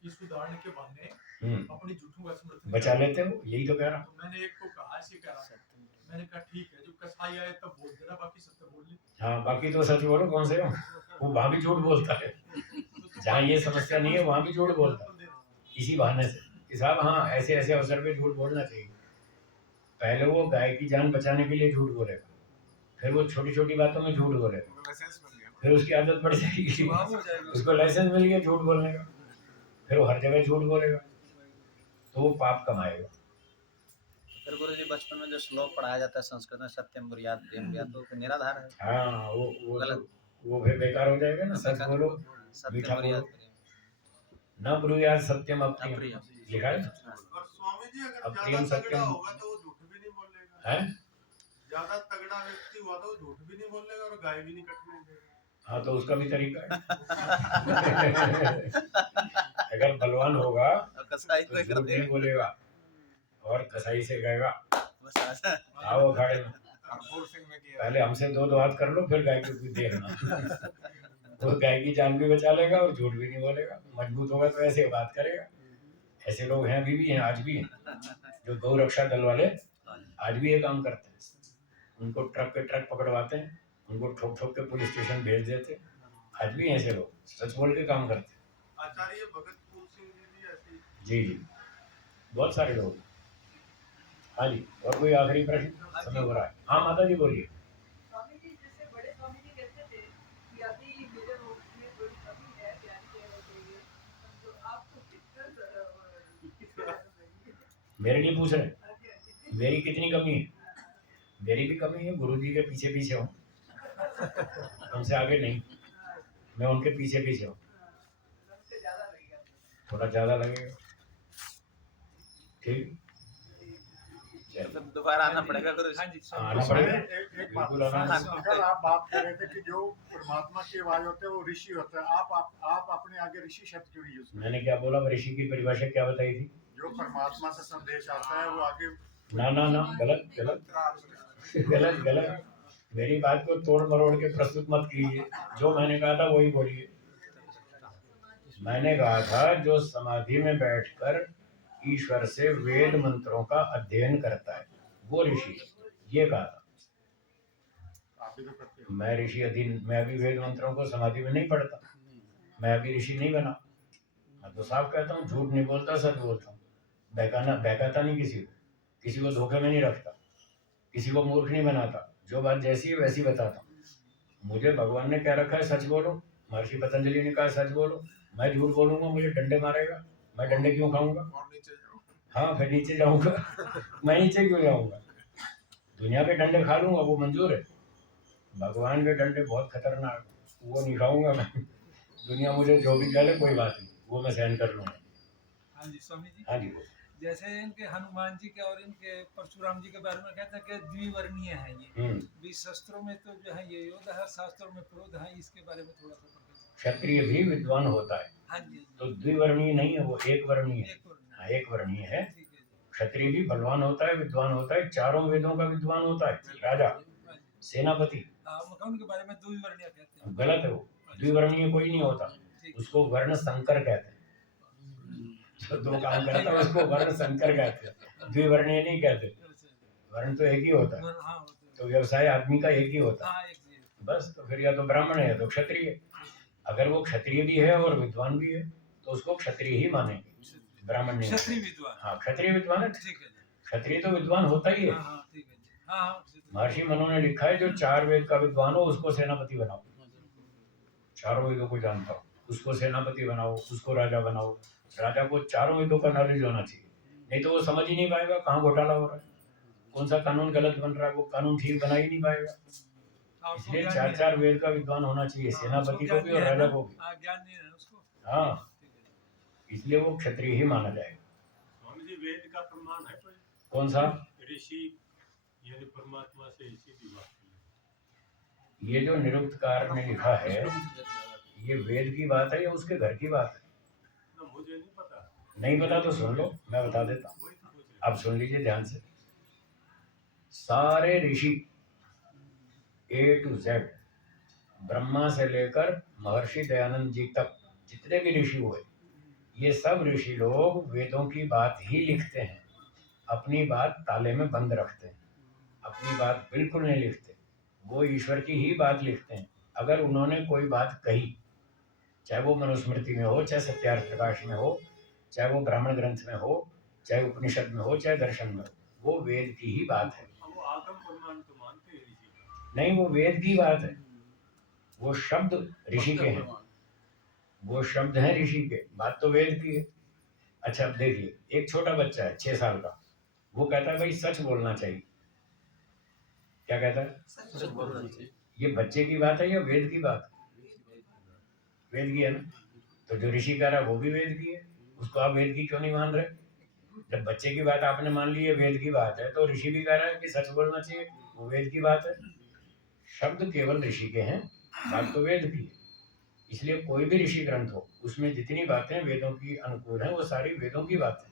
इस उदाहरण के बहाने अपनी झूठों का समर्थन बचा लेते हो, यही तो कह रहा हूँ। तो मैंने एक को कहा, ऐसे कह रहा मैंने कहा ठीक है, जब कसाई आए तब बोल देना, बाकी सब तो बोल ली। हाँ, बाकी तो सच बोलो, कौन से हो? वो वहां भी झूठ बोलता है, जहाँ ये समस्या नहीं है वहां भी झूठ बोलता है, इसी बहाने से कि साहब हाँ ऐसे ऐसे अवसर पे झूठ बोलना चाहिए। पहले वो गाय की जान बचाने के लिए झूठ बोलेगा, फिर वो छोटी छोटी बातों में झूठ बोलेगा, लाइसेंस मिल गया। फिर उसकी आदत पड़ जाएगी, उसको लाइसेंस मिल गया झूठ बोलने का, फिर वो हर जगह झूठ बोलेगा, तो वो पाप कमाएगा। फिर गुरु जी बचपन में जो श्लोक पढ़ाया जाता है संस्कृत में, सत्यम ब्रूयात प्रेम ब्रूयात, तो फिर निराधार है। हाँ, वो गलत। वो फिर बेकार हो जाएगा ना। सच बोलो, सत्यम मीठा ब्रूयात बोलो, प्रेम न ब्रूयात सत्यम अप्रियम, अप्रियम। लिखा है ना। और स्वामी जी अगर अप्रियम ज्यादा तगड़ा सत्यम होगा तो वो झूठ भी नहीं बोलेगा। है। ज्यादा तगड़ा व्यक्ति हुआ तो वो झूठ भी नहीं बोलेगा और गाय भी नहीं कटने देगा। हाँ, तो उसका भी तरीका है। अगर बलवान होगा और कसाई तो कोई कर झूठ नहीं देगा बोलेगा और कसाई से कहेगा बस ऐसा। आओ अखाड़े में, कपूर सिंह ने किया। पहले हमसे दो हाथ कर लो, फिर गाय को भी देखना। वो गाय की जान भी बचा लेगा और झूठ भी नहीं बोलेगा, मजबूत होगा तो ऐसे बात करेगा। ऐसे लोग हैं, अभी भी हैं, आज भी हैं, जो गौ रक्षा दल वाले आज भी ये काम करते हैं। उनको ट्रक पे ट्रक पकड़वाते हैं, उनको ठोक ठोक के पुलिस स्टेशन भेज देते हैं। आज भी ऐसे लोग सच बोल के काम करते हैं। आचार्य भगत फूल सिंह जी भी ऐसे ही। जी जी, बहुत सारे लोग। हाँ जी, और कोई आखिरी प्रश्न? समय हो रहा है। हाँ माता जी बोलिए। स्वामी जी, जैसे बड़े स्वामी जी कहते थे कि अभी मेरे रोग में थोड़ी कमी है, ध्यान देना चाहिए, तो आपको किस तरह मेरे लिए पूछ रहे हैं मेरी कितनी कमी है? मेरी भी कमी है, गुरुजी के पीछे पीछे हूँ, उनसे आगे नहीं, मैं उनके पीछे पीछे हूँ, थोड़ा ज़्यादा लगेगा। ठीक, तो दोबारा आना पड़ेगा गुरु जी। आना पड़ेगा, एक बात, बिल्कुल आना। अगर आप बात कर रहे थे कि जो परमात्मा के वायु होते हैं वो ऋषि होते हैं, आप अपने आगे ऋषि शब्द क्यों नहीं यूज करते? मैंने क्या बोला? ऋषि की परिभाषा क्या बताई थी? जो परमात्मा से संदेश आता है वो आगे। ना ना ना, गलत गलत गलत गलत। मेरी बात को तोड़ मरोड़ के प्रस्तुत मत कीजिए, जो मैंने कहा था वही बोलिए। मैंने कहा था जो समाधि में बैठकर ईश्वर से वेद मंत्रों का अध्ययन करता है वो ऋषि है, ये कहा था। आप भी तो करते हो। मैं ऋषि अधीन, मैं अभी वेद मंत्रों को समाधि में नहीं पढ़ता, मैं अभी ऋषि नहीं बना। मैं तो साफ कहता हूँ, झूठ नहीं बोलता, सच बोलता हूँ, बहकाता नहीं किसी को धोखे में नहीं रखता, किसी को मूर्ख नहीं बनाता, जो बात जैसी है वैसी बताता हूँ। मुझे भगवान ने क्या रखा है? सच बोलो। महर्षि पतंजलि ने कहा सच बोलो। मैं झूठ बोलूंगा मुझे डंडे मारेगा, मैं डंडे क्यों खाऊंगा? और नीचे जाओ। हाँ, फिर नीचे जाऊंगा। मैं नीचे क्यों जाऊंगा? दुनिया के डंडे खा लूंगा, वो मंजूर है। भगवान के डंडे बहुत खतरनाक, वो नहीं खाऊंगा मैं। दुनिया मुझे जो भी कह कोई बात नहीं, वो मैं सहन कर लूंगा। हाँ जी स्वामी जी, हाँ जी। जैसे इनके हनुमान जी के और इनके परशुराम जी के बारे में कहते हैं कि द्विवर्णीय है ये, भी शस्त्रों में तो जो है ये योद्धा है, शास्त्रों में क्रोध है, इसके बारे में थोड़ा सा बताइए। क्षत्रिय भी विद्वान होता है। हाँ जी, तो द्विवर्णीय नहीं है, वो एक वर्णीय है। एक वर्णीय। हाँ, एक वर्णीय है। ठीक है जी। क्षत्रिय भी बलवान होता है, विद्वान होता है, चारों वेदों का विद्वान होता है। राजा, हाँ जी। सेनापति, उनके बारे में द्विवर्णीय कहते हैं। गलत है वो। द्विवर्णीय कोई नहीं होता, उसको वर्ण संकर कहते हैं। जो दो काम करता है उसको वर्ण संकर कहते हैं, द्विवर्णीय नहीं कहते। वर्ण तो एक ही होता है, हाँ, तो व्यवसाय आदमी का एक ही होता है। हाँ, एक ही है। बस, तो फिर या तो ब्राह्मण है या तो क्षत्रिय। अगर वो क्षत्रिय भी है और विद्वान भी है तो उसको क्षत्रिय ही मानेंगे, ब्राह्मण नहीं। क्षत्रिय विद्वान। हाँ, क्षत्रिय विद्वान है। ठीक है जी। क्षत्रिय तो विद्वान होता ही है। हाँ हाँ, ठीक है जी। हाँ हाँ, महर्षि मनु ने लिखा है जो चार वेद का विद्वान हो उसको सेनापति बनाओ। चारों वेदों को जानता हो उसको सेनापति बनाओ, उसको राजा बनाओ। राजा को चारों वेदों का नॉलेज होना चाहिए, नहीं तो वो समझ ही नहीं पाएगा कहाँ घोटाला हो रहा है, कौन सा कानून गलत बन रहा है, वो कानून ठीक बना ही नहीं पाएगा। इसलिए चार चार वेद का विद्वान होना चाहिए, सेनापति को भी और राजा को भी। ज्ञान नहीं है उसको। हाँ, इसलिए वो क्षत्रिय ही माना जाएगा। स्वामी जी, वेद का प्रमाण है कोई? कौन सा? ऋषि यानी परमात्मा से ऋषि की बात। ये जो निरुक्तकार ने लिखा है ये वेद की बात है या उसके घर की बात है? ना, मुझे नहीं पता। नहीं पता तो सुन लो, मैं बता देता हूँ। अब सुन लीजिए ध्यान से। सारे ऋषि A to Z, ब्रह्मा से लेकर महर्षि दयानंद जी तक जितने भी ऋषि हुए, ये सब ऋषि लोग वेदों की बात ही लिखते हैं, अपनी बात ताले में बंद रखते हैं, अपनी बात बिल्कुल नहीं लिखते, वो ईश्वर की ही बात लिखते हैं। अगर उन्होंने कोई बात कही, चाहे वो मनुस्मृति में हो, चाहे सत्यार्थ प्रकाश में हो, चाहे वो ब्राह्मण ग्रंथ में हो, चाहे उपनिषद में हो, चाहे दर्शन में हो, वो वेद की ही बात है। वो आगम प्रमाण तो मानते हैं ऋषि का। नहीं, वो वेद की बात है, वो शब्द ऋषि के हैं, वो शब्द हैं ऋषि के, बात तो वेद की है। अच्छा, अब देखिए, एक छोटा बच्चा है 6 साल का, वो कहता है भाई सच बोलना चाहिए। क्या कहता है? सच बोलना चाहिए। ये बच्चे की बात है या वेद की बात है? वेद की है ना। तो जो ऋषि कह रहा है वो भी वेद की है, उसको आप वेद की क्यों नहीं मान रहे? जब बच्चे की बात आपने मान ली है वेद की बात है, तो ऋषि भी कह रहा है कि सच बोलना चाहिए, वो वेद की बात है। शब्द केवल ऋषि के हैं, बात तो वेद की है। इसलिए कोई भी ऋषि ग्रंथ हो, उसमें जितनी बातें वेदों की अनुकूल हैं वो सारी वेदों की बातें।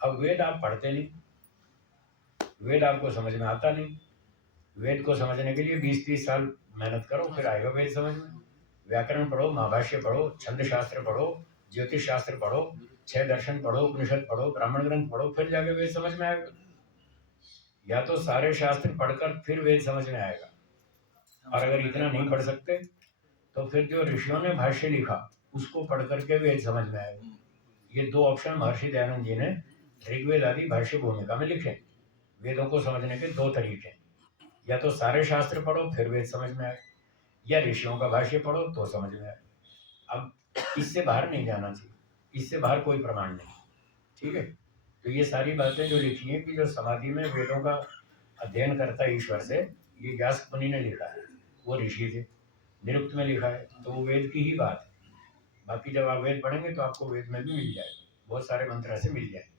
अब वेद आप पढ़ते नहीं, वेद आपको समझ में आता नहीं। वेद को समझने के लिए 20-30 साल मेहनत करो, फिर आएगा वेद समझ में। व्याकरण पढ़ो, महाभाष्य पढ़ो, छंद शास्त्र पढ़ो, ज्योतिष शास्त्र पढ़ो, 6 दर्शन पढ़ो, उपनिषद पढ़ो, ब्राह्मण ग्रंथ पढ़ो, फिर जाके वेद समझ में आएगा। या तो सारे शास्त्र पढ़कर फिर वेद समझ में आएगा, और अगर इतना नहीं पढ़ सकते तो फिर जो ऋषियों ने भाष्य लिखा उसको पढ़ करके वेद समझ में आएगा। ये 2 ऑप्शन महर्षि दयानंद जी ने ऋग्वेद आदि भाष्य भूमिका में लिखे। वेदों को समझने के 2 तरीके, या तो सारे शास्त्र पढ़ो फिर वेद समझ में आए, या ऋषियों का भाष्य पढ़ो तो समझ में आए। अब इससे बाहर नहीं जाना चाहिए, इससे बाहर कोई प्रमाण नहीं, ठीक है। तो ये सारी बातें जो लिखी हैं कि जो समाधि में वेदों का अध्ययन करता है ईश्वर से, ये व्यास मुनि ने लिखा है, वो ऋषि थे, निरुक्त में लिखा है, तो वो वेद की ही बात है। बाकी जब आप वेद पढ़ेंगे तो आपको वेद में भी मिल जाएगा, बहुत सारे मंत्र ऐसे मिल जाएंगे।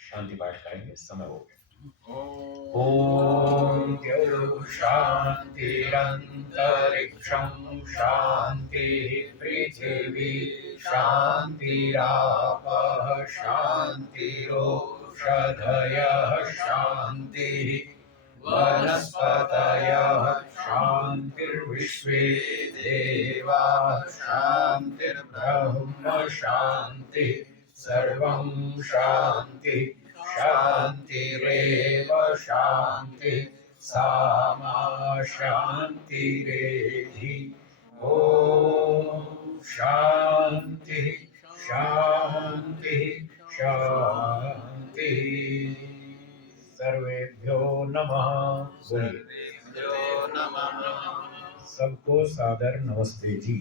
शांति पाठ करेंगे, समय हो गया। ओम द्यौ शांतिरंतरिक्षं शांति पृथिवी शांतिरापः शांतिरोषधयः शांतिः वनस्पतयः शांतिर्विश्वे देवाः शांतिर्ब्रह्म शांतिः सर्वं शांतिः शांतिरेव शांति सामा शांतिरेधि। ओम शांति शांति शांति। सर्वेभ्यो नमः। सर्वेभ्यो नमः। सबको सादर नमस्ते जी।